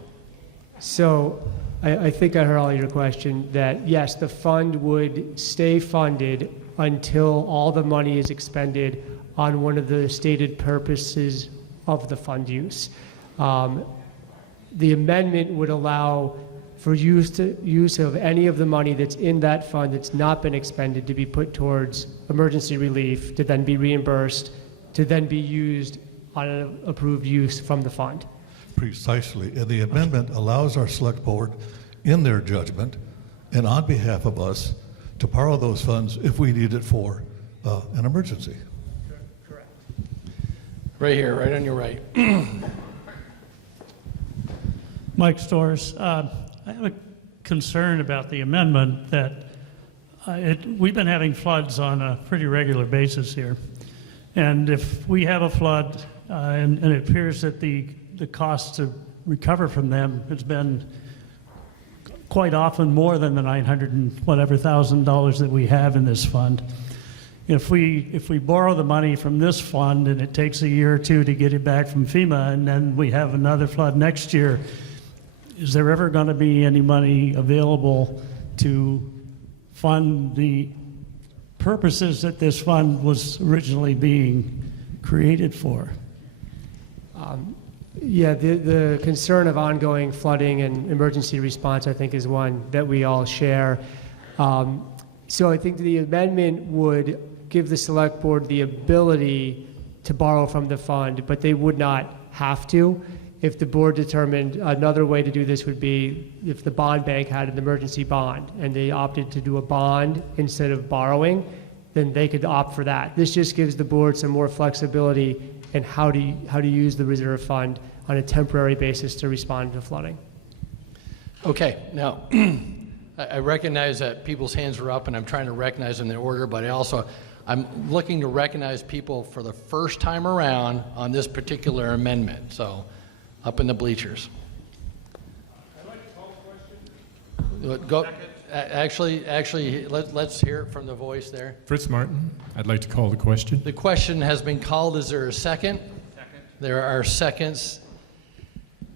So I think I heard all your question that yes, the fund would stay funded until all the money is expended on one of the stated purposes of the fund use. The amendment would allow for use of any of the money that's in that fund that's not been expended to be put towards emergency relief, to then be reimbursed, to then be used on an approved use from the fund. Precisely. And the amendment allows our Select Board, in their judgment, and on behalf of us, to borrow those funds if we need it for an emergency. Correct. Right here, right on your right. Mike Storrs. I have a concern about the amendment that we've been having floods on a pretty regular basis here. And if we have a flood and it appears that the cost to recover from them has been quite often more than the $900 and whatever thousand that we have in this fund. If we borrow the money from this fund and it takes a year or two to get it back from FEMA and then we have another flood next year, is there ever going to be any money available to fund the purposes that this fund was originally being created for? Yeah, the concern of ongoing flooding and emergency response, I think, is one that we all share. So I think the amendment would give the Select Board the ability to borrow from the fund, but they would not have to. If the board determined another way to do this would be if the bond bank had an emergency bond and they opted to do a bond instead of borrowing, then they could opt for that. This just gives the board some more flexibility in how to use the reserve fund on a temporary basis to respond to flooding. Okay, now, I recognize that people's hands are up and I'm trying to recognize them in order, but I'm looking to recognize people for the first time around on this particular amendment. So, up in the bleachers. Go. Actually, let's hear it from the voice there. Fritz Martin, I'd like to call the question. The question has been called. Is there a second? Second. There are seconds.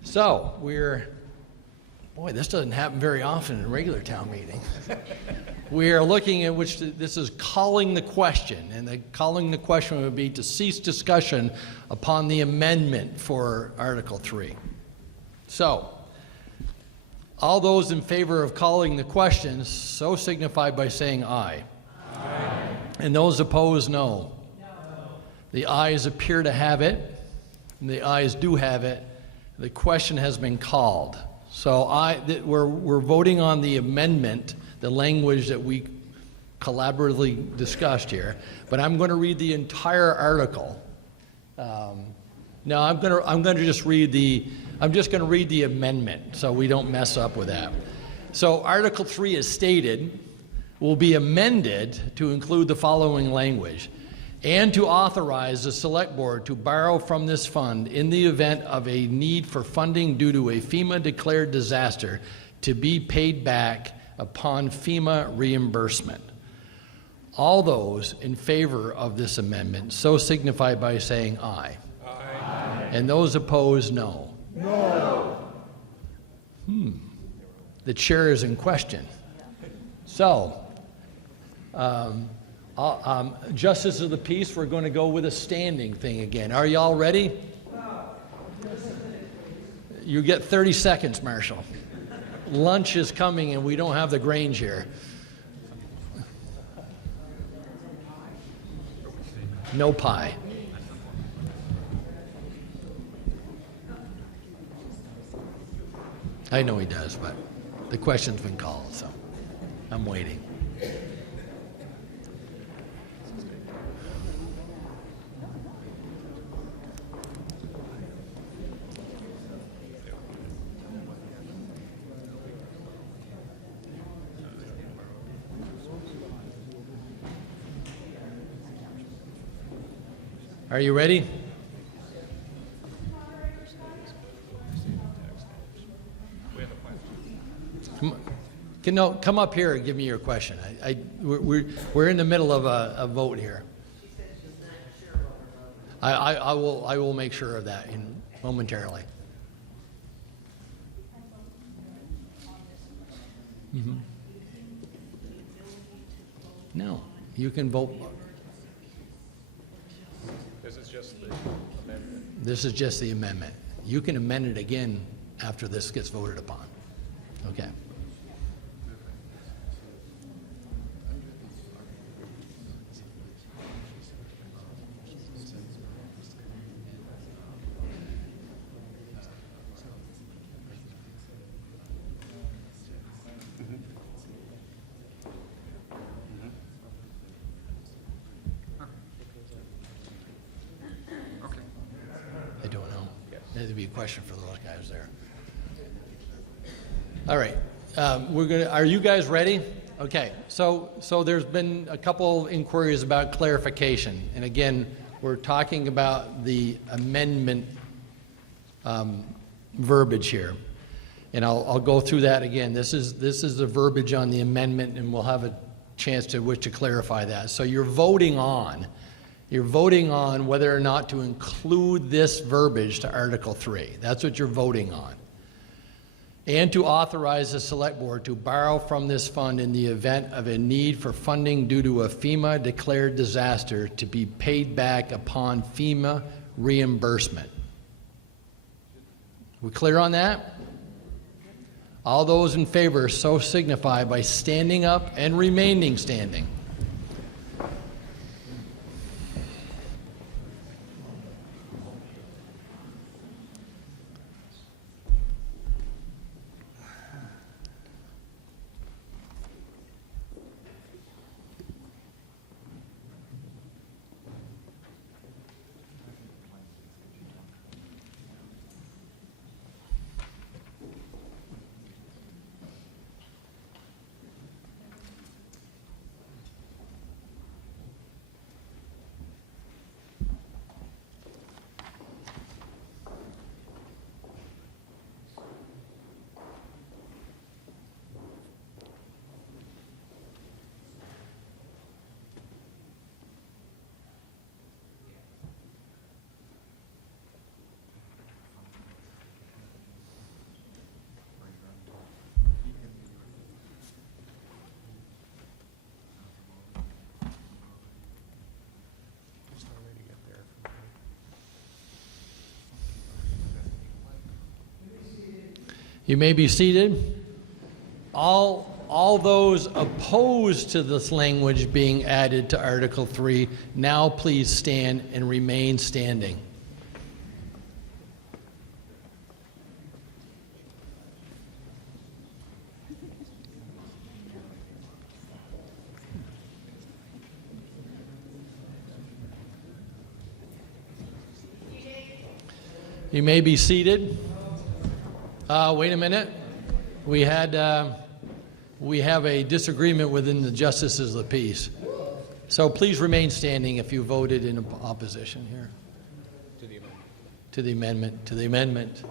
So boy, this doesn't happen very often in a regular town meeting. We are looking at this is calling the question, and calling the question would be to cease discussion upon the amendment for Article 3. So, all those in favor of calling the question, so signify by saying aye. Aye. And those opposed, no. No. The ayes appear to have it, and the ayes do have it. The question has been called. So we're voting on the amendment, the language that we collaboratively discussed here, but I'm going to read the entire article No, I'm gonna just read the amendment, so we don't mess up with that. So Article 3 is stated, will be amended to include the following language: and to authorize the Select Board to borrow from this fund in the event of a need for funding due to a FEMA-declared disaster to be paid back upon FEMA reimbursement. All those in favor of this amendment so signify by saying aye. Aye. And those opposed, no. No. The chair is in question. So, Justice of the Peace, we're going to go with a standing thing again. Are you all ready? You get 30 seconds, Marshall. Lunch is coming and we don't have the Grange here. No pie. I know he does, but the question's been called, so I'm waiting. Are you ready? Come up here and give me your question. We're in the middle of a vote here. I will make sure of that momentarily. No, you can vote. This is just the amendment. This is just the amendment. You can amend it again after this gets voted upon. Okay. I don't know. That'd be a question for those guys there. All right, are you guys ready? Okay, so there's been a couple inquiries about clarification, and again, we're talking about the amendment verbiage here, and I'll go through that again. This is the verbiage on the amendment, and we'll have a chance to clarify that. So you're voting on whether or not to include this verbiage to Article 3. That's what you're voting on. And to authorize the Select Board to borrow from this fund in the event of a need for funding due to a FEMA-declared disaster to be paid back upon FEMA reimbursement. We clear on that? All those in favor so signify by standing up and remaining standing. You may be seated. All those opposed to this language being added to Article 3, now please stand and remain standing. You may be seated. Wait a minute. We have a disagreement within the justices of the peace. So please remain standing if you voted in opposition here. To the amendment. To the amendment.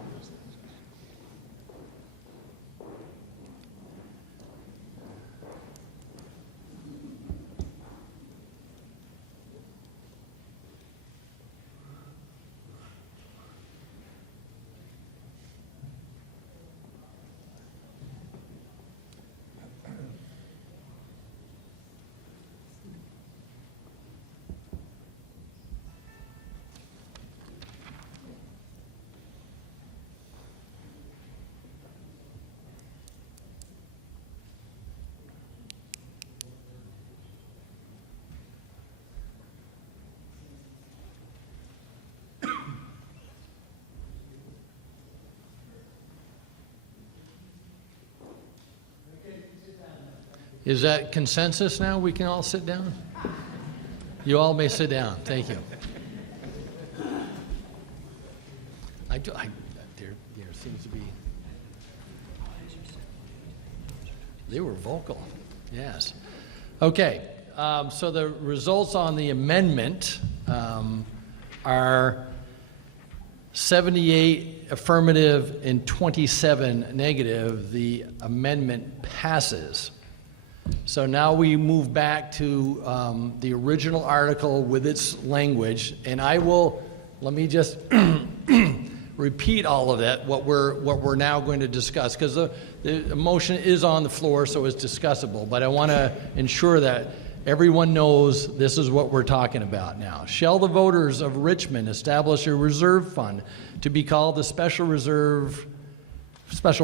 Is that consensus now? We can all sit down? You all may sit down. Thank you. There seems to be... They were vocal. Yes. Okay. So the results on the amendment are 78 affirmative and 27 negative. The amendment passes. So now we move back to the original article with its language, and let me just repeat all of that, what we're now going to discuss, because the motion is on the floor, so it's discussable, but I want to ensure that everyone knows this is what we're talking about now. Shall the voters of Richmond establish a reserve fund to be called the Special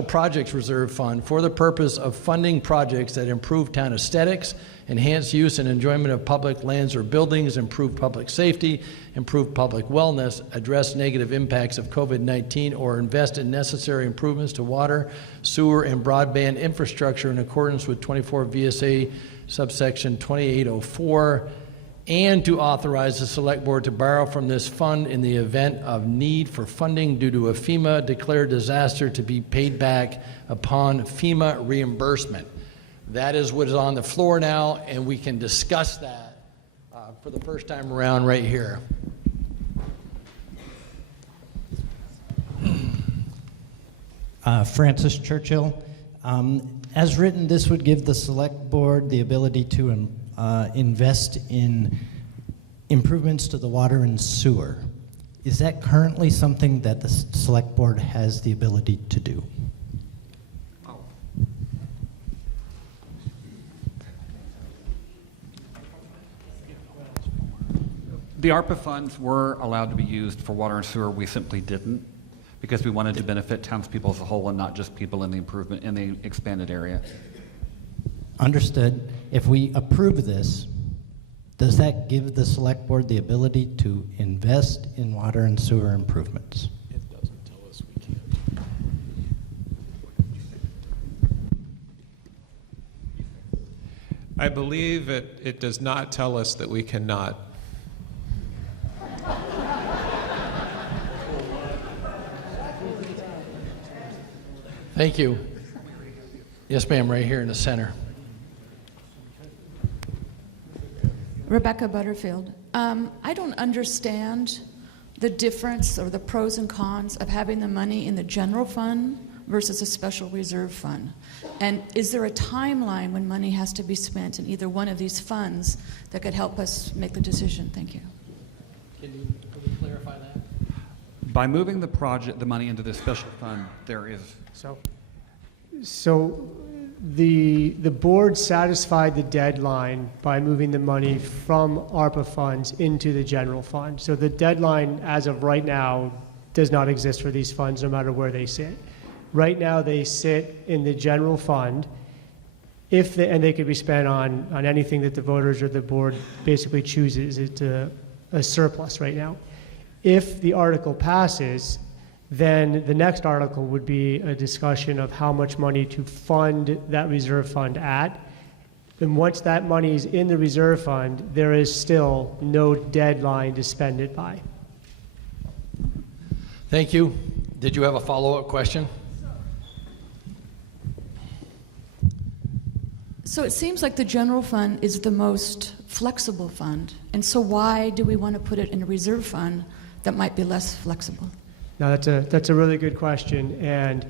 Projects Reserve Fund for the purpose of funding projects that improve town aesthetics, enhance use and enjoyment of public lands or buildings, improve public safety, improve public wellness, address negative impacts of COVID-19, or invest in necessary improvements to water, sewer, and broadband infrastructure in accordance with 24 VSA subsection 2804, and to authorize the Select Board to borrow from this fund in the event of need for funding due to a FEMA declared disaster to be paid back upon FEMA reimbursement. That is what is on the floor now, and we can discuss that for the first time around right here. Francis Churchill. As written, this would give the Select Board the ability to invest in improvements to the water and sewer. Is that currently something that the Select Board has the ability to do? The ARPA funds were allowed to be used for water and sewer. We simply didn't, because we wanted to benefit townspeople as a whole and not just people in the expanded area. Understood. If we approve this, does that give the Select Board the ability to invest in water and sewer improvements? It doesn't tell us we can't. I believe it does not tell us that we cannot. Thank you. Yes, ma'am, right here in the center. Rebecca Butterfield. I don't understand the difference or the pros and cons of having the money in the general fund versus a special reserve fund. And is there a timeline when money has to be spent in either one of these funds that could help us make the decision? Thank you. Can you clarify that? By moving the money into this special fund, there is... So the board satisfied the deadline by moving the money from ARPA funds into the general fund. So the deadline as of right now does not exist for these funds no matter where they sit. Right now they sit in the general fund and they could be spent on anything that the voters or the board basically chooses. It's a surplus right now. If the article passes, then the next article would be a discussion of how much money to fund that reserve fund at. And once that money is in the reserve fund, there is still no deadline to spend it by. Thank you. Did you have a follow-up question? So it seems like the general fund is the most flexible fund, and so why do we want to put it in a reserve fund that might be less flexible? No, that's a really good question, and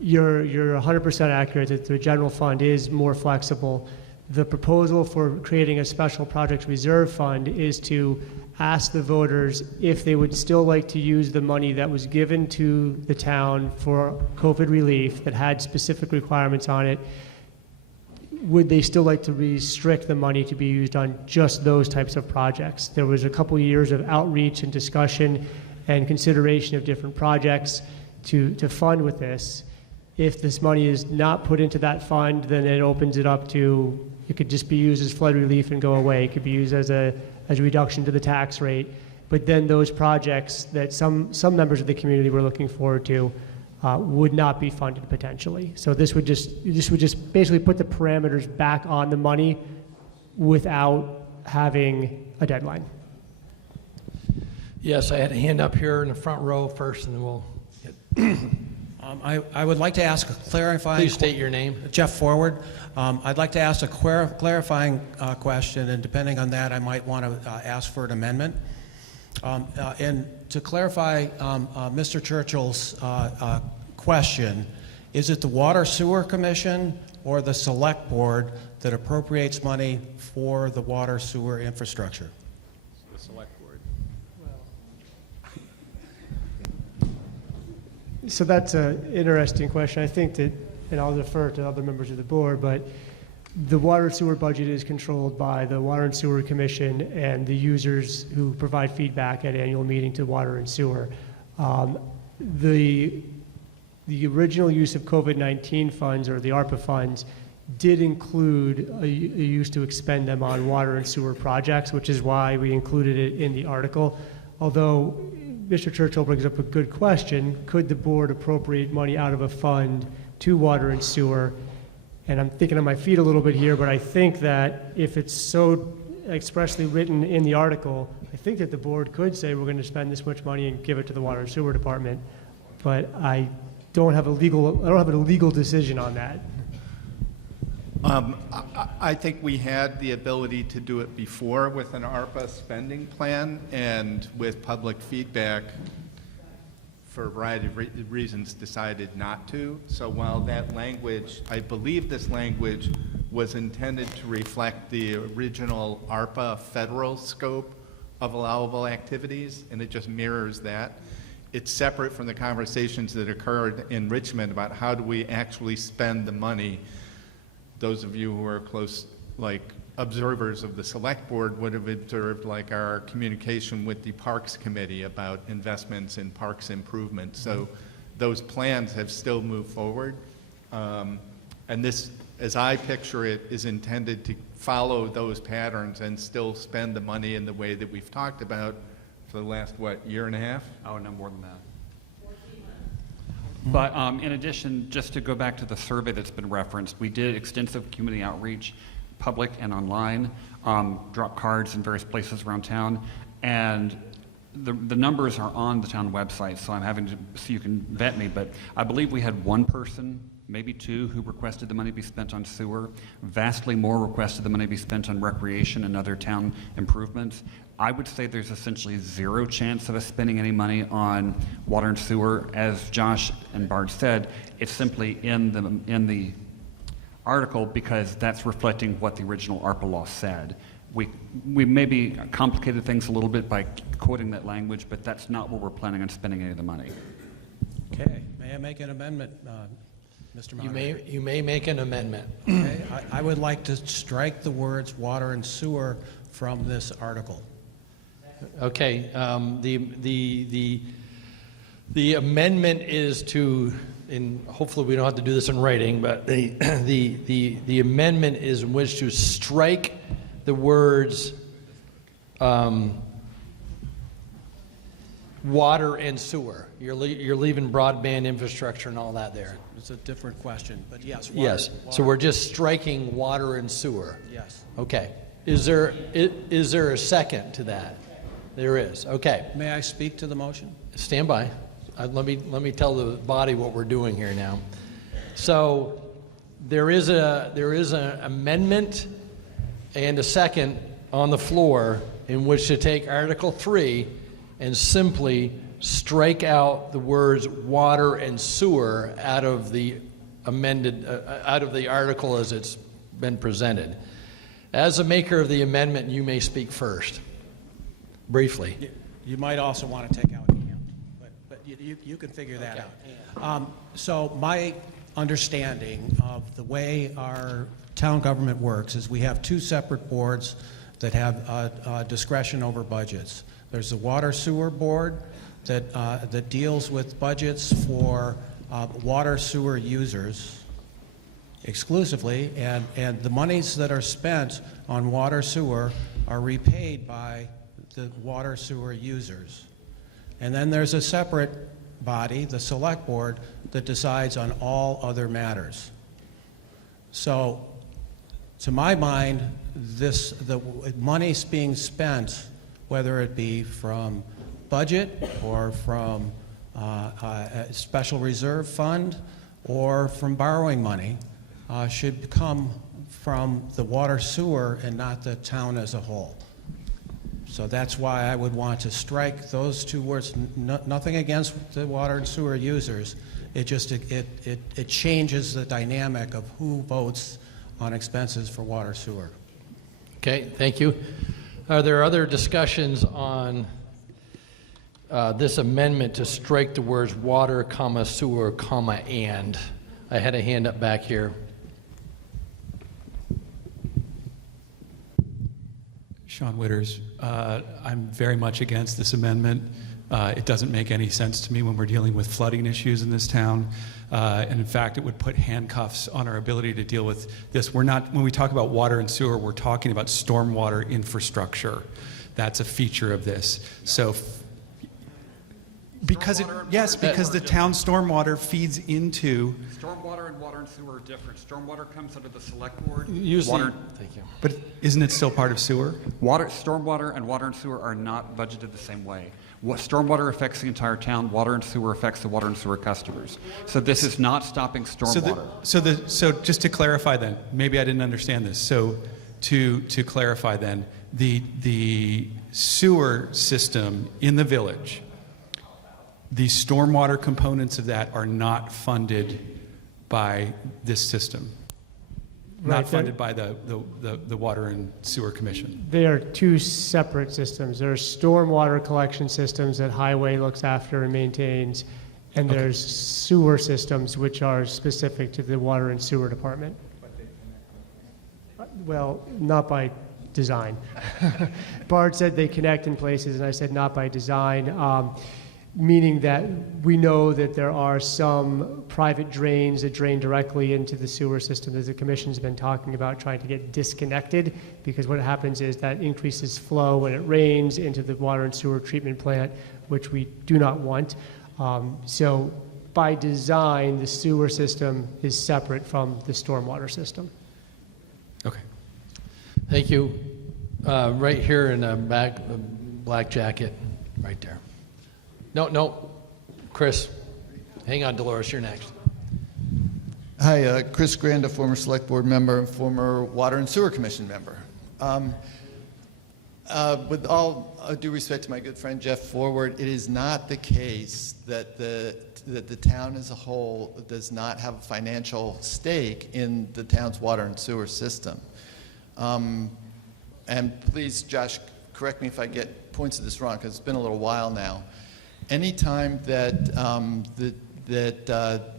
you're 100% accurate that the general fund is more flexible. The proposal for creating a special projects reserve fund is to ask the voters if they would still like to use the money that was given to the town for COVID relief that had specific requirements on it. Would they still like to restrict the money to be used on just those types of projects? There was a couple years of outreach and discussion and consideration of different projects to fund with this. If this money is not put into that fund, then it opens it up to, it could just be used as flood relief and go away. It could be used as a reduction to the tax rate. But then those projects that some members of the community were looking forward to would not be funded potentially. So this would just basically put the parameters back on the money without having a deadline. Yes, I had a hand up here in the front row first, and then we'll get... I would like to ask a clarifying... Please state your name. Jeff Forward. I'd like to ask a clarifying question, and depending on that, I might want to ask for an amendment. And to clarify Mr. Churchill's question, is it the Water Sewer Commission or the Select Board that appropriates money for the water sewer infrastructure? The Select Board. So that's an interesting question. I think that, and I'll defer to other members of the board, but the water sewer budget is controlled by the Water and Sewer Commission and the users who provide feedback at annual meeting to water and sewer. The original use of COVID-19 funds, or the ARPA funds, did include a use to expend them on water and sewer projects, which is why we included it in the article. Although Mr. Churchill brings up a good question, could the board appropriate money out of a fund to water and sewer? And I'm thinking on my feet a little bit here, but I think that if it's so expressly written in the article, I think that the board could say we're going to spend this much money and give it to the water and sewer department. But I don't have a legal decision on that. I think we had the ability to do it before with an ARPA spending plan, and with public feedback, for a variety of reasons, decided not to. So while that language, I believe this language was intended to reflect the original ARPA federal scope of allowable activities, and it just mirrors that. It's separate from the conversations that occurred in Richmond about how do we actually spend the money. Those of you who are close, like observers of the Select Board, would have observed like our communication with the Parks Committee about investments in parks improvement. So those plans have still moved forward. And this, as I picture it, is intended to follow those patterns and still spend the money in the way that we've talked about for the last, what, year and a half? Oh, no more than that. But in addition, just to go back to the survey that's been referenced, we did extensive community outreach, public and online, drop cards in various places around town, and the numbers are on the town website, so I'm having to, so you can vet me, but I believe we had one person, maybe two, who requested the money be spent on sewer. Vastly more requested the money be spent on recreation and other town improvements. I would say there's essentially zero chance of us spending any money on water and sewer. As Josh and Bart said, it's simply in the article because that's reflecting what the original ARPA law said. We maybe complicated things a little bit by quoting that language, but that's not where we're planning on spending any of the money. Okay, may I make an amendment, Mr. Moderator? You may make an amendment. Okay, I would like to strike the words water and sewer from this article. Okay, the amendment is to, and hopefully we don't have to do this in writing, but the amendment is in which to strike the words water and sewer. You're leaving broadband infrastructure and all that there. It's a different question, but yes. Yes. So we're just striking water and sewer. Yes. Okay. Is there a second to that? There is. Okay. May I speak to the motion? Stand by. let me tell the body what we're doing here now. So there is an amendment and a second on the floor in which to take Article 3 and simply strike out the words water and sewer out of the amended, out of the article as it's been presented. As a maker of the amendment, you may speak first, briefly. You might also want to take out and, but you can figure that out. So my understanding of the way our town government works is we have two separate boards that have discretion over budgets. There's the Water Sewer Board that deals with budgets for water sewer users exclusively, and the monies that are spent on water sewer are repaid by the water sewer users. And then there's a separate body, the Selectboard, that decides on all other matters. So, to my mind, the money's being spent, whether it be from budget or from a special reserve fund or from borrowing money, should come from the water sewer and not the town as a whole. So that's why I would want to strike those two words. Nothing against the water and sewer users. It just it changes the dynamic of who votes on expenses for water sewer. Okay, thank you. Are there other discussions on this amendment to strike the words water, comma, sewer, comma, and? I had a hand up back here. Sean Witters. I'm very much against this amendment. It doesn't make any sense to me when we're dealing with flooding issues in this town. And in fact, it would put handcuffs on our ability to deal with this. When we talk about water and sewer, we're talking about stormwater infrastructure. That's a feature of this. So, because the town stormwater feeds into. Stormwater and water and sewer are different. Stormwater comes under the select board. Usually, thank you. But isn't it still part of sewer? Stormwater and water and sewer are not budgeted the same way. Stormwater affects the entire town. Water and sewer affects the water and sewer customers. So this is not stopping stormwater. So just to clarify then, maybe I didn't understand this. So to clarify then, the sewer system in the village, the stormwater components of that are not funded by this system. Not funded by the Water and Sewer Commission. They are two separate systems. There's stormwater collection systems that Highway looks after and maintains, and there's sewer systems which are specific to the Water and Sewer Department. Well, not by design. Bart said they connect in places, and I said not by design. Meaning that we know that there are some private drains that drain directly into the sewer system, as the commission's been talking about, trying to get disconnected, because what happens is that increases flow when it rains into the water and sewer treatment plant, which we do not want. So by design, the sewer system is separate from the stormwater system. Okay. Thank you. Right here in the back, the black jacket, right there. No, Chris. Hang on, Dolores, you're next. Hi, Chris Granda, former Select Board member and former Water and Sewer Commission member. With all due respect to my good friend Jeff Forward, it is not the case that the town as a whole does not have a financial stake in the town's water and sewer system. And please, Josh, correct me if I get points of this wrong, because it's been a little while now. Anytime that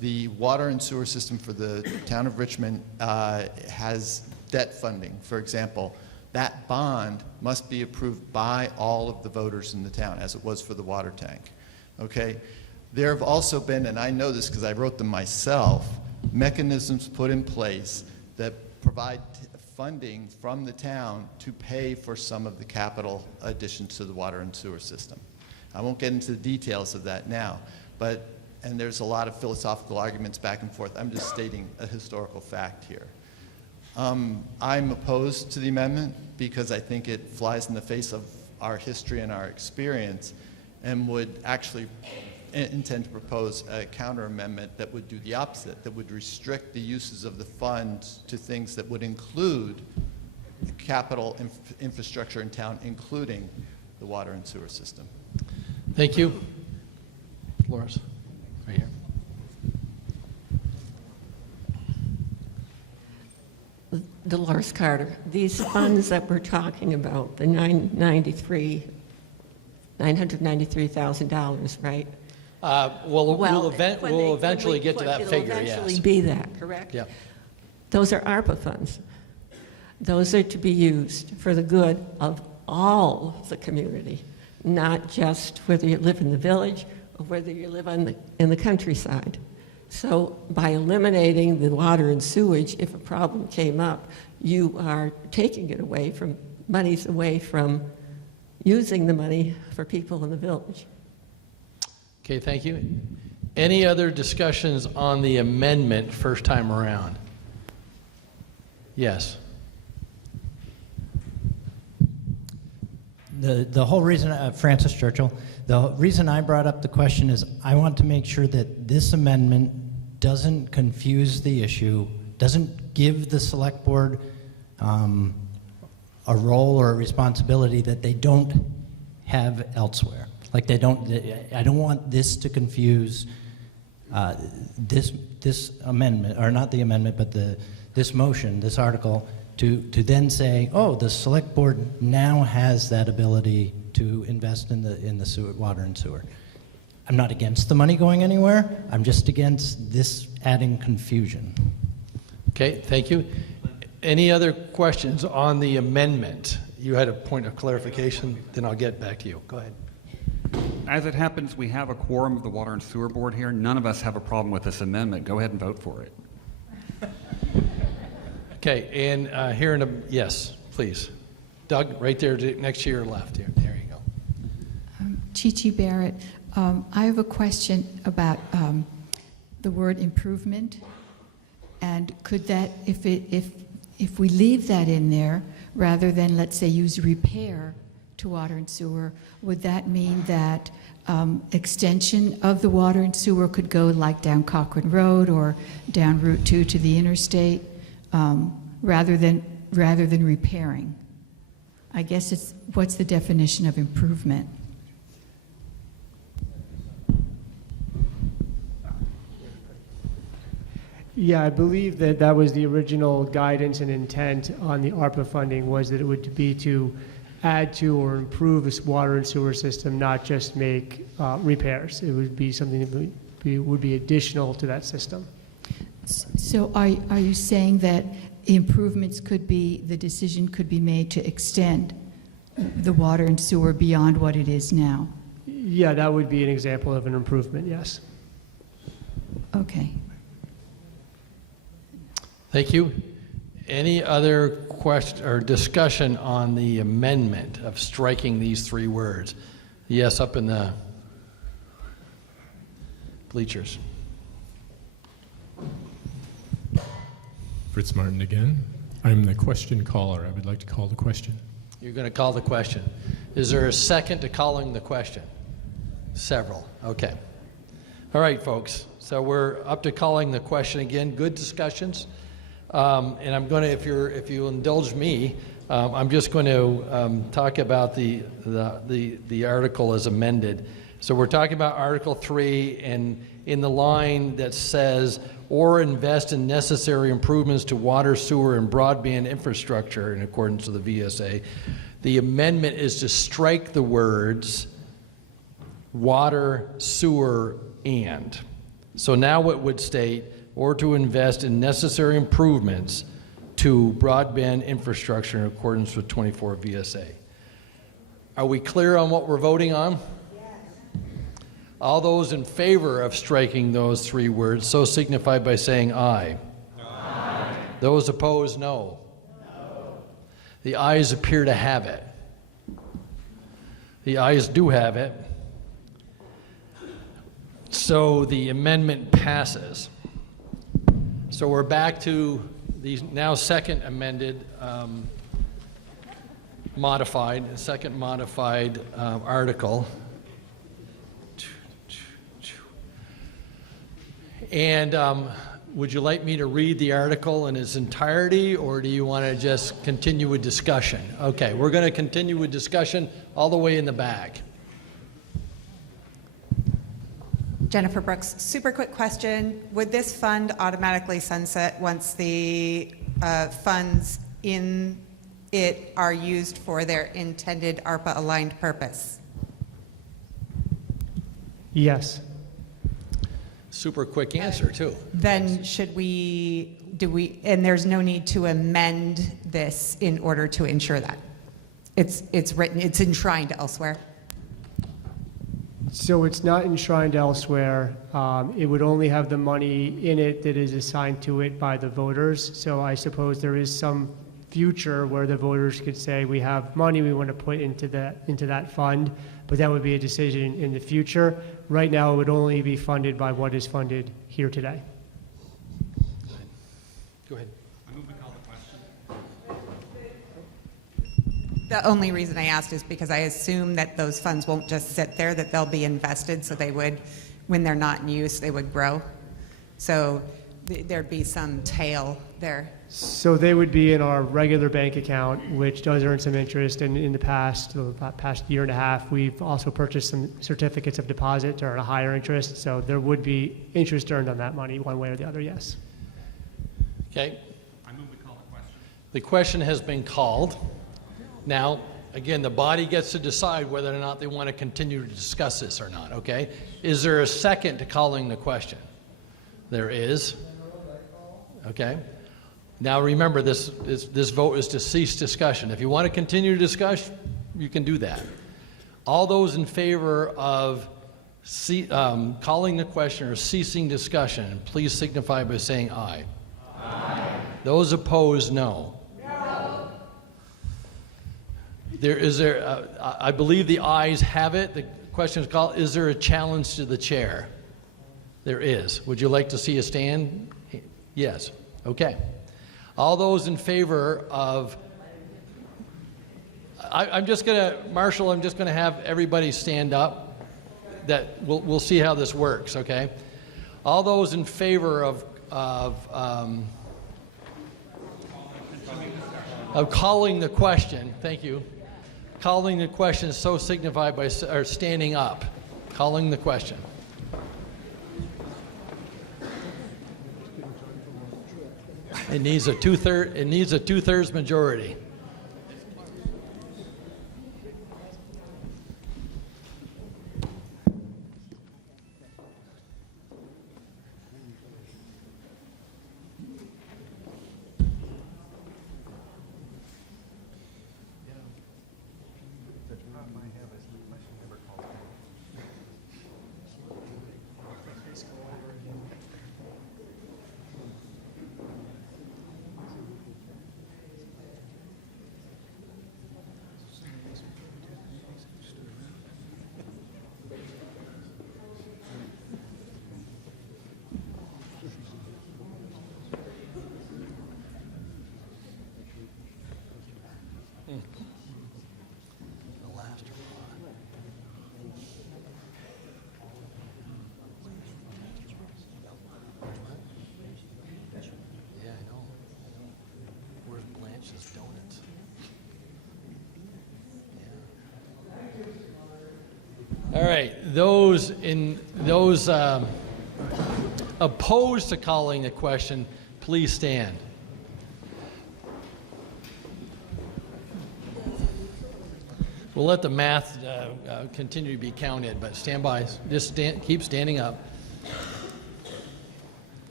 the water and sewer system for the town of Richmond has debt funding, for example, that bond must be approved by all of the voters in the town, as it was for the water tank. Okay? There have also been, and I know this because I wrote them myself, mechanisms put in place that provide funding from the town to pay for some of the capital additions to the water and sewer system. I won't get into the details of that now, and there's a lot of philosophical arguments back and forth. I'm just stating a historical fact here. I'm opposed to the amendment because I think it flies in the face of our history and our experience and would actually intend to propose a counter amendment that would do the opposite, that would restrict the uses of the fund to things that would include capital infrastructure in town, including the water and sewer system. Thank you. Dolores, right here. Dolores Carter. These funds that we're talking about, the $993,000, right? We'll eventually get to that figure, It'll yes. eventually be that, correct? Yeah. Those are ARPA funds. Those are to be used for the good of all the community, not just whether you live in the village or whether you live in the countryside. So by eliminating the water and sewage, if a problem came up, you are taking it away from, monies away from using the money for people in the village. Okay, thank you. Any other discussions on the amendment first time around? Yes. The whole reason, Francis Churchill, the reason I brought up the question is I want to make sure that this amendment doesn't confuse the issue, doesn't give the select board a role or a responsibility that they don't have elsewhere. Like I don't want this to confuse this amendment, or not the amendment, but this motion, this article, to then say, oh, the select board now has that ability to invest in the sewer, water and sewer. I'm not against the money going anywhere. I'm just against this adding confusion. Okay, thank you. Any other questions on the amendment? You had a point of clarification, then I'll get back to you. Go ahead. As it happens, we have a quorum of the Water and Sewer Board here. None of us have a problem with this amendment. Go ahead and vote for it. Okay, and here in a, yes, please. Doug, right there next to your left here. There you go. Chi Barrett, I have a question about the word improvement. And could that, if we leave that in there, rather than, let's say, use repair to water and sewer, would that mean that extension of the water and sewer could go like down Cochrane Road or down Route 2 to the interstate, rather than repairing? I guess what's the definition of improvement? Yeah, I believe that was the original guidance and intent on the ARPA funding, was that it would be to add to or improve this water and sewer system, not just make repairs. It would be something that would be additional to that system. So are you saying that improvements could be, the decision could be made to extend the water and sewer beyond what it is now? Yeah, that would be an example of an improvement, yes. Okay. Thank you. Any other question or discussion on the amendment of striking these three words? Yes, up in the bleachers. Fritz Martin again. I'm the question caller. I would like to call the question. You're going to call the question. Is there a second to calling the question? Several. Okay. All right, folks. So we're up to calling the question again. Good discussions. And I'm going to, if you indulge me, I'm just going to talk about the article as amended. So we're talking about Article 3, and in the line that says, or invest in necessary improvements to water, sewer, and broadband infrastructure in accordance with the VSA. The amendment is to strike the words water, sewer, and. So now it would state, or to invest in necessary improvements to broadband infrastructure in accordance with 24 VSA. Are we clear on what we're voting on? Yes. All those in favor of striking those three words, so signify by saying aye. Aye. Those opposed, no. No. The ayes appear to have it. The ayes do have it. So the amendment passes. So we're back to the now second amended, modified article. And would you like me to read the article in its entirety, or do you want to just continue with discussion? Okay, we're going to continue with discussion all the way in the back. Jennifer Brooks, super quick question. Would this fund automatically sunset once the funds in it are used for their intended ARPA-aligned purpose? Yes. Super quick answer, too. Then and there's no need to amend this in order to ensure that? It's written, it's enshrined elsewhere? So it's not enshrined elsewhere. It would only have the money in it that is assigned to it by the voters. So I suppose there is some future where the voters could say, we have money we want to put into that fund, but that would be a decision in the future. Right now, it would only be funded by what is funded here today. Go ahead. The only reason I asked is because I assume that those funds won't just sit there, that they'll be invested, so they would, when they're not in use, they would grow. So there'd be some tail there. So they would be in our regular bank account, which does earn some interest. And in the past year and a half, we've also purchased some certificates of deposit to earn a higher interest. So there would be interest earned on that money one way or the other, yes. Okay. I move we call the question. The question has been called. Now, again, the body gets to decide whether or not they want to continue to discuss this or not, okay? Is there a second to calling the question? There is. Okay. Now remember, this vote is to cease discussion. If you want to continue to discuss, you can do that. All those in favor of calling the question or ceasing discussion, please signify by saying aye. Aye. Those opposed, no. I believe the ayes have it. The question is called, is there a challenge to the chair? There is. Would you like to see a stand? Yes. Okay. All those in favor of, Marshall, I'm just going to have everybody stand up. That we'll see how this works, okay? All those in favor of calling the question, thank you. Calling the question, so signify by standing up. Calling the question. It needs a two-thirds majority. All right, those opposed to calling the question, please stand. We'll let the math continue to be counted, but stand by. Just keep standing up.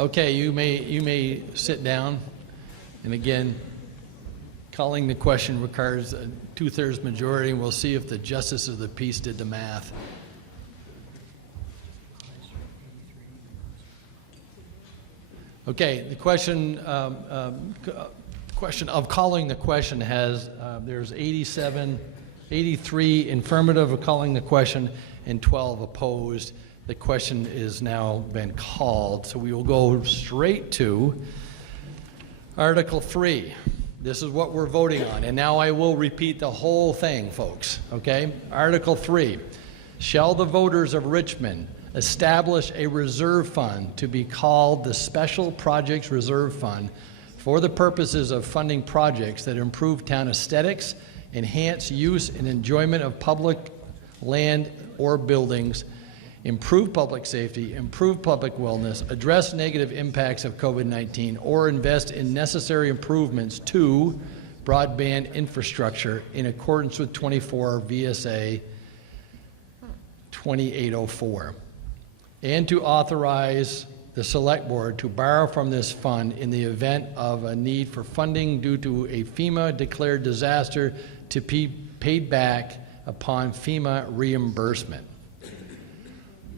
Okay, you may sit down. And again, calling the question requires a two-thirds majority, and we'll see if the justice of the peace did the math. Okay, the question question of calling the question has, there's 83 affirmative of calling the question and 12 opposed. The question is now been called, so we will go straight to Article 3. This is what we're voting on, and now I will repeat the whole thing, folks, okay? Article 3, shall the voters of Richmond establish a reserve fund to be called the Special Projects Reserve Fund for the purposes of funding projects that improve town aesthetics, enhance use and enjoyment of public land or buildings, improve public safety, improve public wellness, address negative impacts of COVID-19, or invest in necessary improvements to broadband infrastructure in accordance with 24 VSA 2804, and to authorize the Selectboard to borrow from this fund in the event of a need for funding due to a FEMA-declared disaster to be paid back upon FEMA reimbursement.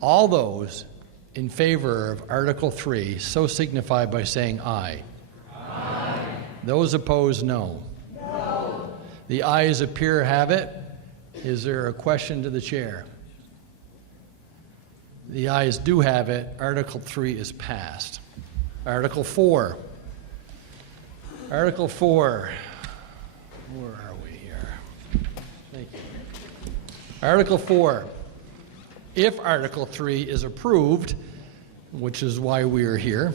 All those in favor of Article 3 so signify by saying aye. Aye. Those opposed, no. No. The ayes appear to have it. Is there a question to the chair? The ayes do have it. Article 3 is passed. Article 4. Article 4. Where are we here? Thank you. Article 4. If Article 3 is approved, which is why we are here,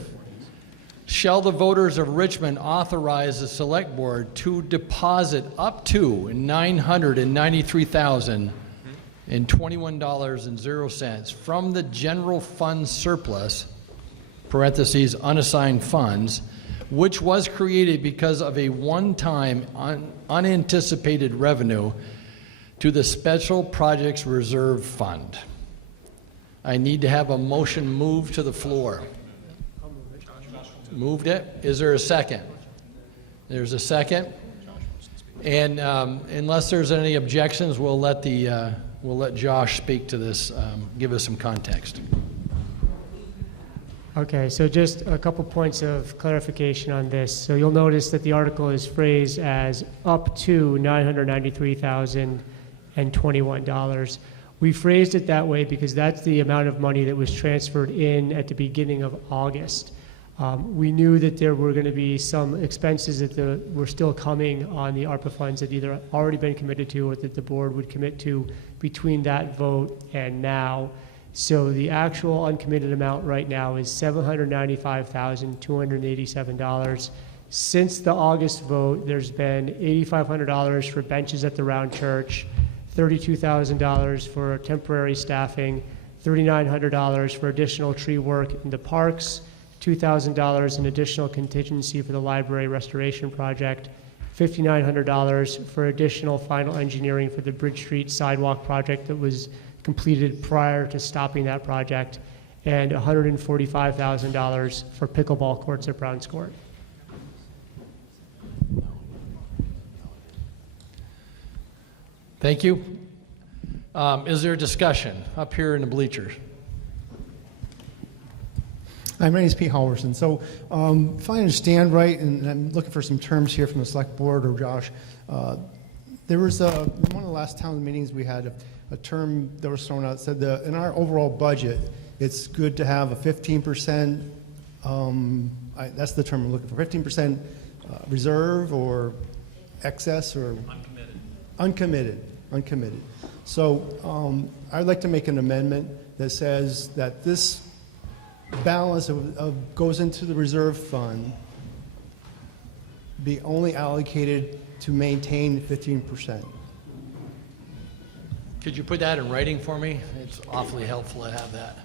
shall the voters of Richmond authorize the Select Board to deposit up to $993,021.00 from the general fund surplus, parentheses, unassigned funds, which was created because of a one-time unanticipated revenue, to the Special Projects Reserve Fund. I need to have a motion moved to the floor. Moved it. Is there a second? There's a second. And unless there's any objections, we'll let Josh speak to this, give us some context. Okay, so just a couple points of clarification on this. So you'll notice that the article is phrased as up to $993,021. We phrased it that way because that's the amount of money that was transferred in at the beginning of August. We knew that there were going to be some expenses that were still coming on the ARPA funds that either already been committed to or that the board would commit to between that vote and now. So the actual uncommitted amount right now is $795,287. Since the August vote, there's been $8,500 for benches at the Round Church, $32,000 for temporary staffing, $3,900 for additional tree work in the parks, $2,000 in additional contingency for the library restoration project, $5,900 for additional final engineering for the Bridge Street sidewalk project that was completed prior to stopping that project, and $145,000 for pickleball courts at Browns Court. Thank you. Is there a discussion up here in the bleachers? Hi, my name is Pete Halverson. So if I understand right, and I'm looking for some terms here from the Select Board or Josh, there was in one of the last town meetings we had a term that was thrown out that said that in our overall budget, it's good to have a 15%, that's the term I'm looking for, 15% reserve or excess or uncommitted. So I'd like to make an amendment that says that this balance goes into the reserve fund be only allocated to maintain 15%. Could you put that in writing for me? It's awfully helpful to have that.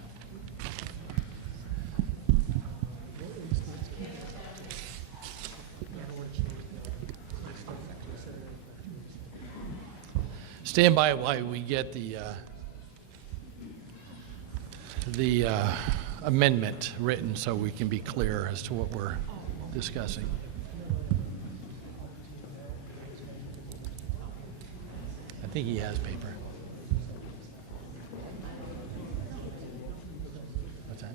Stand by while we get the amendment written so we can be clear as to what we're discussing. I think he has paper. What's that?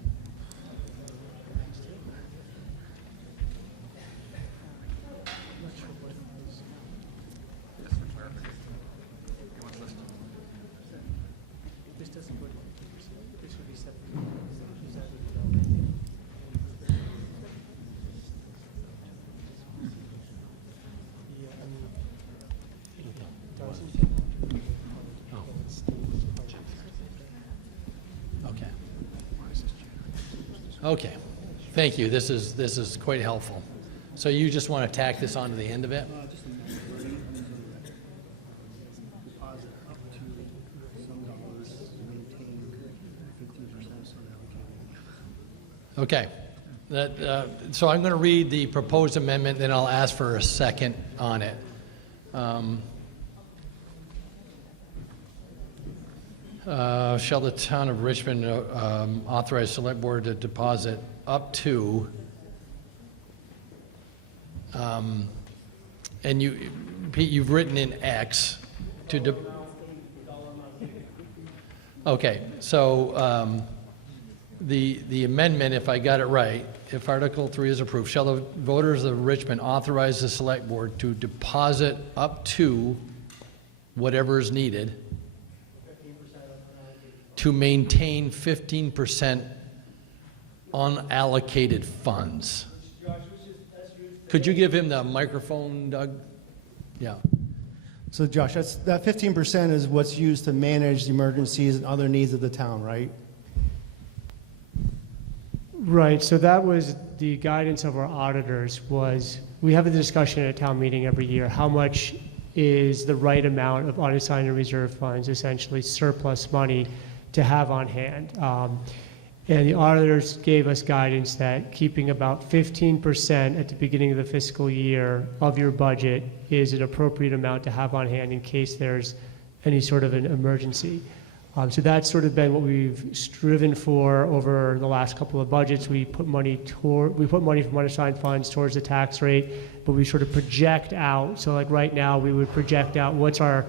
Okay, thank you. This is quite helpful. So you just want to tack this on to the end of it? Okay. So I'm going to read the proposed amendment, then I'll ask for a second on it. Shall the town of Richmond authorize Select Board to deposit up to, and you, Pete, you've written in X to, okay, so the amendment, if I got it right, if Article 3 is approved, shall the voters of Richmond authorize the Select Board to deposit up to whatever is needed to maintain 15% unallocated funds. Could you give him the microphone, Doug? Yeah. So Josh, that 15% is what's used to manage the emergencies and other needs of the town, right? Right, so that was the guidance of our auditors was, we have a discussion at a town meeting every year, how much is the right amount of unassigned and reserve funds, essentially surplus money to have on hand. And the auditors gave us guidance that keeping about 15% at the beginning of the fiscal year of your budget is an appropriate amount to have on hand in case there's any sort of an emergency. So that's sort of been what we've striven for over the last couple of budgets. We put money from unassigned funds towards the tax rate, but we sort of project out. So like right now, we would project out what's our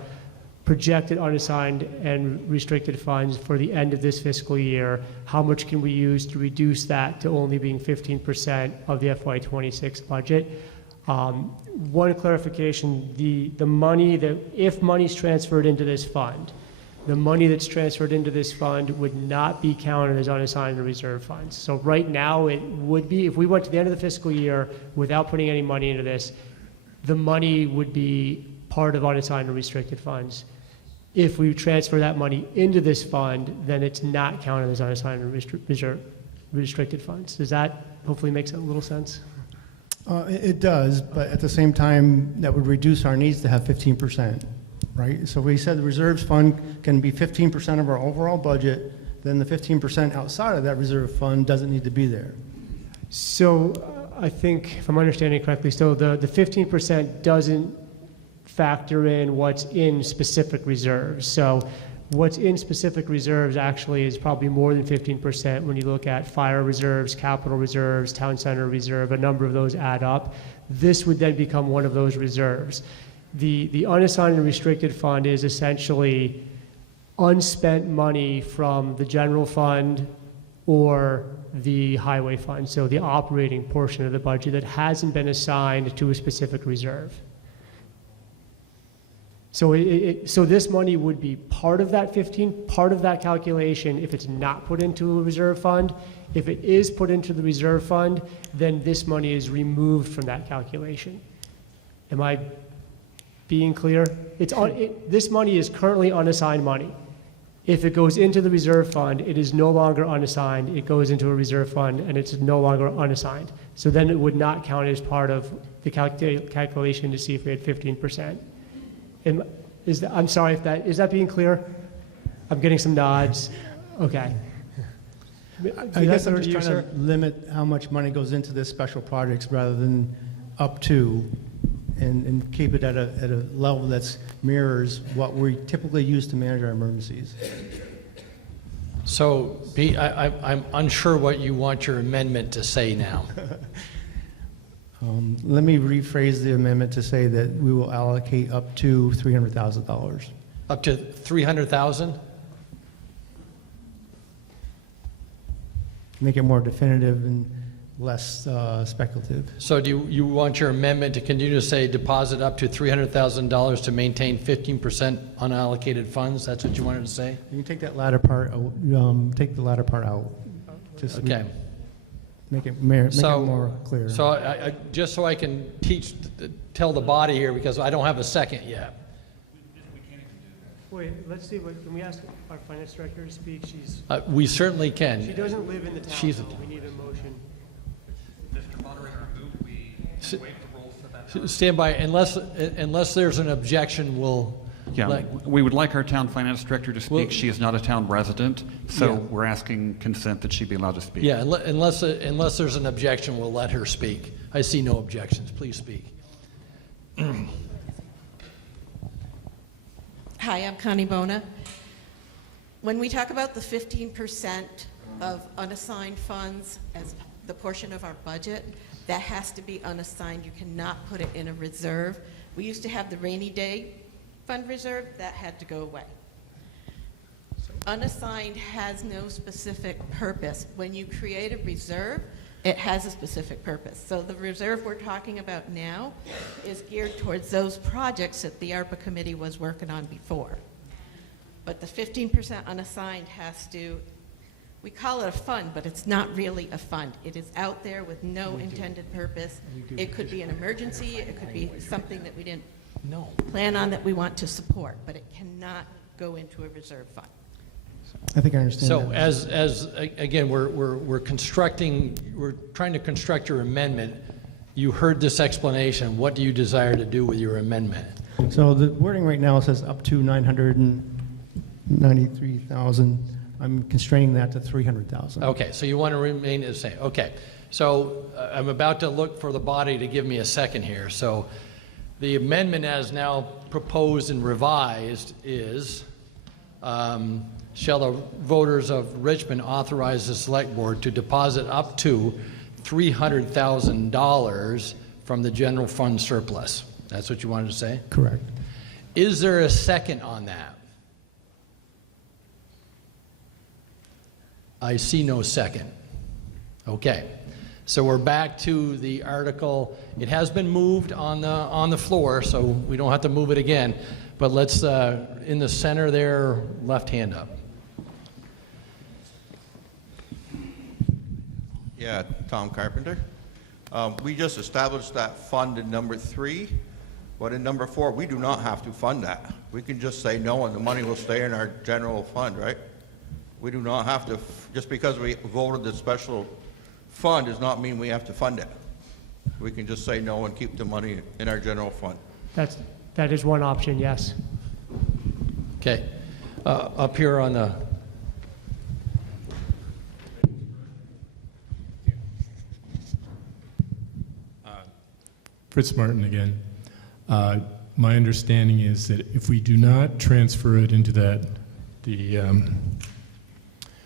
projected unassigned and restricted funds for the end of this fiscal year. How much can we use to reduce that to only being 15% of the FY26 budget? One clarification, the money that, if money's transferred into this fund, the money that's transferred into this fund would not be counted as unassigned or reserve funds. So right now it would be, if we went to the end of the fiscal year without putting any money into this, the money would be part of unassigned or restricted funds. If we transfer that money into this fund, then it's not counted as unassigned or restricted funds. Does that hopefully makes a little sense? It does, but at the same time, that would reduce our needs to have 15%, right? So we said the reserves fund can be 15% of our overall budget, then the 15% outside of that reserve fund doesn't need to be there. So I think, if I'm understanding correctly, so the 15% doesn't factor in what's in specific reserves. So what's in specific reserves actually is probably more than 15% when you look at fire reserves, capital reserves, town center reserve, a number of those add up. This would then become one of those reserves. The unassigned and restricted fund is essentially unspent money from the general fund or the highway fund, so the operating portion of the budget that hasn't been assigned to a specific reserve. So, so this money would be part of that 15, part of that calculation if it's not put into a reserve fund. If it is put into the reserve fund, then this money is removed from that calculation. Am I being clear? This money is currently unassigned money. If it goes into the reserve fund, it is no longer unassigned. It goes into a reserve fund, and it's no longer unassigned. So then it would not count as part of the calculation to see if we had 15%. I'm sorry if that, is that being clear? I'm getting some nods. Okay. I guess I'm just trying to limit how much money goes into this special projects rather than up to, and keep it at a level that's mirrors what we typically use to manage our emergencies. So, Pete, I'm unsure what you want your amendment to say now. Let me rephrase the amendment to say that we will allocate up to $300,000. Up to $300,000? Make it more definitive and less speculative. So do you want your amendment to continue to say deposit up to $300,000 to maintain 15% unallocated funds? That's what you wanted to say? You can take that latter part, take the latter part out. Just okay. Make it more clear. So I just so I can tell the body here, because I don't have a second yet. Wait, let's see, can we ask our finance director to speak? We certainly can. She doesn't live in the town, She's- so we need a motion. Mr. Moderator, I move we waive the rules for that. Stand by, unless there's an objection, we'll. Yeah, we would like our town finance director to speak. She is not a town resident, so Yeah. we're asking consent that she be allowed to speak. Yeah, unless there's an objection, we'll let her speak. I see no objections. Please speak. Hi, I'm Connie Bona. When we talk about the 15% of unassigned funds as the portion of our budget, that has to be unassigned. You cannot put it in a reserve. We used to have the rainy day fund reserve. That had to go away. Unassigned has no specific purpose. When you create a reserve, it has a specific purpose. So the reserve we're talking about now is geared towards those projects that the ARPA committee was working on before. But the 15% unassigned has to, we call it a fund, but it's not really a fund. It is out there with no intended purpose. It could be an emergency. It could be something that we didn't plan on that we want to support, but it cannot go into a reserve fund. I think I understand So that. again, we're trying to construct your amendment. You heard this explanation. What do you desire to do with your amendment? So the wording right now says up to 993,000. I'm constraining that to 300,000. Okay, so you want to remain the same. Okay, so I'm about to look for the body to give me a second here. So the amendment as now proposed and revised is, shall the voters of Richmond authorize the select board to deposit up to $300,000 from the general fund surplus? That's what you wanted to say? Correct. Is there a second on that? I see no second. Okay, so we're back to the article. It has been moved on the floor, so we don't have to move it again. But let's, in the center there, left hand up. Yeah, Tom Carpenter. We just established that fund in number 3, but in number 4, we do not have to fund that. We can just say no and the money will stay in our general fund, right? We do not have to, just because we voted the special fund does not mean we have to fund it. We can just say no and keep the money in our general fund. That is one option, yes. Okay, up here on the, Fritz Martin again. My understanding is that if we do not transfer it into the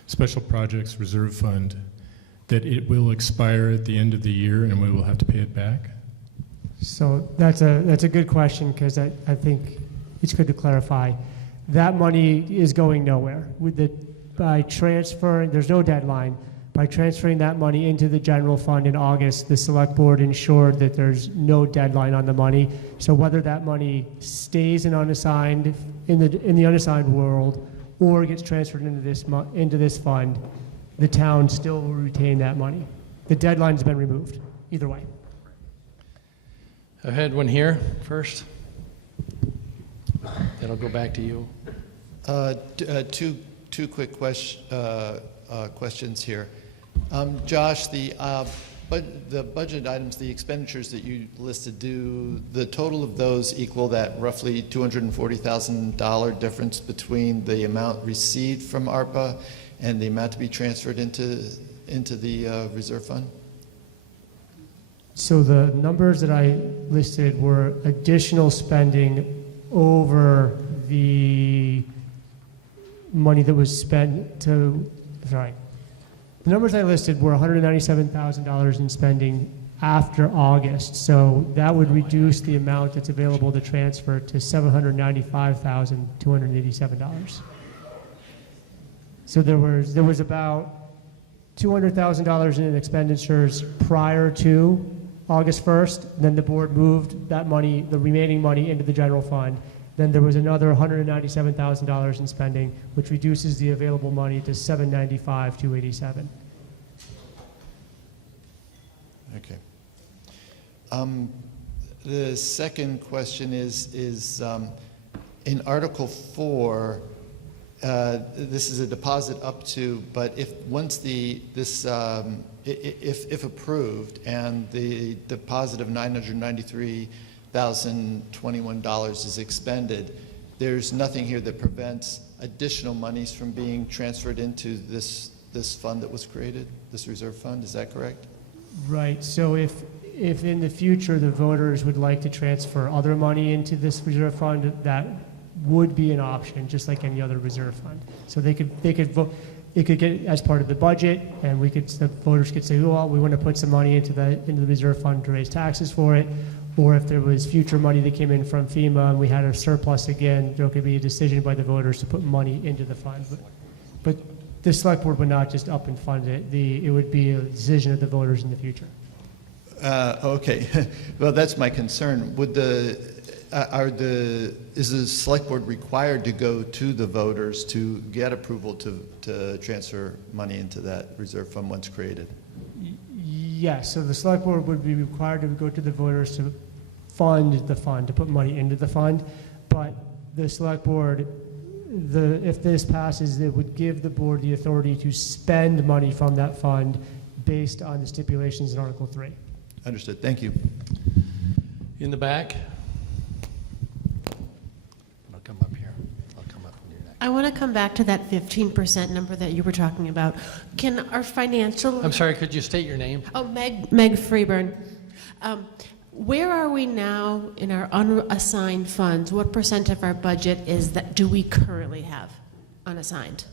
Special Projects Reserve Fund, that it will expire at the end of the year and we will have to pay it back? So that's a good question, because I think it's good to clarify. That money is going nowhere. By transferring, there's no deadline. By transferring that money into the general fund in August, the select board ensured that there's no deadline on the money. So whether that money stays in unassigned, in the unassigned world, or gets transferred into this fund, the town still will retain that money. The deadline's been removed, either way. I had one here first. Then I'll go back to you. Two quick questions here. Josh, the budget items, the expenditures that you listed, do the total of those equal that roughly $240,000 difference between the amount received from ARPA and the amount to be transferred into the reserve fund? So the numbers that I listed were additional spending over the money that was spent to, sorry. The numbers I listed were $197,000 in spending after August. So that would reduce the amount that's available to transfer to $795,287. So there was about $200,000 in expenditures prior to August 1st. Then the board moved that money, the remaining money, into the general fund. Then there was another $197,000 in spending, which reduces the available money to $795,287. Okay. The second question is in Article 4, this is a deposit up to, but if if approved and the deposit of $993,021 is expended, there's nothing here that prevents additional monies from being transferred into this fund that was created, this reserve fund. Is that correct? Right. So if in the future the voters would like to transfer other money into this reserve fund, that would be an option, just like any other reserve fund. So they could vote. It could get as part of the budget, and the voters could say, well, we want to put some money into the reserve fund to raise taxes for it. Or if there was future money that came in from FEMA and we had a surplus again, there could be a decision by the voters to put money into the fund. But the select board would not just up and fund it. It would be a decision of the voters in the future. Okay. Well, that's my concern. Is the select board required to go to the voters to get approval to transfer money into that reserve fund once created? Yes, so the select board would be required to go to the voters to fund the fund, to put money into the fund. But the select board, if this passes, it would give the board the authority to spend money from that fund based on the stipulations in Article 3. Understood. Thank you. In the back. I want to come back to that 15% number that you were talking about. Can our financial... I'm sorry, could you state your name? Oh, Meg Freeburn. Where are we now in our unassigned funds? What percent of our budget do we currently have unassigned?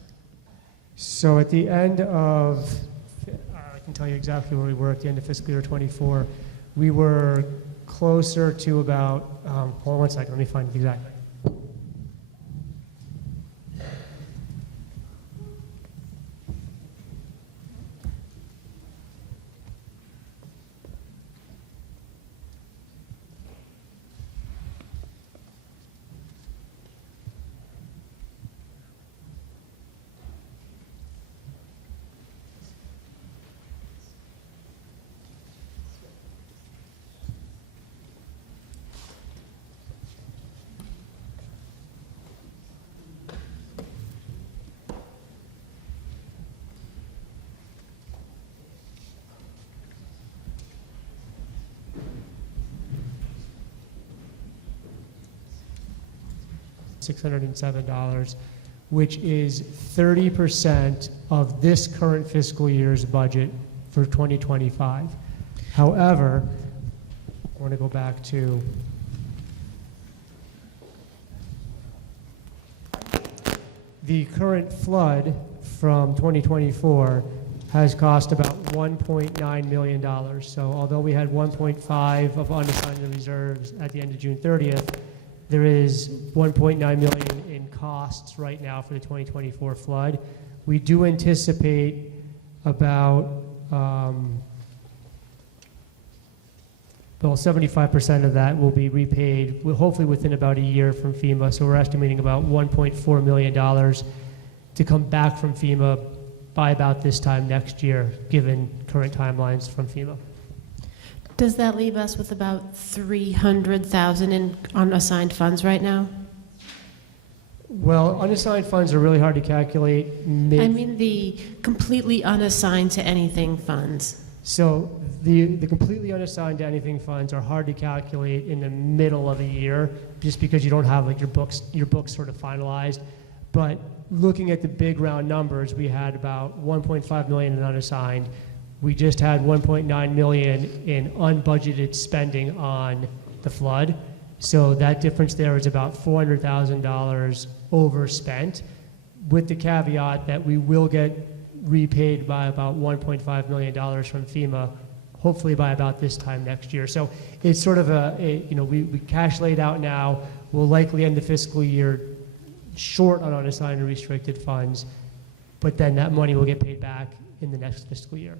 So at the end of, I can tell you exactly where we were at the end of fiscal year 24. We were closer to about, hold on one second, let me find it exactly. $607, which is 30% of this current fiscal year's budget for 2025. However, I want to go back to the current flood from 2024 has cost about $1.9 million. So although we had 1.5 of unassigned reserves at the end of June 30th, there is 1.9 million in costs right now for the 2024 flood. We do anticipate about 75% of that will be repaid, hopefully within about a year from FEMA. So we're estimating about $1.4 million to come back from FEMA by about this time next year, given current timelines from FEMA. Does that leave us with about $300,000 in unassigned funds right now? Well, unassigned funds are really hard to calculate. I mean the completely unassigned to anything funds. So the completely unassigned to anything funds are hard to calculate in the middle of a year, just because you don't have like your books sort of finalized. But looking at the big round numbers, we had about 1.5 million in unassigned. We just had 1.9 million in unbudgeted spending on the flood. So that difference there is about $400,000 overspent, with the caveat that we will get repaid by about $1.5 million from FEMA, hopefully by about this time next year. So it's sort of we cash laid out now. We'll likely end the fiscal year short on unassigned and restricted funds, but then that money will get paid back in the next fiscal year.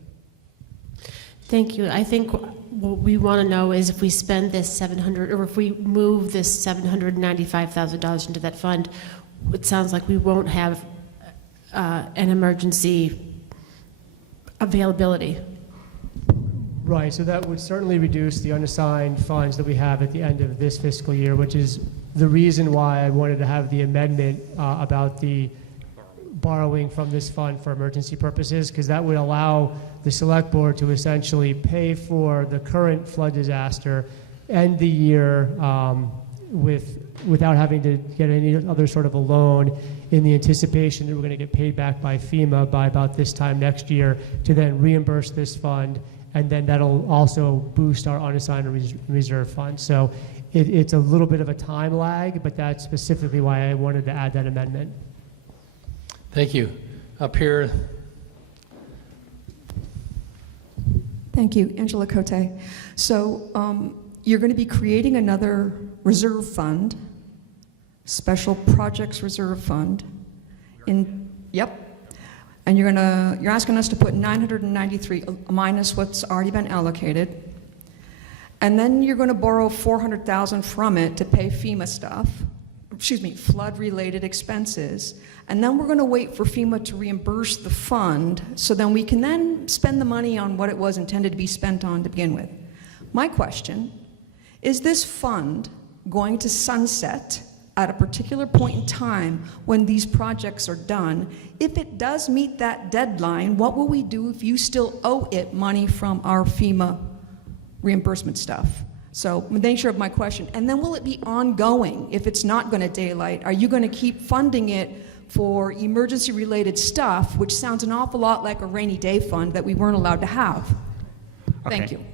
Thank you. I think what we want to know is if we spend this $700, or if we move this $795,000 into that fund, it sounds like we won't have an emergency availability. Right, so that would certainly reduce the unassigned funds that we have at the end of this fiscal year, which is the reason why I wanted to have the amendment about the borrowing from this fund for emergency purposes, because that would allow the select board to essentially pay for the current flood disaster, end the year without having to get any other sort of a loan, in the anticipation that we're going to get paid back by FEMA by about this time next year, to then reimburse this fund, and then that'll also boost our unassigned reserve fund. So it's a little bit of a time lag, but that's specifically why I wanted to add that amendment. Thank you. Up here. Thank you, Angela Cote. So you're going to be creating another reserve fund, special projects reserve fund. Yep. And you're asking us to put 993 minus what's already been allocated. And then you're going to borrow 400,000 from it to pay FEMA stuff. Flood-related expenses. And then we're going to wait for FEMA to reimburse the fund, so then we can then spend the money on what it was intended to be spent on to begin with. My question, is this fund going to sunset at a particular point in time when these projects are done? If it does meet that deadline, what will we do if you still owe it money from our FEMA reimbursement stuff? So the nature of my question. And then will it be ongoing if it's not going to daylight? Are you going to keep funding it for emergency-related stuff, which sounds an awful lot like a rainy day fund that we weren't allowed to have? Thank Okay. you.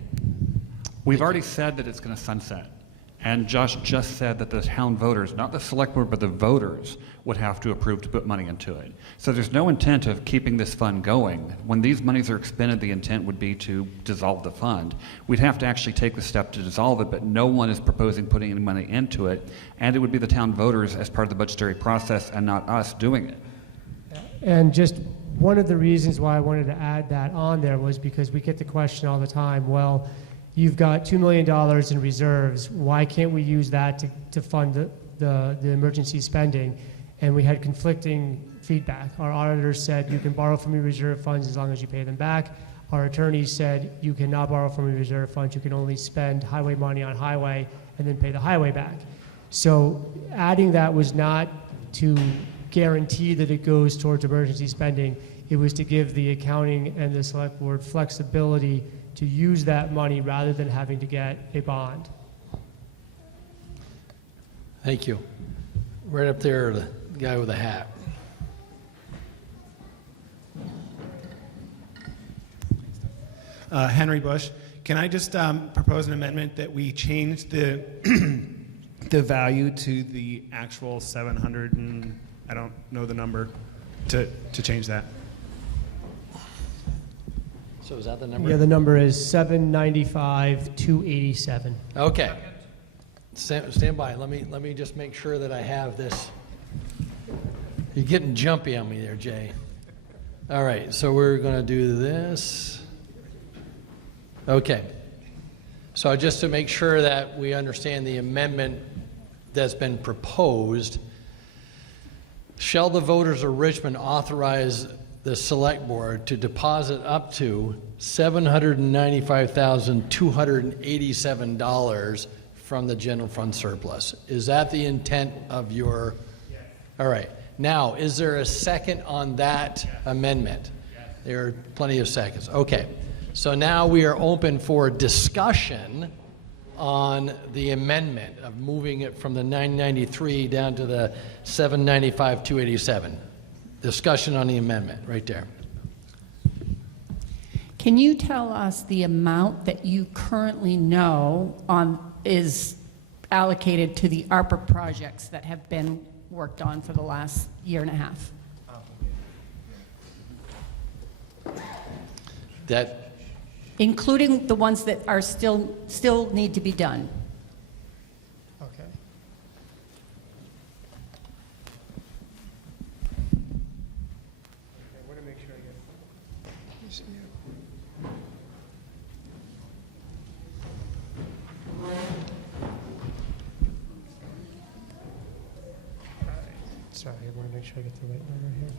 We've already said that it's going to sunset. And Josh just said that the town voters, not the select board, but the voters would have to approve to put money into it. So there's no intent of keeping this fund going. When these monies are expended, the intent would be to dissolve the fund. We'd have to actually take the step to dissolve it, but no one is proposing putting any money into it. And it would be the town voters as part of the budgetary process and not us doing it. And just one of the reasons why I wanted to add that on there was because we get the question all the time, well, you've got $2 million in reserves. Why can't we use that to fund the emergency spending? And we had conflicting feedback. Our auditors said you can borrow from your reserve funds as long as you pay them back. Our attorneys said you cannot borrow from your reserve funds. You can only spend highway money on highway and then pay the highway back. So adding that was not to guarantee that it goes towards emergency spending. It was to give the accounting and the select board flexibility to use that money rather than having to get a bond. Thank you. Right up there, the guy with the hat. Henry Bush. Can I just propose an amendment that we change the the value to the actual 700 and I don't know the number to change that? So is that the number? Yeah, the number is 795,287. Okay. Stand by. Let me just make sure that I have this. You're getting jumpy on me there, Jay. All right, so we're going to do this. Okay. So just to make sure that we understand the amendment that's been proposed, shall the voters of Richmond authorize the select board to deposit up to $795,287 from the general fund surplus? Is that the intent of your? Yes. All right. Now, is there a second on that amendment? Yes. There are plenty of seconds. Okay. So now we are open for discussion on the amendment of moving it from the 993 down to the 795,287. Discussion on the amendment, right there. Can you tell us the amount that you currently know is allocated to the ARPA projects that have been worked on for the last year and a half? That, including the ones that are still need to be done. Okay. I want to make sure I get. Sorry, I want to make sure I get the right number here.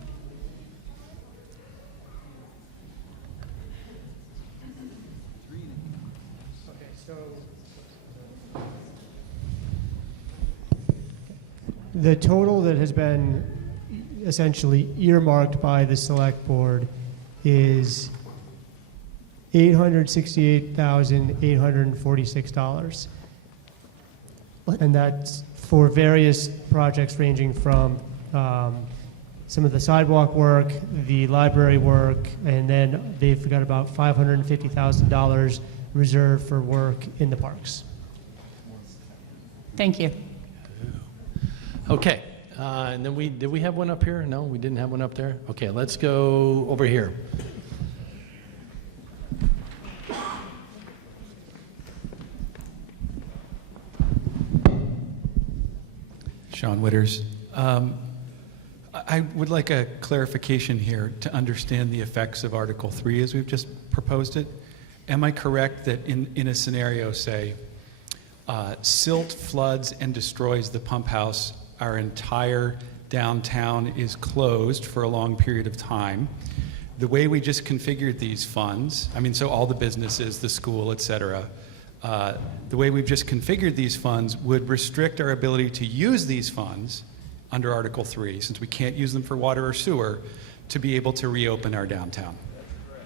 Okay, so The total that has been essentially earmarked by the select board is $868,846. And that's for various projects ranging from some of the sidewalk work, the library work, and then they've got about $550,000 reserved for work in the parks. Thank you. Okay, and then did we have one up here? No, we didn't have one up there? Okay, let's go over here. Sean Witters. I would like a clarification here to understand the effects of Article 3 as we've just proposed it. Am I correct that in a scenario, say, silt floods and destroys the pump house, our entire downtown is closed for a long period of time? The way we just configured these funds, I mean, so all the businesses, the school, et cetera, the way we've just configured these funds would restrict our ability to use these funds under Article 3, since we can't use them for water or sewer, to be able to reopen our downtown.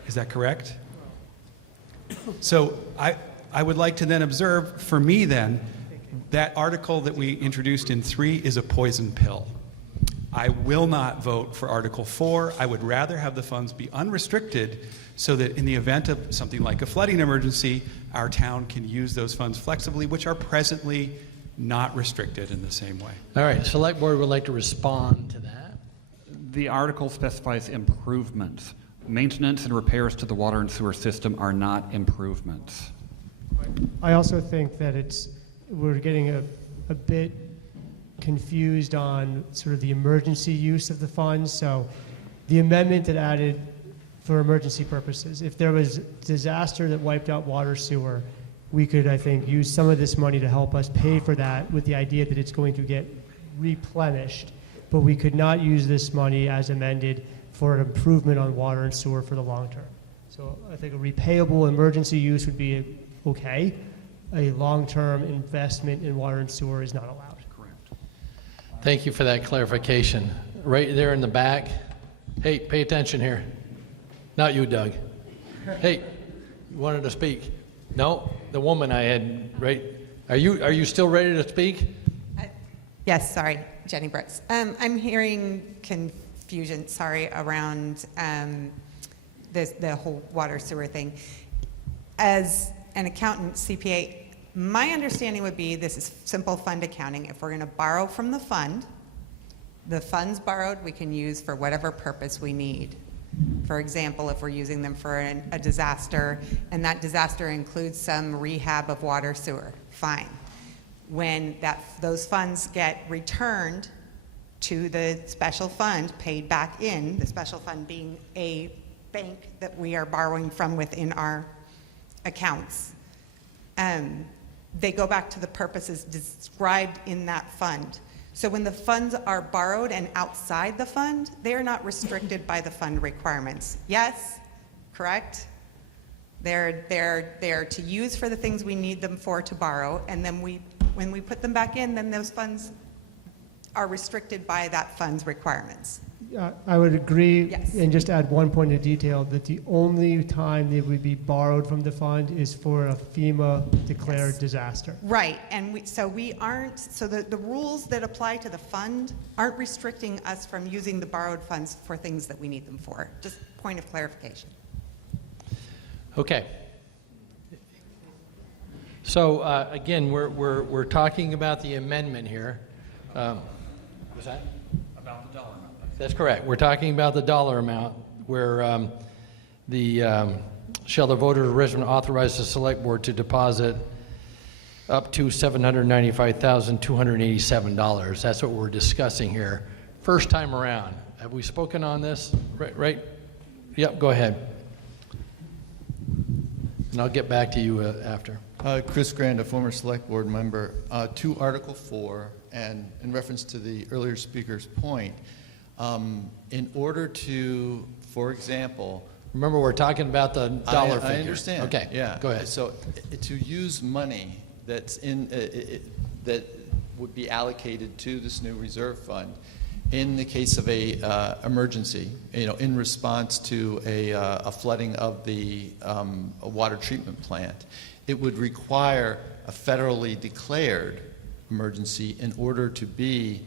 Is that correct? So I would like to then observe, for me then, that article that we introduced in 3 is a poison pill. I will not vote for Article 4. I would rather have the funds be unrestricted so that in the event of something like a flooding emergency, our town can use those funds flexibly, which are presently not restricted in the same way. All right, Select Board would like to respond to that. The article specifies improvements. Maintenance and repairs to the water and sewer system are not improvements. I also think that we're getting a bit confused on sort of the emergency use of the funds. So the amendment that added for emergency purposes, if there was disaster that wiped out water sewer, we could, I think, use some of this money to help us pay for that with the idea that it's going to get replenished. But we could not use this money as amended for an improvement on water and sewer for the long term. So I think a repayable emergency use would be okay. A long-term investment in water and sewer is not allowed. Correct. Thank you for that clarification. Right there in the back. Hey, pay attention here. Not you, Doug. Hey, you wanted to speak? No? The woman I had, right? Are you still ready to speak? Yes, sorry, Jenny Brooks. I'm hearing confusion, around the whole water sewer thing. As an accountant, CPA, my understanding would be this is simple fund accounting. If we're going to borrow from the funds borrowed we can use for whatever purpose we need. For example, if we're using them for a disaster, and that disaster includes some rehab of water sewer, fine. When those funds get returned to the special fund, paid back in, the special fund being a bank that we are borrowing from within our accounts, they go back to the purposes described in that fund. So when the funds are borrowed and outside the fund, they are not restricted by the fund requirements. Yes, correct? They're to use for the things we need them for to borrow, and then when we put them back in, then those funds are restricted by that fund's requirements. I would agree, Yes. and just add one point of detail, that the only time they would be borrowed from the fund is for a FEMA-declared disaster. Right, and the rules that apply to the fund aren't restricting us from using the borrowed funds for things that we need them for. Just point of clarification. Okay. So again, we're talking about the amendment here. Was that? About the dollar amount. That's correct. We're talking about the dollar amount where shall the voters of Richmond authorize the select board to deposit up to $795,287. That's what we're discussing here. First time around. Have we spoken on this? Right? Yep, go ahead. And I'll get back to you after. Chris Grand, a former select board member, to Article 4, and in reference to the earlier speaker's point, in order to, for example... Remember, we're talking about the dollar figure. I understand. Okay, yeah. go ahead. So to use money that's in, that would be allocated to this new reserve fund in the case of a emergency, in response to a flooding of the a water treatment plant. It would require a federally declared emergency in order to be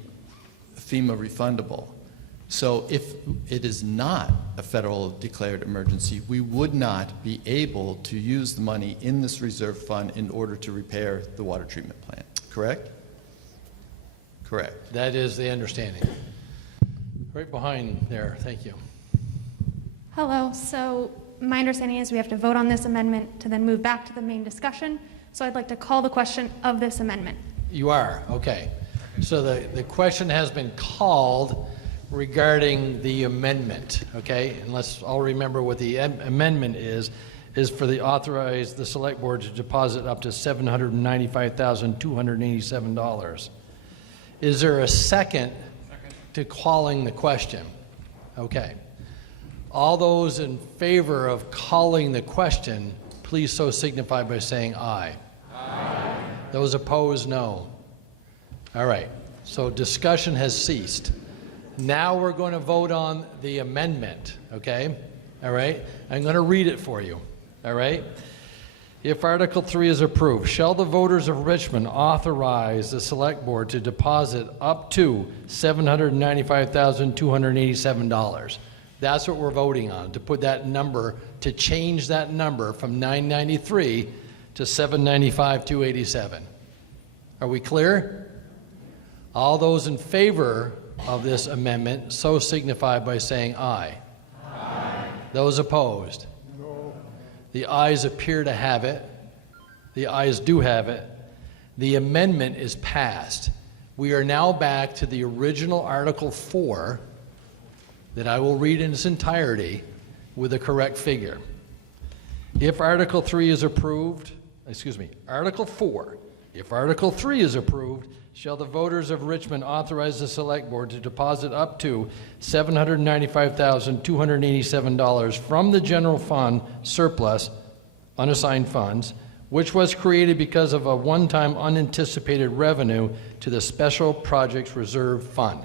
FEMA refundable. So if it is not a federal declared emergency, we would not be able to use the money in this reserve fund in order to repair the water treatment plant, correct? Correct. That is the understanding. Right behind there, thank you. Hello, so my understanding is we have to vote on this amendment to then move back to the main discussion. So I'd like to call the question of this amendment. You are, okay. So the question has been called regarding the amendment, okay? And let's all remember what the amendment is for the authorize the select board to deposit up to $795,287. Is there a second to calling the question? Okay. All those in favor of calling the question, please so signify by saying aye. Aye. Those opposed, no. All right. So discussion has ceased. Now we're going to vote on the amendment, okay? All right? I'm going to read it for you, all right? If Article 3 is approved, shall the voters of Richmond authorize the Select Board to deposit up to $795,287? That's what we're voting on, to put that number, to change that number from $993 to $795,287. Are we clear? All those in favor of this amendment so signify by saying aye. Aye. Those opposed? No. The ayes appear to have it. The ayes do have it. The amendment is passed. We are now back to the original Article 4 that I will read in its entirety with a correct figure. If Article 3 is approved, Article 4, if Article 3 is approved, shall the voters of Richmond authorize the Select Board to deposit up to $795,287 from the general fund surplus, unassigned funds, which was created because of a one-time unanticipated revenue to the Special Projects Reserve Fund.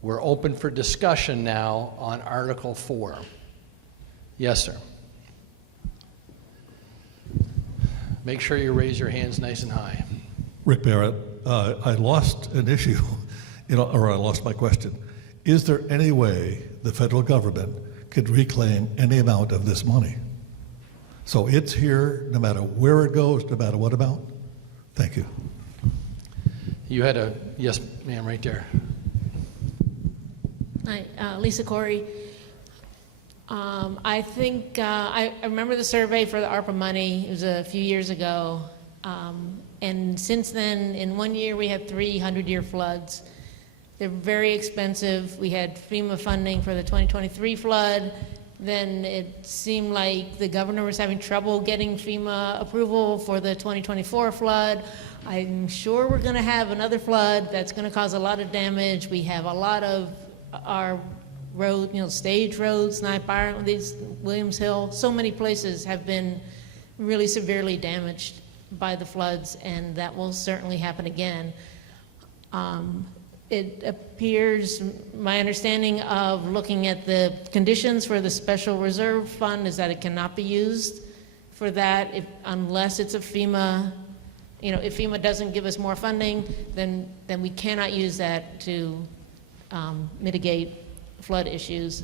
We're open for discussion now on Article 4. Yes, sir. Make sure you raise your hands nice and high. Rick Barrett, I lost an issue, or I lost my question. Is there any way the federal government could reclaim any amount of this money? So it's here no matter where it goes, no matter what amount? Thank you. You had a, yes, ma'am, right there. Hi, Lisa Corey. I think, I remember the survey for the ARPA money. It was a few years ago. And since then, in 1 year, we had 3 100-year floods. They're very expensive. We had FEMA funding for the 2023 flood. Then it seemed like the governor was having trouble getting FEMA approval for the 2024 flood. I'm sure we're going to have another flood that's going to cause a lot of damage. We have a lot of our road, stage roads, Knight Byron, Williams Hill, so many places have been really severely damaged by the floods, and that will certainly happen again. It appears, my understanding of looking at the conditions for the Special Reserve Fund is that it cannot be used for that unless it's a FEMA, if FEMA doesn't give us more funding, then we cannot use that to mitigate flood issues.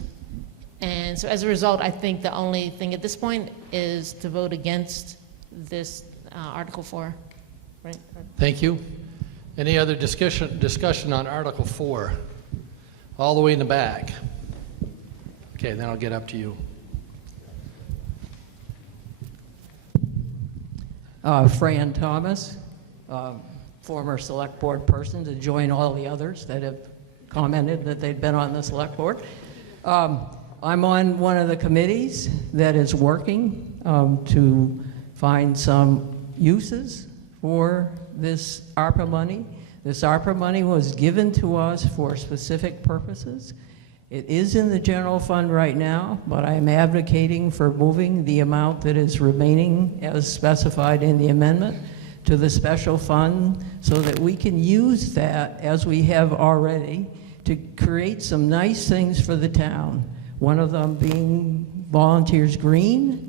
And so as a result, I think the only thing at this point is to vote against this Article 4. Right? Thank you. Any other discussion on Article 4? All the way in the back. Okay, then I'll get up to you. Fran Thomas, former select board person, to join all the others that have commented that they've been on the select board. I'm on one of the committees that is working to find some uses for this ARPA money. This ARPA money was given to us for specific purposes. It is in the general fund right now, but I'm advocating for moving the amount that is remaining as specified in the amendment to the special fund so that we can use that, as we have already, to create some nice things for the town. One of them being Volunteers Green,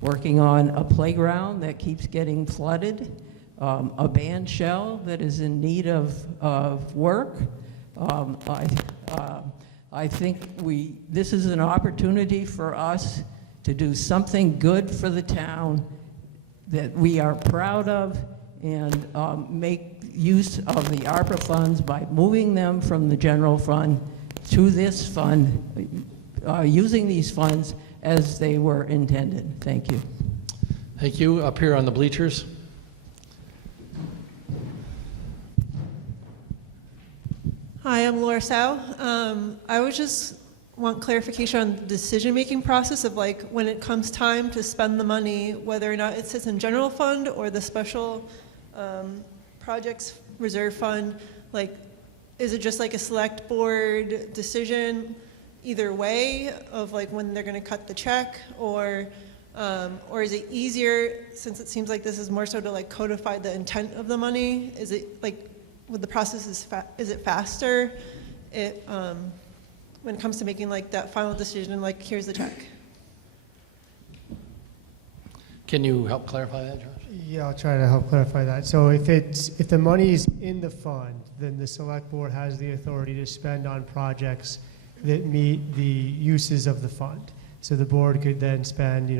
working on a playground that keeps getting flooded, a band shell that is in need of work. I think this is an opportunity for us to do something good for the town that we are proud of, and make use of the ARPA funds by moving them from the general fund to this fund, using these funds as they were intended. Thank you. Thank you. Up here on the bleachers. Hi, I'm Laura Sau. I would just want clarification on the decision-making process of, like, when it comes time to spend the money, whether or not it sits in general fund or the special projects reserve fund. Like, is it just like a select board decision either way of, like, when they're going to cut the check, or is it easier, since it seems like this is more so to, like, codify the intent of the money? Is it like, with the process is it faster? When it comes to making, like, that final decision, like, here's the check. Can you help clarify that, Josh? Yeah, I'll try to help clarify that. So if the money's in the fund, then the select board has the authority to spend on projects that meet the uses of the fund. So the board could then spend,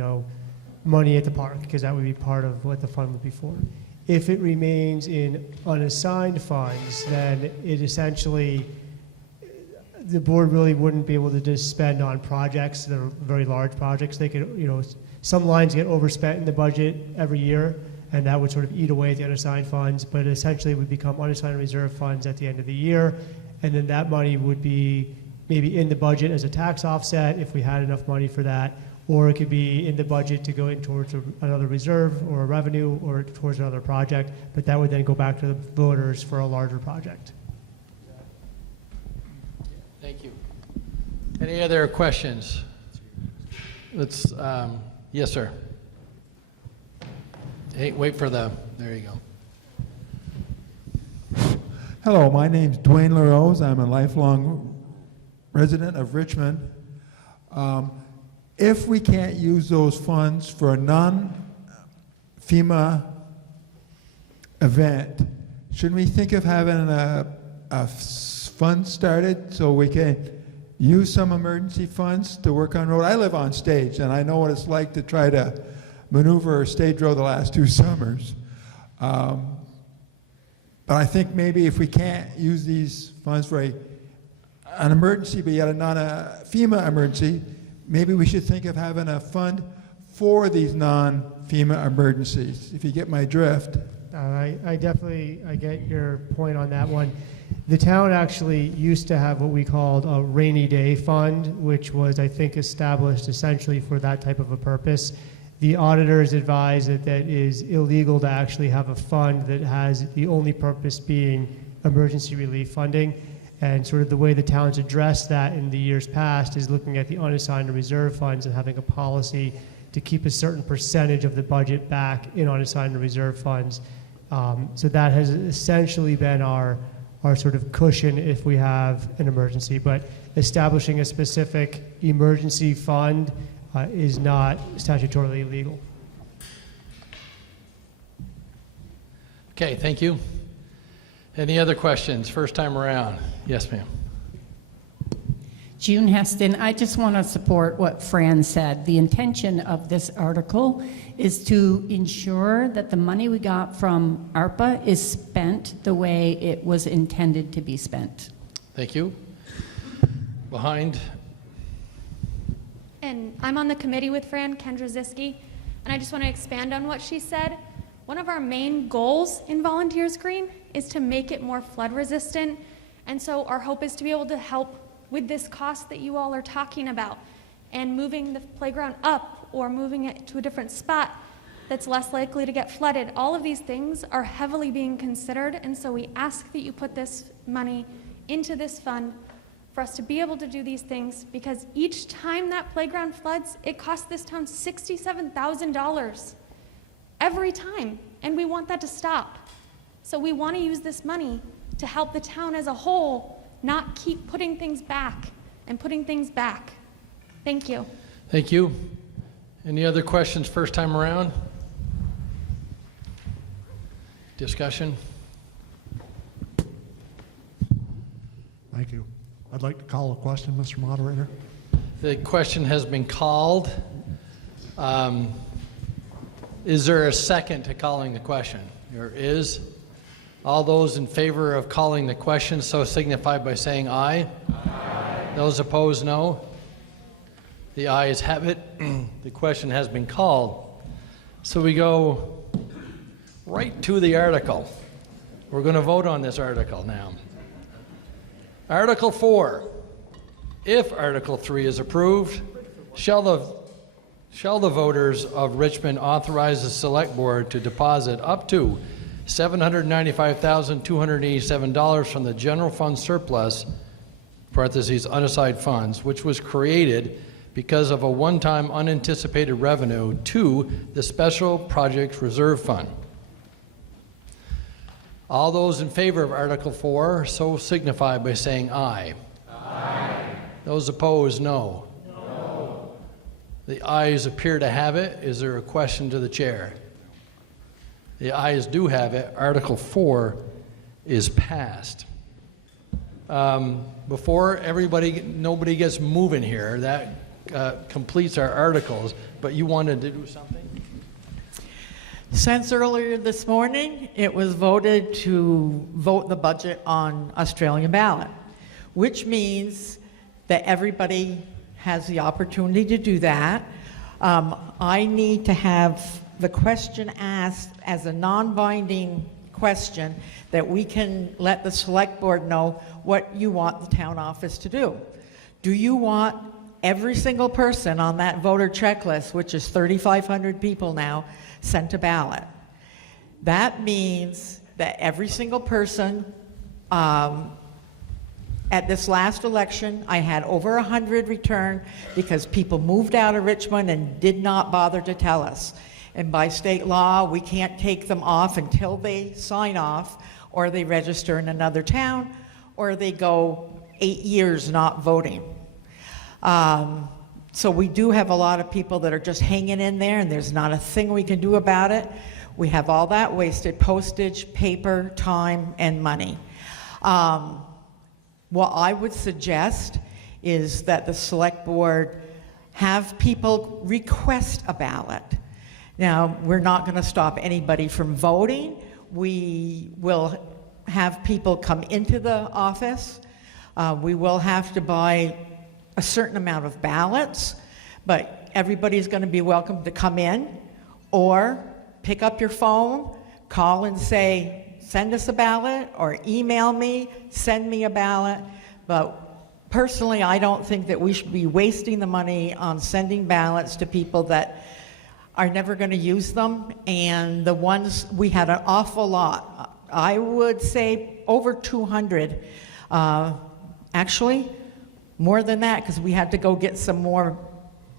money at the park, because that would be part of what the fund would be for. If it remains in unassigned funds, then it essentially, the board really wouldn't be able to just spend on projects that are very large projects. They could, some lines get overspent in the budget every year, and that would sort of eat away at the unassigned funds, but essentially it would become unassigned reserve funds at the end of the year, and then that money would be maybe in the budget as a tax offset if we had enough money for that, or it could be in the budget to go in towards another reserve or a revenue or towards another project, but that would then go back to the voters for a larger project. Thank you. Any other questions? Let's, yes, sir. Hey, wait for there you go. Hello, my name's Dwayne LaRose. I'm a lifelong resident of Richmond. If we can't use those funds for a non-FEMA event, shouldn't we think of having a fund started so we can use some emergency funds to work on road? I live on stage, and I know what it's like to try to maneuver stage road the last 2 summers. But I think maybe if we can't use these funds for an emergency, but yet not a FEMA emergency, maybe we should think of having a fund for these non-FEMA emergencies, if you get my drift. I get your point on that one. The town actually used to have what we called a rainy day fund, which was, I think, established essentially for that type of a purpose. The auditors advise that that is illegal to actually have a fund that has the only purpose being emergency relief funding. And sort of the way the town's addressed that in the years past is looking at the unassigned and reserve funds and having a policy to keep a certain percentage of the budget back in unassigned and reserve funds. So that has essentially been our sort of cushion if we have an emergency. But establishing a specific emergency fund is not statutorily illegal. Okay, thank you. Any other questions? First time around. Yes, ma'am. June Heston, I just want to support what Fran said. The intention of this article is to ensure that the money we got from ARPA is spent the way it was intended to be spent. Thank you. Behind. And I'm on the committee with Fran, Kendra Ziski, and I just want to expand on what she said. One of our main goals in Volunteers Green is to make it more flood resistant, and so our hope is to be able to help with this cost that you all are talking about, and moving the playground up or moving it to a different spot that's less likely to get flooded. All of these things are heavily being considered, and so we ask that you put this money into this fund for us to be able to do these things, because each time that playground floods, it costs this town $67,000 every time. and we want that to stop. So we want to use this money to help the town as a whole, not keep putting things back and putting things back. Thank you. Thank you. Any other questions first time around? Discussion? Thank you. I'd like to call a question, Mr. Moderator. The question has been called. Is there a second to calling the question? There is. All those in favor of calling the question so signify by saying aye. Aye. Those opposed, no. The ayes have it. The question has been called. So we go right to the article. We're going to vote on this article now. Article 4. If Article 3 is approved, shall the voters of Richmond authorize the Select Board to deposit up to $795,287 from the general fund surplus, parentheses, unassigned funds, which was created because of a one-time unanticipated revenue, to the Special Projects Reserve Fund. All those in favor of Article 4 so signify by saying aye. Aye. Those opposed, no. No. The ayes appear to have it. Is there a question to the chair? The ayes do have it. Article 4 is passed. Before nobody gets moving here, that completes our articles, but you wanted to do something? Since earlier this morning, it was voted to vote the budget on Australian ballot, which means that everybody has the opportunity to do that. I need to have the question asked as a non-binding question that we can let the Select Board know what you want the town office to do. Do you want every single person on that voter checklist, which is 3,500 people now, sent a ballot? That means that every single person, at this last election, I had over 100 return because people moved out of Richmond and did not bother to tell us. And by state law, we can't take them off until they sign off, or they register in another town, or they go 8 years not voting. So we do have a lot of people that are just hanging in there, and there's not a thing we can do about it. We have all that wasted postage, paper, time, and money. What I would suggest is that the Select Board have people request a ballot. Now, we're not going to stop anybody from voting. We will have people come into the office. We will have to buy a certain amount of ballots, but everybody's going to be welcome to come in or pick up your phone, call and say, send us a ballot, or email me, send me a ballot. But personally, I don't think that we should be wasting the money on sending ballots to people that are never going to use them. And the ones, we had an awful lot. I would say over 200. Actually, more than that, because we had to go get some more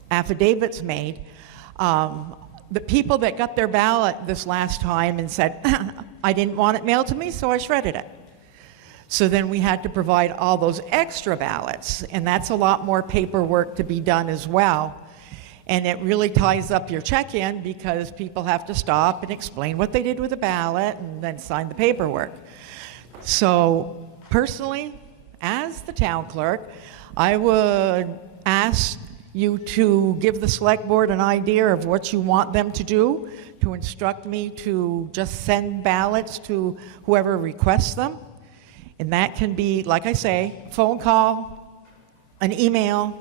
affidavits made. The people that got their ballot this last time and said, I didn't want it mailed to me, so I shredded it. So then we had to provide all those extra ballots, and that's a lot more paperwork to be done as well. And it really ties up your check-in because people have to stop and explain what they did with the ballot and then sign the paperwork. So personally, as the town clerk, I would ask you to give the Select Board an idea of what you want them to do, to instruct me to just send ballots to whoever requests them. And that can be, like I say, phone call, an email.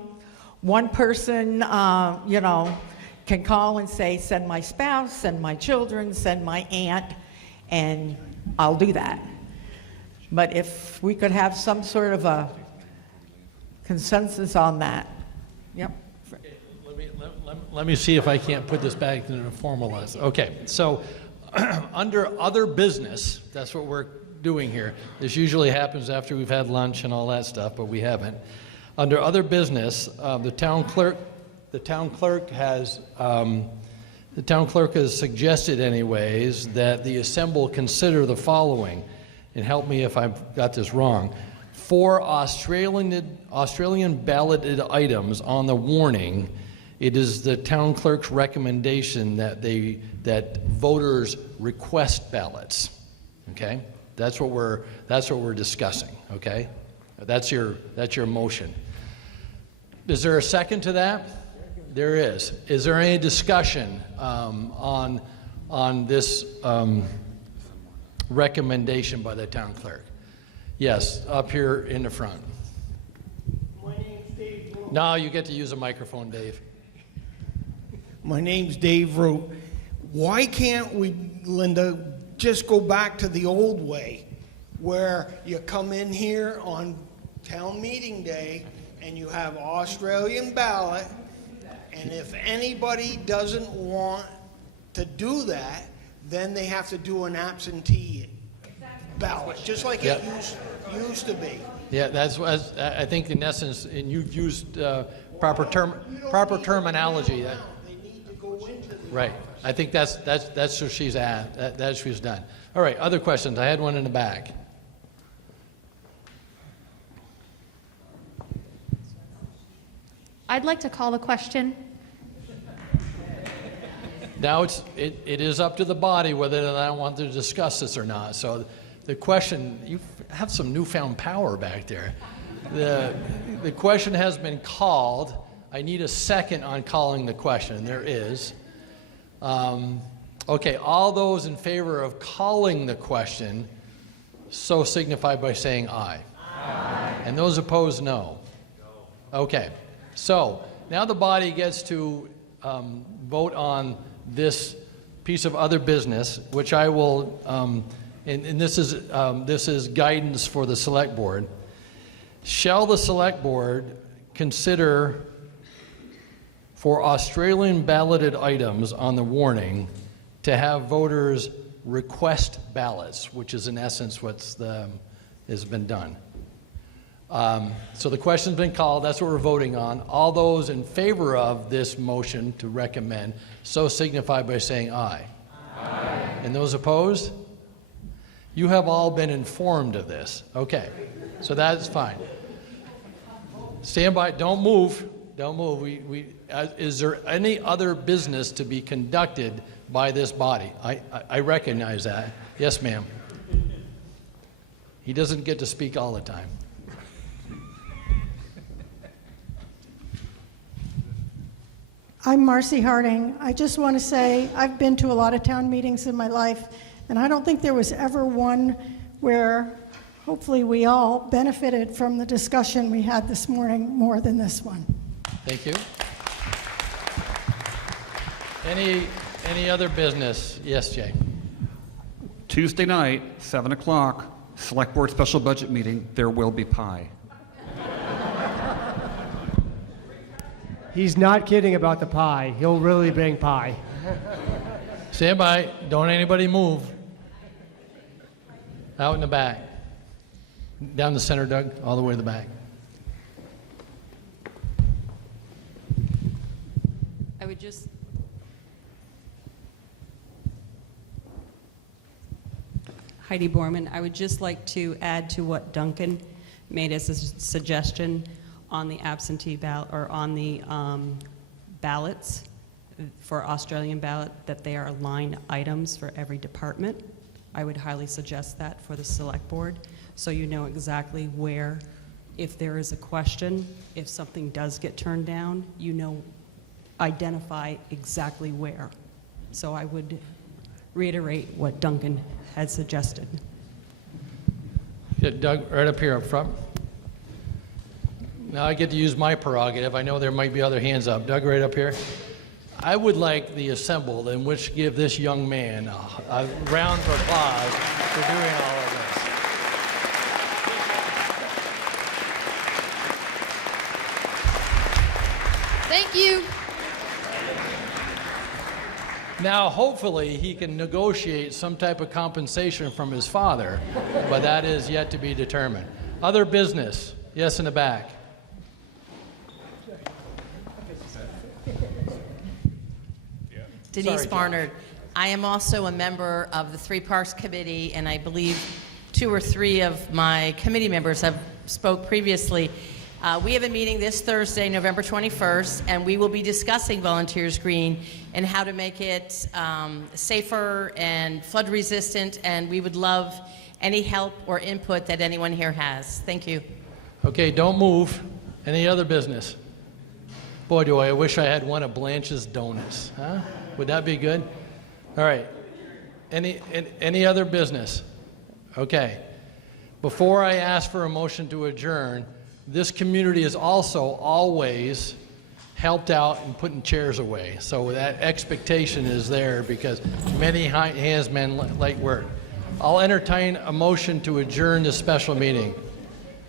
One person, can call and say, send my spouse, send my children, send my aunt, and I'll do that. But if we could have some sort of a consensus on that. Yep. Let me see if I can't put this back in a formal list. Okay, so under other business, that's what we're doing here. This usually happens after we've had lunch and all that stuff, but we haven't. Under other business, the town clerk has The town clerk has suggested anyways that the assemble consider the following, and help me if I've got this wrong. 4 Australian balloted items on the warning, it is the town clerk's recommendation that voters request ballots. Okay? That's what we're discussing, okay? That's your motion. Is there a second to that? There is. Is there any discussion on this recommendation by the town clerk? Yes, up here in the front. My name's Dave Root. No, you get to use a microphone, Dave. My name's Dave Root. Why can't we, Linda, just go back to the old way where you come in here on town meeting day and you have Australian ballot, and if anybody doesn't want to do that, then they have to do an absentee ballot, just like it used to be. Yeah, that's what I think in essence, and you've used proper terminology. Right. I think that's where she's at. That's what she's done. All right. Other questions? I had one in the back. I'd like to call the question. Now it is up to the body whether they want to discuss this or not. So the question, you have some newfound power back there. The question has been called. I need a second on calling the question. There is. Okay, all those in favor of calling the question, so signify by saying aye. Aye. And those opposed, no. Okay, so now the body gets to vote on this piece of other business, which I will, and this is guidance for the select board. Shall the select board consider for Australian balloted items on the warning to have voters request ballots, which is in essence what's has been done. So the question's been called. That's what we're voting on. All those in favor of this motion to recommend, so signify by saying aye. Aye. And those opposed? You have all been informed of this. Okay, so that's fine. Stand by. Don't move. Don't move. Is there any other business to be conducted by this body? I recognize that. Yes, ma'am. He doesn't get to speak all the time. I'm Marcy Harding. I just want to say I've been to a lot of town meetings in my life, and I don't think there was ever one where hopefully we all benefited from the discussion we had this morning more than this one. Thank you. Any other business? Yes, Jay. Tuesday night, 7 o'clock, Select Board special budget meeting, there will be pie. He's not kidding about the pie. He'll really bring pie. Stand by. Don't anybody move. Out in the back. Down the center, Doug, all the way to the back. I would just... Heidi Borman, I would just like to add to what Duncan made as a suggestion on the absentee ballot, or on the ballots for Australian ballot, that they are line items for every department. I would highly suggest that for the select board, so you know exactly where, if there is a question, if something does get turned down, you know, identify exactly where. So I would reiterate what Duncan had suggested. Yeah, Doug, right up here up front. Now I get to use my prerogative. I know there might be other hands up. Doug, right up here. I would like the assembled in which give this young man a round of applause for doing all of this. Thank you. Now, hopefully, he can negotiate some type of compensation from his father, but that is yet to be determined. Other business? Yes, in the back. Denise Sorry, Barnard. I am also a member of the Three Parks Committee, and I believe 2 or 3 of my committee members have spoke previously. We have a meeting this Thursday, November 21st, and we will be discussing Volunteers Green and how to make it safer and flood resistant, and we would love any help or input that anyone here has. Thank you. Okay, don't move. Any other business? Boy, do I wish I had one of Blanche's donuts, huh? Would that be good? All right. Any other business? Okay. Before I ask for a motion to adjourn, this community has also always helped out in putting chairs away. So that expectation is there because many handsmen like work. I'll entertain a motion to adjourn this special meeting.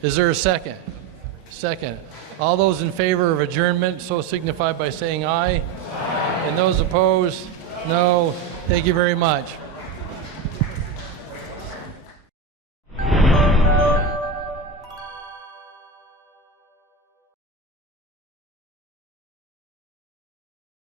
Is there a second? Second. All those in favor of adjournment, so signify by saying aye. Aye. And those opposed, no. Thank you very much.